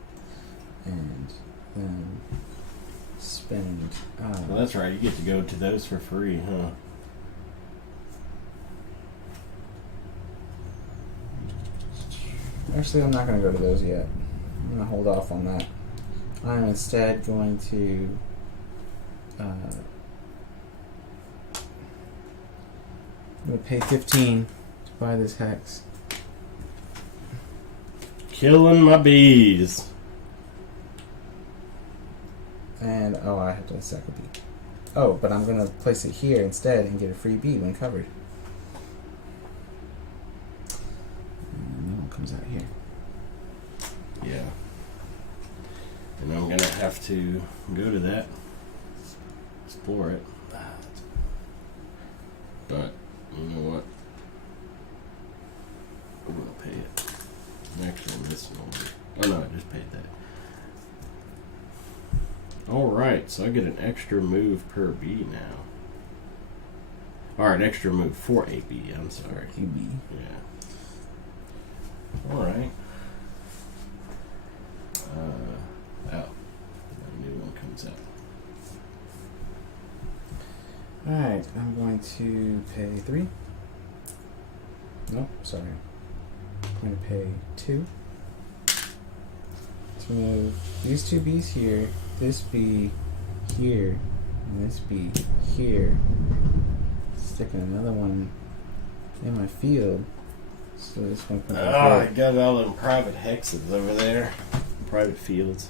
and then spend. Well, that's right. You get to go to those for free, huh? Actually, I'm not gonna go to those yet. I'm gonna hold off on that. I'm instead going to. I'm gonna pay 15 to buy this hex. Killing my bees. And I have to sack a bee. Oh, but I'm gonna place it here instead and get a free bee when covered. And that one comes out here. Yeah. And I'm gonna have to go to that, explore it. But you know what? I'm gonna pay it. Actually, I'm missing one. Oh no, I just paid that. Alright, so I get an extra move per bee now. Alright, extra move for a bee, I'm sorry. A bee. Yeah. Alright. A new one comes out. Alright, I'm going to pay 3. Nope, sorry. I'm going to pay 2. To move these 2 bees here, this bee here, and this bee here. Sticking another one in my field. So this one comes out I here. got all them private hexes over there. Private fields.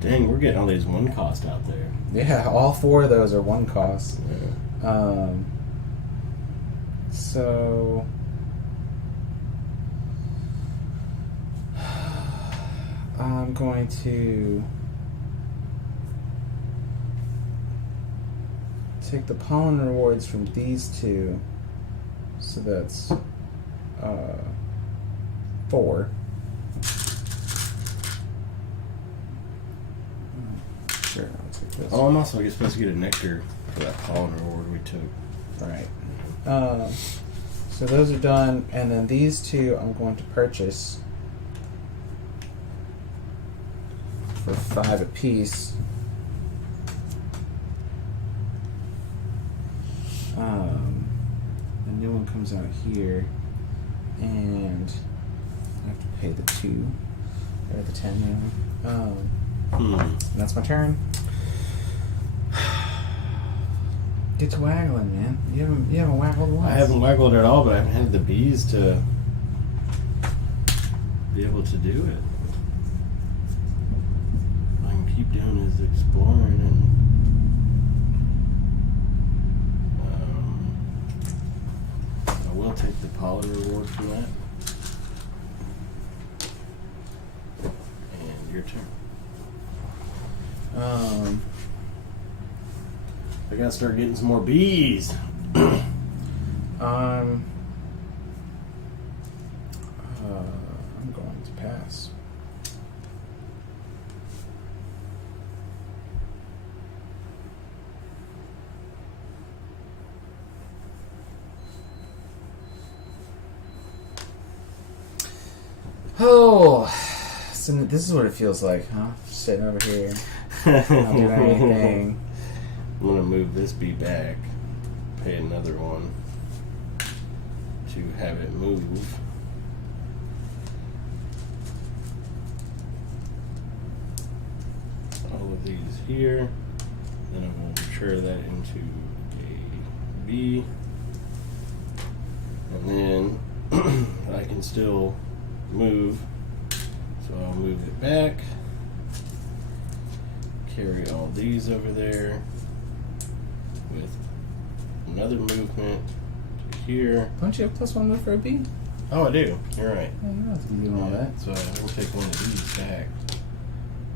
Dang, we're getting all these one cost out there. Yeah, all 4 of those are 1 cost. Yeah. So I'm going to take the pollen rewards from these 2. So that's 4. Oh, I'm also supposed to get a nectar for that pollen reward we took. Right. So those are done, and then these two I'm going to purchase for 5 apiece. The new one comes out here, and I have to pay the 2 or the 10 now. And that's my turn. Get to waggling, man. You haven't waggled once. I haven't waggled at all, but I haven't had the bees to be able to do it. All I can keep doing is exploring and I will take the pollen reward from that. And your turn. I gotta start getting some more bees. I'm going to pass. Oh, so this is what it feels like, huh? Sitting over here, not doing anything. I'm gonna move this bee back, pay another one to have it move. All of these here, then I will mature that into a bee, and then I can still move, so I'll move it back, carry all these over there with another movement to here. Don't you have +1 move for a bee? Oh, I do. You're right. Oh, you don't have to do all that. So I will take one of these back,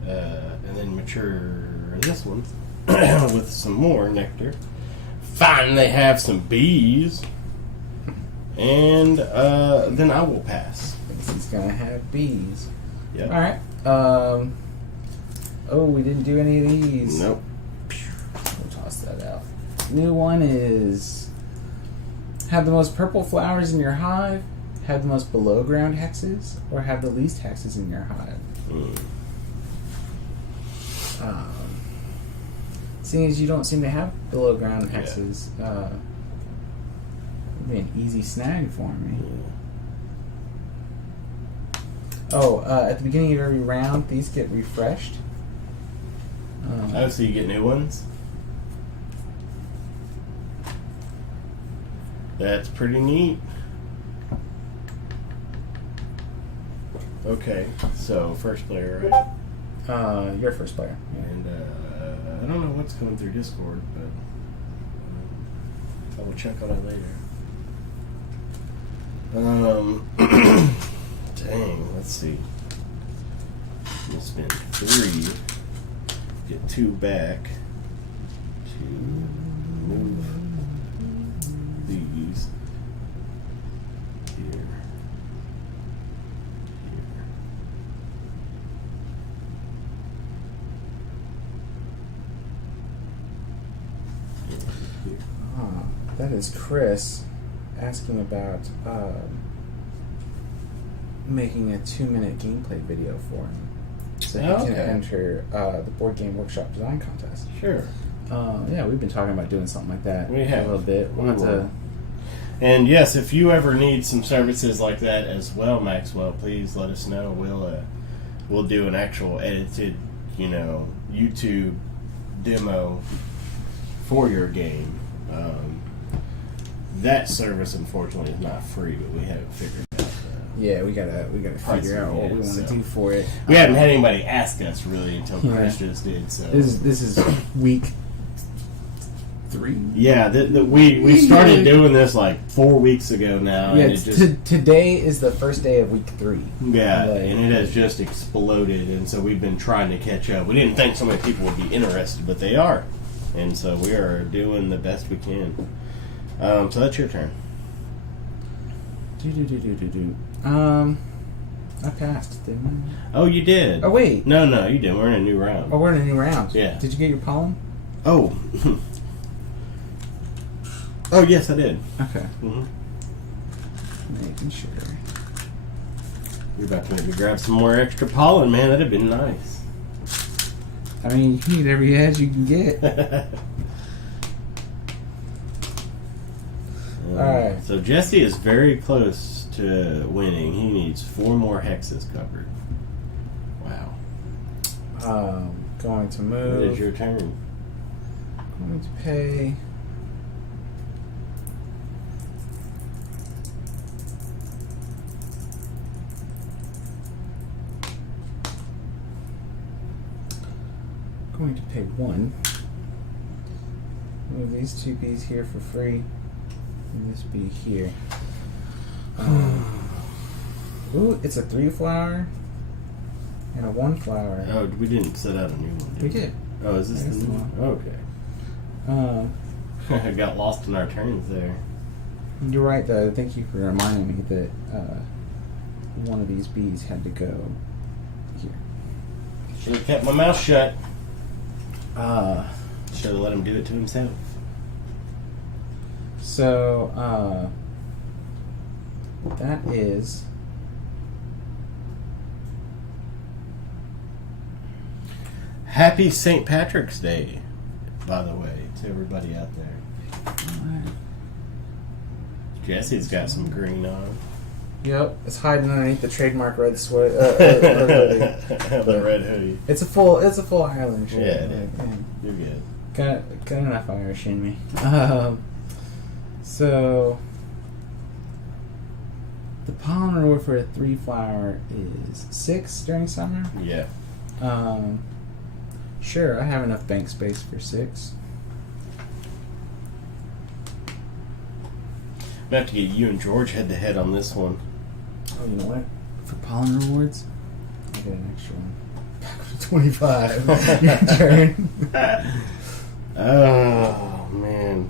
and then mature this one with some more nectar. Finally have some bees, and then I will pass. He's gonna have bees. Yep. All right. Oh, we didn't do any of these. Nope. We'll toss that out. New one is have the most purple flowers in your hive, have the most below ground hexes, or have the least hexes in your hive. Seeing as you don't seem to have below ground hexes, it'd be an easy snag for me. Oh, at the beginning of every round, these get refreshed. Oh, so you get new ones? That's pretty neat. Okay, so first player, right? Your first player. Yeah. And I don't know what's coming through Discord, but I will check on it later. Dang, let's see. We'll spend 3, get 2 back to move these here. That is Chris asking about making a 2-minute gameplay video for him, so he can enter the Board Game Workshop Design Contest. Sure. Yeah, we've been talking about doing something like that. We have a little bit. We'll have to. And yes, if you ever need some services like that as well, Maxwell, please let us know. We'll do an actual edited, YouTube demo for your game. That service, unfortunately, is not free, but we haven't figured out. Yeah, we gotta figure out what we want to do for it. We haven't had anybody ask us really until Chris just did. So this is week 3. Yeah, we started doing this like 4 weeks ago now. Yeah, and today is the first day of week 3. Yeah, and it has just exploded, and so we've been trying to catch up. We didn't think so many people would be interested, but they are, and so we are doing the best we can. So that's your turn. I passed, didn't Oh, you did. I? Oh, wait. No, you didn't. We're in a new round. Oh, we're in a new round. Yeah. Did you get your pollen? Oh. Oh, yes, I did. Okay. Mm-hmm. Making sure. You're about to make me grab some more extra pollen, man. That'd have been nice. I mean, you need every edge you can get. Alright. So Jesse is very close to winning. He needs 4 more hexes covered. Wow. Going to It move. is your turn. Going to pay. Going to pay 1. Move these 2 bees here for free. And this bee here. Ooh, it's a 3 flower and a 1 flower. Oh, we didn't set out a new one, did We we? did. Oh, is this There's the new the one? Okay. I got lost in our turns there. You're right, though. Thank you for reminding me that one of these bees had to go here. Should have kept my mouth shut. Uh, Should have let him do it to himself. so, that is... Happy St. Patrick's Day, by the way, to everybody out there. Jesse's got some green on. Yep, it's hiding underneath the trademark red sweat. Hoodie. The red hoodie. It's a full island shirt. Yeah, it is. You're good. Got enough Irish in me. So the pollen reward for a 3 flower is 6 during summer. Yeah. Sure, I have enough bank space for 6. I'm going to have to get you and George head to head on this one. Oh, you know what? For pollen rewards, I get an extra one. Back to 25. Your turn. Oh, man.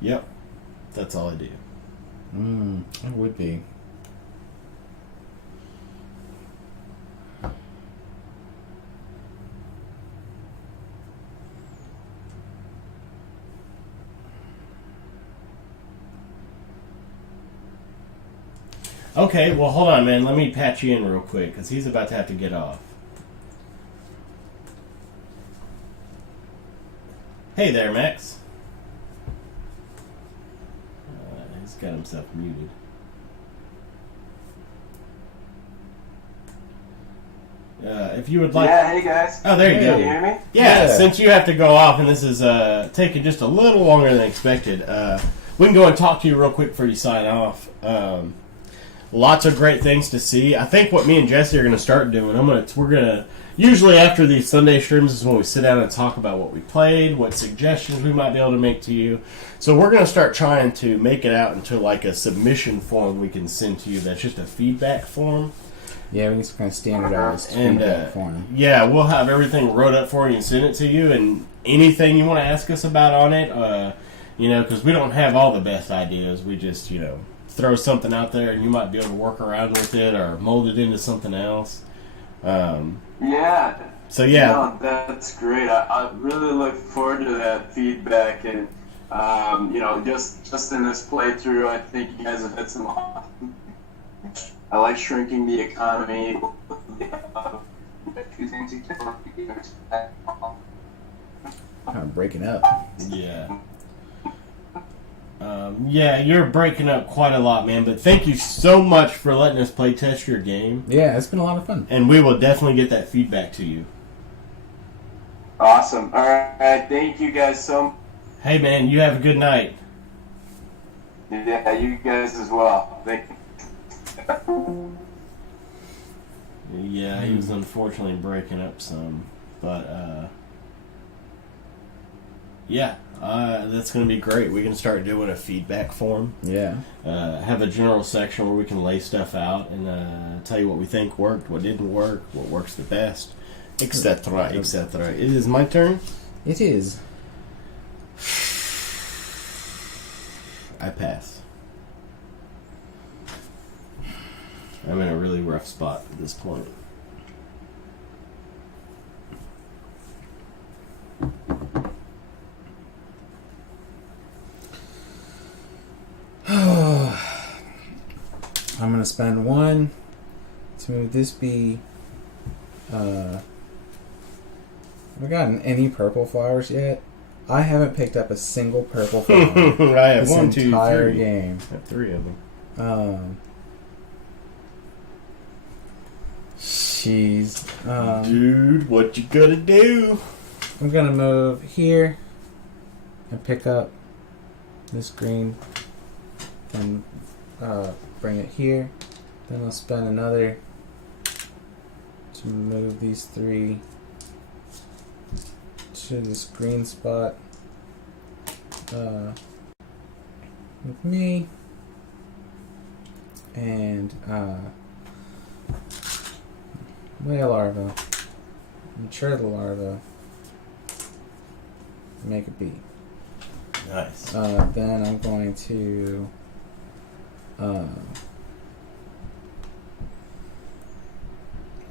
Yep. That's all I do. It would be. Okay, well, hold on, man. Let me patch you in real quick, because he's about to have to get off. Hey there, Max. He's got himself muted. If you would like... Yeah, hey guys. Oh, there you Can go. you hear me? Yeah, Yeah. since you have to go off and this is taking just a little longer than expected, we can go and talk to you real quick before you sign off. Lots of great things to see. I think what me and Jesse are going to start doing, we're going to, usually after these Sunday streams is when we sit down and talk about what we played, what suggestions we might be able to make to you. So we're going to start trying to make it out into like a submission form we can send to you that's just a feedback form. Yeah, we need some kind of standardized And feedback form. yeah, we'll have everything wrote up for you and send it to you, and anything you want to ask us about on it, because we don't have all the best ideas. We just, throw something out there, and you might be able to work around with it or mold it into something else. Yeah. So yeah, No, that's great. I really look forward to that feedback, and just in this playthrough, I think you guys have hit some. I like shrinking the economy. Kind of breaking up. yeah. Yeah, you're breaking up quite a lot, man, but thank you so much for letting us play test your game, Yeah, it's been a lot of fun. and we will definitely get that feedback to you. Awesome. All right. Thank you guys so much. Hey, man, you have a good night. Yeah, you guys as well. Thank you. Yeah, he was unfortunately breaking up some, but yeah, that's going to be great. We can start doing a feedback form. Yeah. Have a general section where we can lay stuff out and tell you what we think worked, what didn't work, what works the best, etc., etc. It is my turn. It is. I pass. I'm in a really rough spot at this point. I'm gonna spend 1 to move this bee. Have I gotten any purple flowers yet? I haven't picked up a single purple flower I have this 1, 2, entire 3. game. I have 3 of them. Jeez. Dude, what you gonna do? I'm gonna move here and pick up this green, then bring it here. Then I'll spend another to move these 3 to this green spot with me, and whale larva, mature the larva, make a bee. Nice. Then I'm going to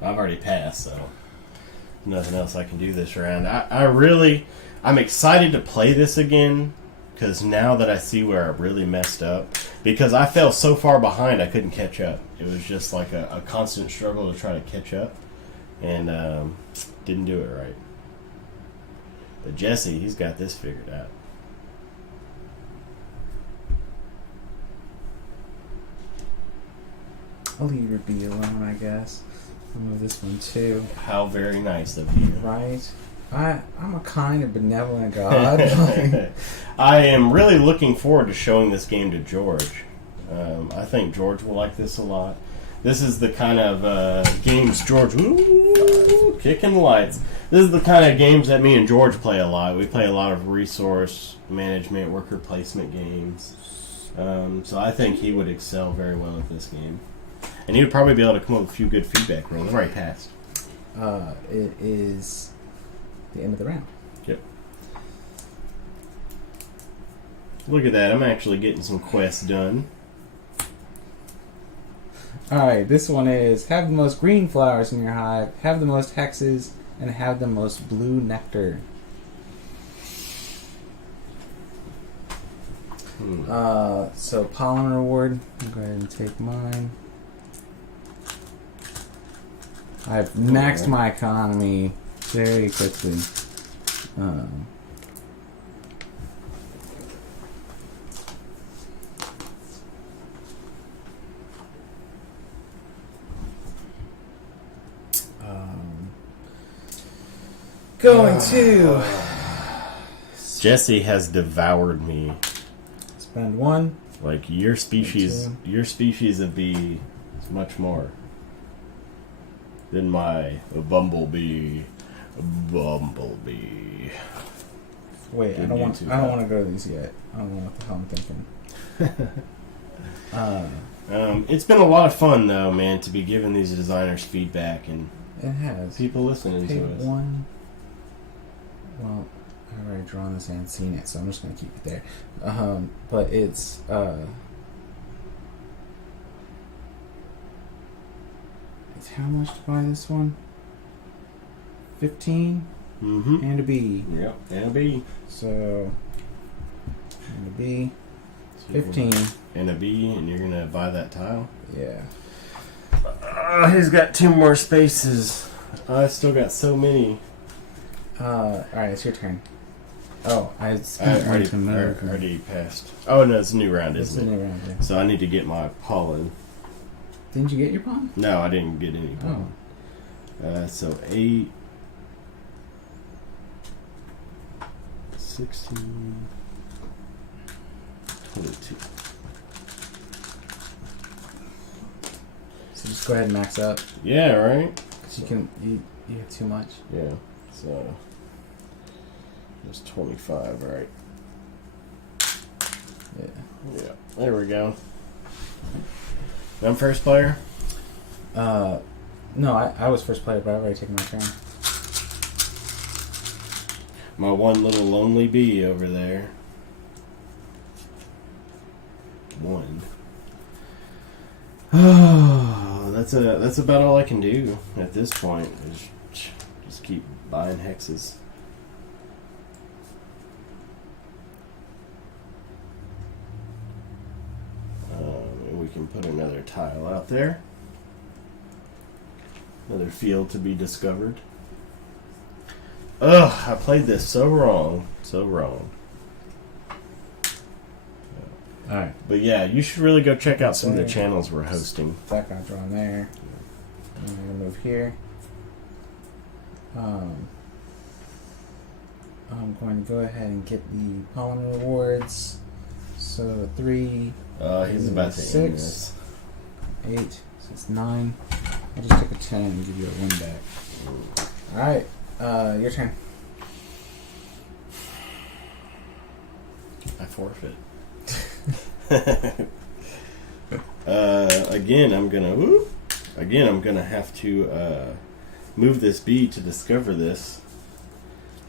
I've already passed, so nothing else I can do this round. I'm excited to play this again, because now that I see where I really messed up, because I fell so far behind I couldn't catch up. It was just like a constant struggle to try to catch up, and didn't do it right. But Jesse, he's got this figured out. I'll leave your bee alone, I guess. I'll move this one too. How very nice of you. Right? I'm a kind of benevolent god. I am really looking forward to showing this game to George. I think George will like this a lot. This is the kind of games George... Ooh, kicking the lights. This is the kind of games that me and George play a lot. We play a lot of resource management, worker placement games. So I think he would excel very well at this game. And he would probably be able to come up with a few good feedback rolls. Right past. It is the end of the round. Yep. Look at that. I'm actually getting some quests done. Alright, this one is have the most green flowers in your hive, have the most hexes, and have the most blue nectar. So pollen reward. I'll go ahead and take mine. I've maxed my economy very quickly. Going to Jesse has devoured me. spend 1. Like your species of bee is much more than my bumblebee. Wait, I Didn't don't get want. too I don't bad. want to go to these yet. I don't know what the hell I'm thinking. It's been a lot of fun though, man, to be giving these designers feedback and It has. people listening Pay to us. 1. Well, I've already drawn this and seen it, so I'm just gonna keep it there. But it's how much to buy this one? 15 Mm-hmm. and a B. Yep, and a bee. So and a B. 15. And a bee, and you're gonna buy that tile. Yeah. He's got 2 more spaces. I still got so many. Alright, it's your turn. Oh, I spent one to move. already passed. Oh no, it's a new round, It's isn't a it? new round, yeah. So I need to get my pollen. Didn't you get your pawn? No, I didn't get any pollen. So 8, 16, 22. So just go ahead and max up. Yeah, right? Because you have too much. Yeah, so it's 25, right? Yeah, there we go. I'm first player? No, I was first player, but I've already taken my turn. My one little lonely bee over there. One. Oh, that's about all I can do at this point. Just keep buying hexes. And we can put another tile out there. Another field to be discovered. Ugh, I played this so wrong. So wrong. Alright. But yeah, you should really go check out some of the channels we're hosting. That got drawn there. I'm going to move here. I'm going to go ahead and get the pollen rewards. So 3. He's about to 6, end this. 8, so it's 9. I'll just take a 10 and give you a win back. Alright, your turn. I forfeit. Again, I'm gonna have to move this bee to discover this.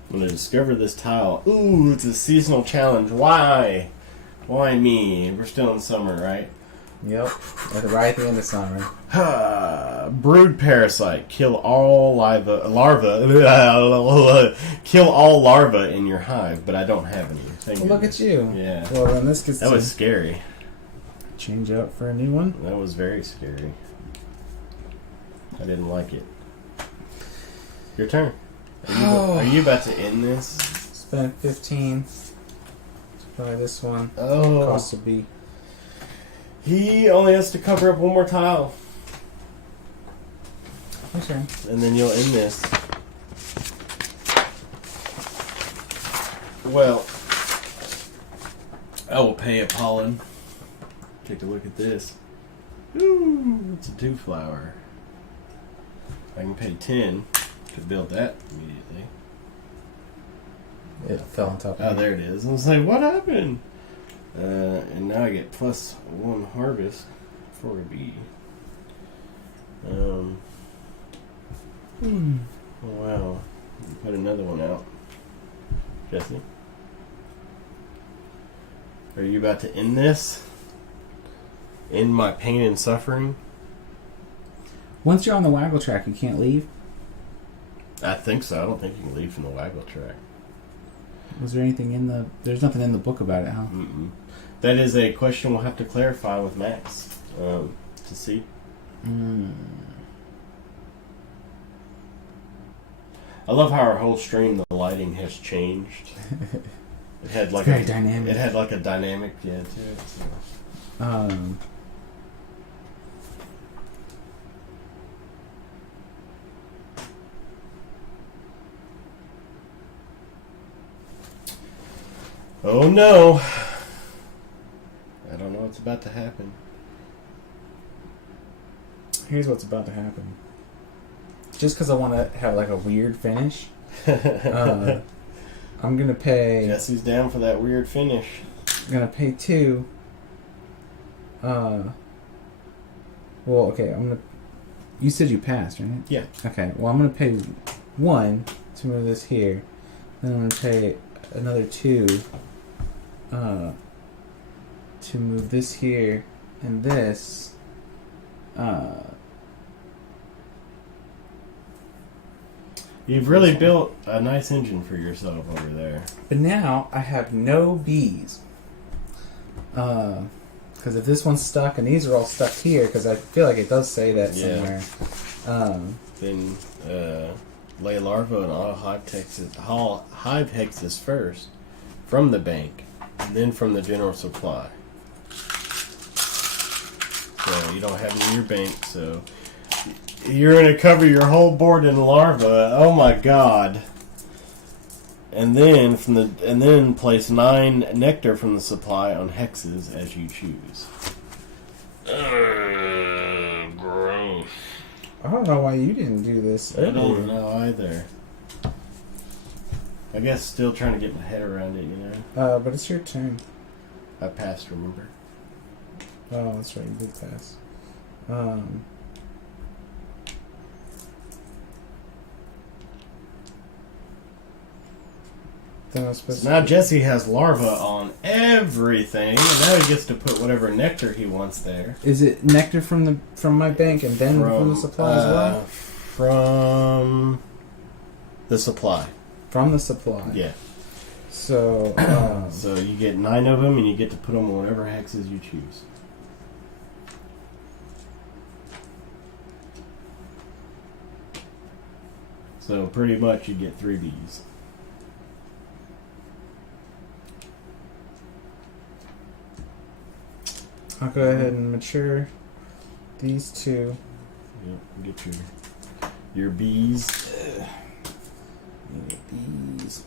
I'm gonna discover this tile. Ooh, it's a seasonal challenge. Why? Why me? We're still in summer, right? Yep, right at the end of summer. Brood parasite. Kill all larva. Kill all larva in your hive, but I don't have any. Well, look at you. Yeah. Well, then this gets That was scary. change up for a new one. That was very scary. I didn't like it. Your turn. Are you about to end this? Spend 15. Let's buy this one. Oh. Cost will be. He only has to cover up one more tile. Okay. And then you'll end this. Well, I will pay a pollen. Take a look at this. Ooh, it's a 2-flower. I can pay 10 to build that immediately. It fell on top of Oh, me. there it is. I was like, what happened? And now I get +1 harvest for a bee. Oh, wow. Put another one out. Jesse? Are you about to end this? End my pain and suffering? Once you're on the waggle track, you can't leave. I think so. I don't think you can leave from the waggle track. Was there anything in the... There's nothing in the book about it, huh? Mm-mm. That is a question we'll have to clarify with Max to see. I love how our whole stream, the lighting has changed. It had like very dynamic. It had like a dynamic, to it. So. Oh no! I don't know what's about to happen. Here's what's about to happen. Just because I want to have like a weird finish, I'm gonna pay. Jesse's down for that weird finish. I'm gonna pay 2. Well, okay. I'm gonna. You said you passed, right? Yeah. Okay. Well, I'm gonna pay 1 to move this here. Then I'm gonna pay another 2 to move this here and this. You've really built a nice engine for yourself over there. But now I have no bees. Because if this one's stuck and these are all stuck here, because I feel like it does say that somewhere. Then lay larva and auto hive hexes first from the bank, and then from the general supply. So you don't have any in your bank, so you're going to cover your whole board in larva. Oh my god. And then place 9 nectar from the supply on hexes as you choose. Gross. I don't know why you didn't do this. I don't know either. I guess still trying to get my head around it, you know? But it's your turn. I passed, remember? Oh, that's right, you did pass. Then I was supposed So now Jesse has larva on everything, and now he gets to put whatever nectar he wants there. Is it nectar from my bank and then from the supply as well? From the supply. From the supply. Yeah. So, So you get 9 of them, and you get to put them on whatever hexes you choose. So pretty much you get 3 bees. I'll go ahead and mature these 2. Yep, get your bees. Bees.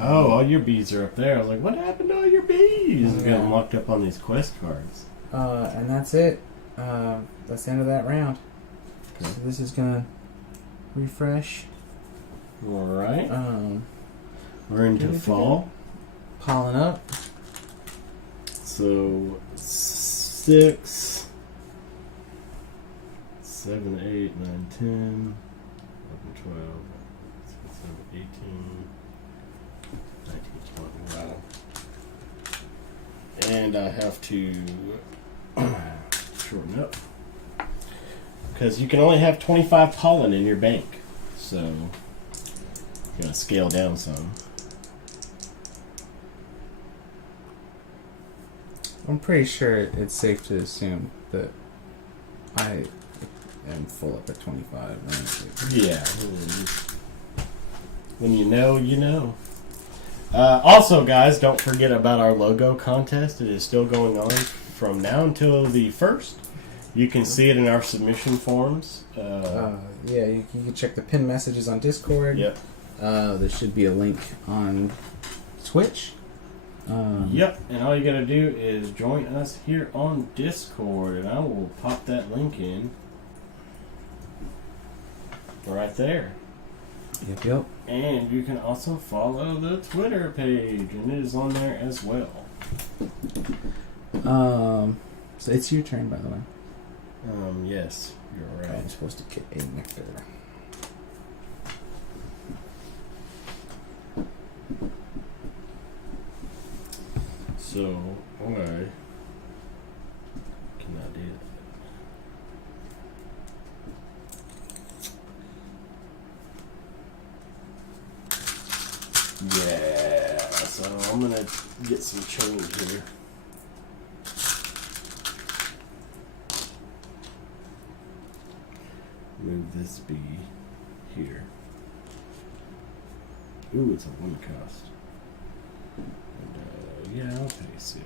Oh, all your bees are up there. I was like, what happened to all your bees? Yeah. Got them locked up on these quest cards. And that's it. That's the end of that round. Okay. So this is gonna refresh. Alright. We're into fall. Pollen up. So 6, 7, 8, 9, 10, 11, 12, 16, 17, 18, 19, 20. Wow. And I have to shorten up. Because you can only have 25 pollen in your bank. So, you gotta scale down some. I'm pretty sure it's safe to assume that I am full up at 25. Yeah. When you know, you know. Also, guys, don't forget about our logo contest. It is still going on from now until the 1st. You can see it in our submission forms. Yeah, you can check the pinned messages on Discord. Yep. There should be a link on Twitch. Yep, and all you gotta do is join us here on Discord, and I will pop that link in right there. Yep. And you can also follow the Twitter page, and it is on there as well. So it's your turn, by the way. Yes, you're Okay, right. I'm supposed to get a nectar. So, I cannot do that. Yeah, so I'm gonna get some change here. Move this B here. Ooh, it's a 1 cost. And, yeah, I'll pay 6.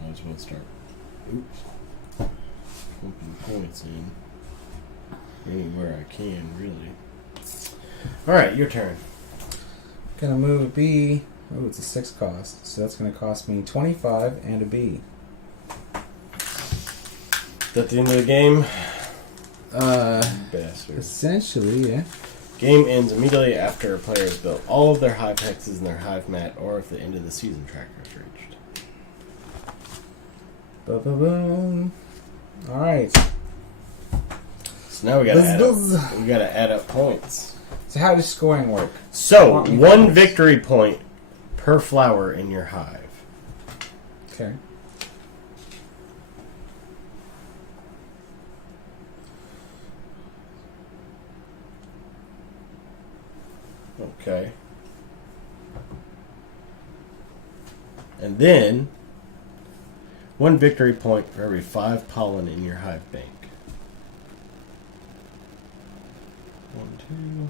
Might as well start. Oops. Pumping points in. Anywhere I can, really. Alright, your turn. Gonna move a B. Oh, it's a 6 cost. So that's gonna cost me 25 and a B. Is that the end of the game? Bastard. Essentially, yeah. Game ends immediately after a player has built all of their hive hexes in their hive mat, or if the end of the season tracker is reached. Boom. Alright. So now we gotta add up points. So how does scoring work? So 1 victory point per flower in your hive. Okay. Okay. And then 1 victory point for every 5 pollen in your hive bank. 1, 2.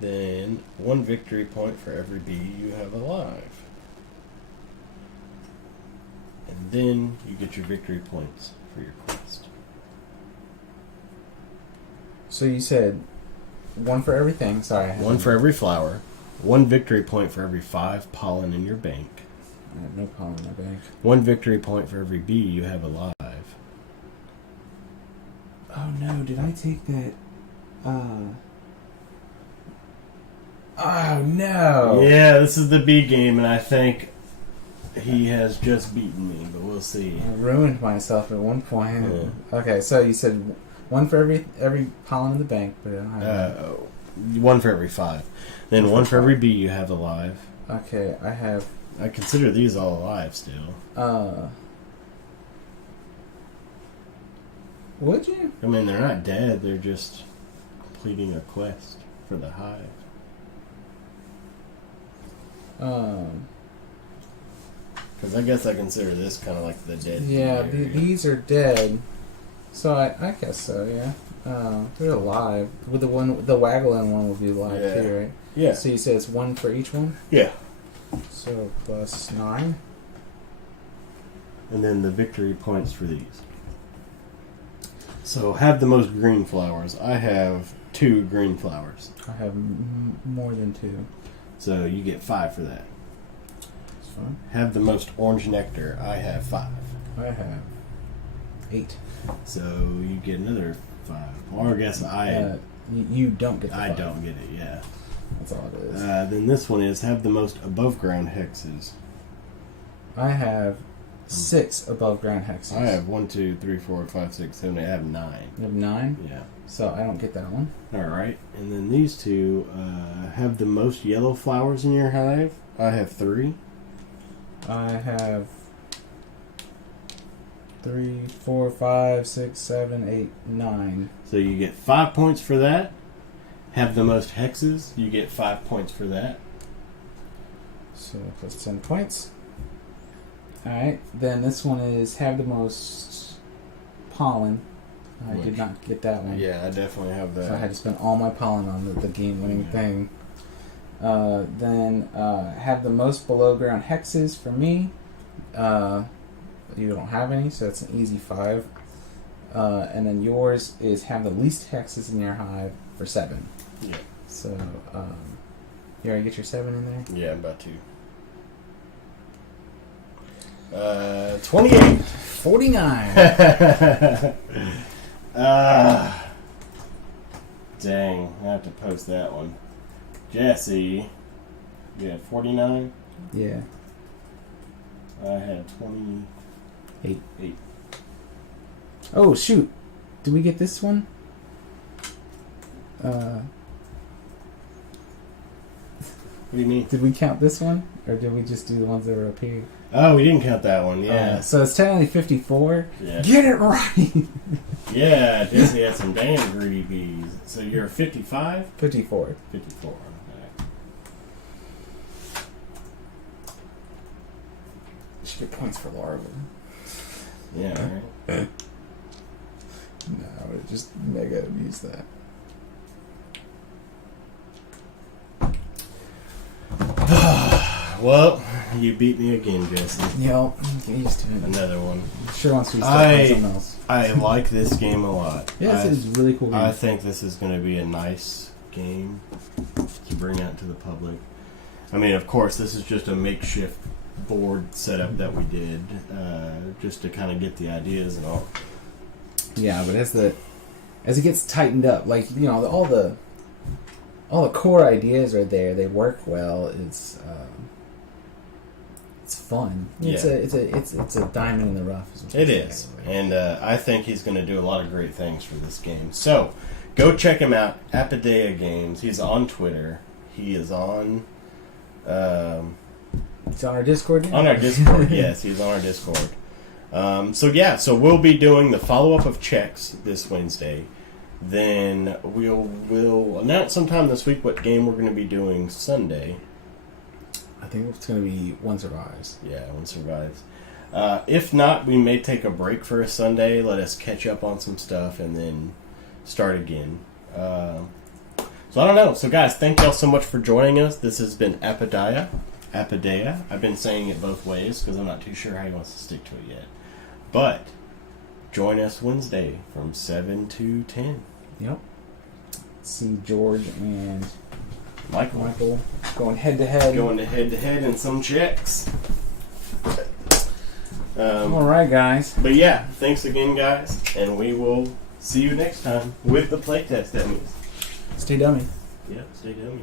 Then 1 victory point for every bee you have alive. And then you get your victory points for your quest. So you said one for everything. Sorry. One for every flower. 1 victory point for every 5 pollen in your bank. I have no pollen in my bank. 1 victory point for every bee you have alive. Oh no, did I take that? Oh no! Yeah, this is the bee game, and I think he has just beaten me, but we'll see. I ruined myself at one point. Yeah. Okay, so you said one for every pollen in the bank, but I don't have 1 for every 5. Then 1 for every bee you have alive. Okay, I have. I consider these all alive still. Would you? I mean, they're not dead, they're just completing a quest for the hive. Because I guess I consider this kind of like the dead. Yeah, area. these are dead. So I guess so. Yeah, they're alive. With the waggling one will be alive Yeah. too, right? Yeah. So you said it's 1 for each one. Yeah. So plus 9. And then the victory points for these. So have the most green flowers. I have 2 green flowers. I have more than 2. So you get 5 for that. That's fine. Have the most orange nectar. I have 5. I have 8. So you get another 5. Or I guess You don't get the I 5. don't get it, yeah. That's all it is. Then this one is have the most above ground hexes. I have 6 above ground hexes. I have 1, 2, 3, 4, 5, 6, 7, 8. I have 9. You have 9? Yeah. So I don't get that one. Alright. And then these 2 have the most yellow flowers in your hive. I have 3. I have 3, 4, 5, 6, 7, 8, 9. So you get 5 points for that. Have the most hexes. You get 5 points for that. So plus 10 points. Alright, then this one is have the most pollen. I did not get that one. Yeah, I definitely have that. So I had to spend all my pollen on the game-winning thing. Then have the most below-ground hexes for me. You don't have any, so it's an easy 5. And then yours is have the least hexes in your hive for 7. Yeah. So, you already get your 7 in there? Yeah, I'm about to. 28. 49. Dang, I have to post that one. Jesse, you had 49? Yeah. I had 28. Oh, shoot. Did we get this one? What do you mean? Did we count this one? Or did we just do the ones that were up here? Oh, we didn't count that one, yeah. So it's technically 54. Yeah. Get it right! Yeah, Jesse had some damn greedy bees. So you're 55? 54. 54, okay. Should get points for larva. Yeah, right. No, I would just mega abuse that. Well, you beat me again, Jesse. Yep, get used to it. Another one. Sure wants to be stuck on something else. I like this game a lot. Yeah, this is a really cool game. I think this is going to be a nice game to bring out to the public. I mean, of course, this is just a makeshift board setup that we did just to kind of get the ideas and all. Yeah, but as it gets tightened up, like, you know, all the core ideas are there. They work well. It's fun. It's a diamond in the rough. It is, and I think he's going to do a lot of great things for this game. So, go check him out, Apidaia Games. He's on Twitter. He is on. It's on our Discord now? On our Discord, yes, he's on our Discord. So we'll be doing the follow-up of checks this Wednesday. Then we'll announce sometime this week what game we're going to be doing Sunday. I think it's going to be One Survives. Yeah, One Survives. If not, we may take a break for a Sunday, let us catch up on some stuff, and then start again. So I don't know. So guys, thank y'all so much for joining us. This has been Apidaia. Apidaia. I've been saying it both ways because I'm not too sure how he wants to stick to it yet. But join us Wednesday from 7 to 10. Yep. See George and Michael going head to head. going to head in some checks. All right, guys. But yeah, thanks again, guys, and we will see you next time with the Playtest Dummies. Stay dummy. Yep, stay dummy.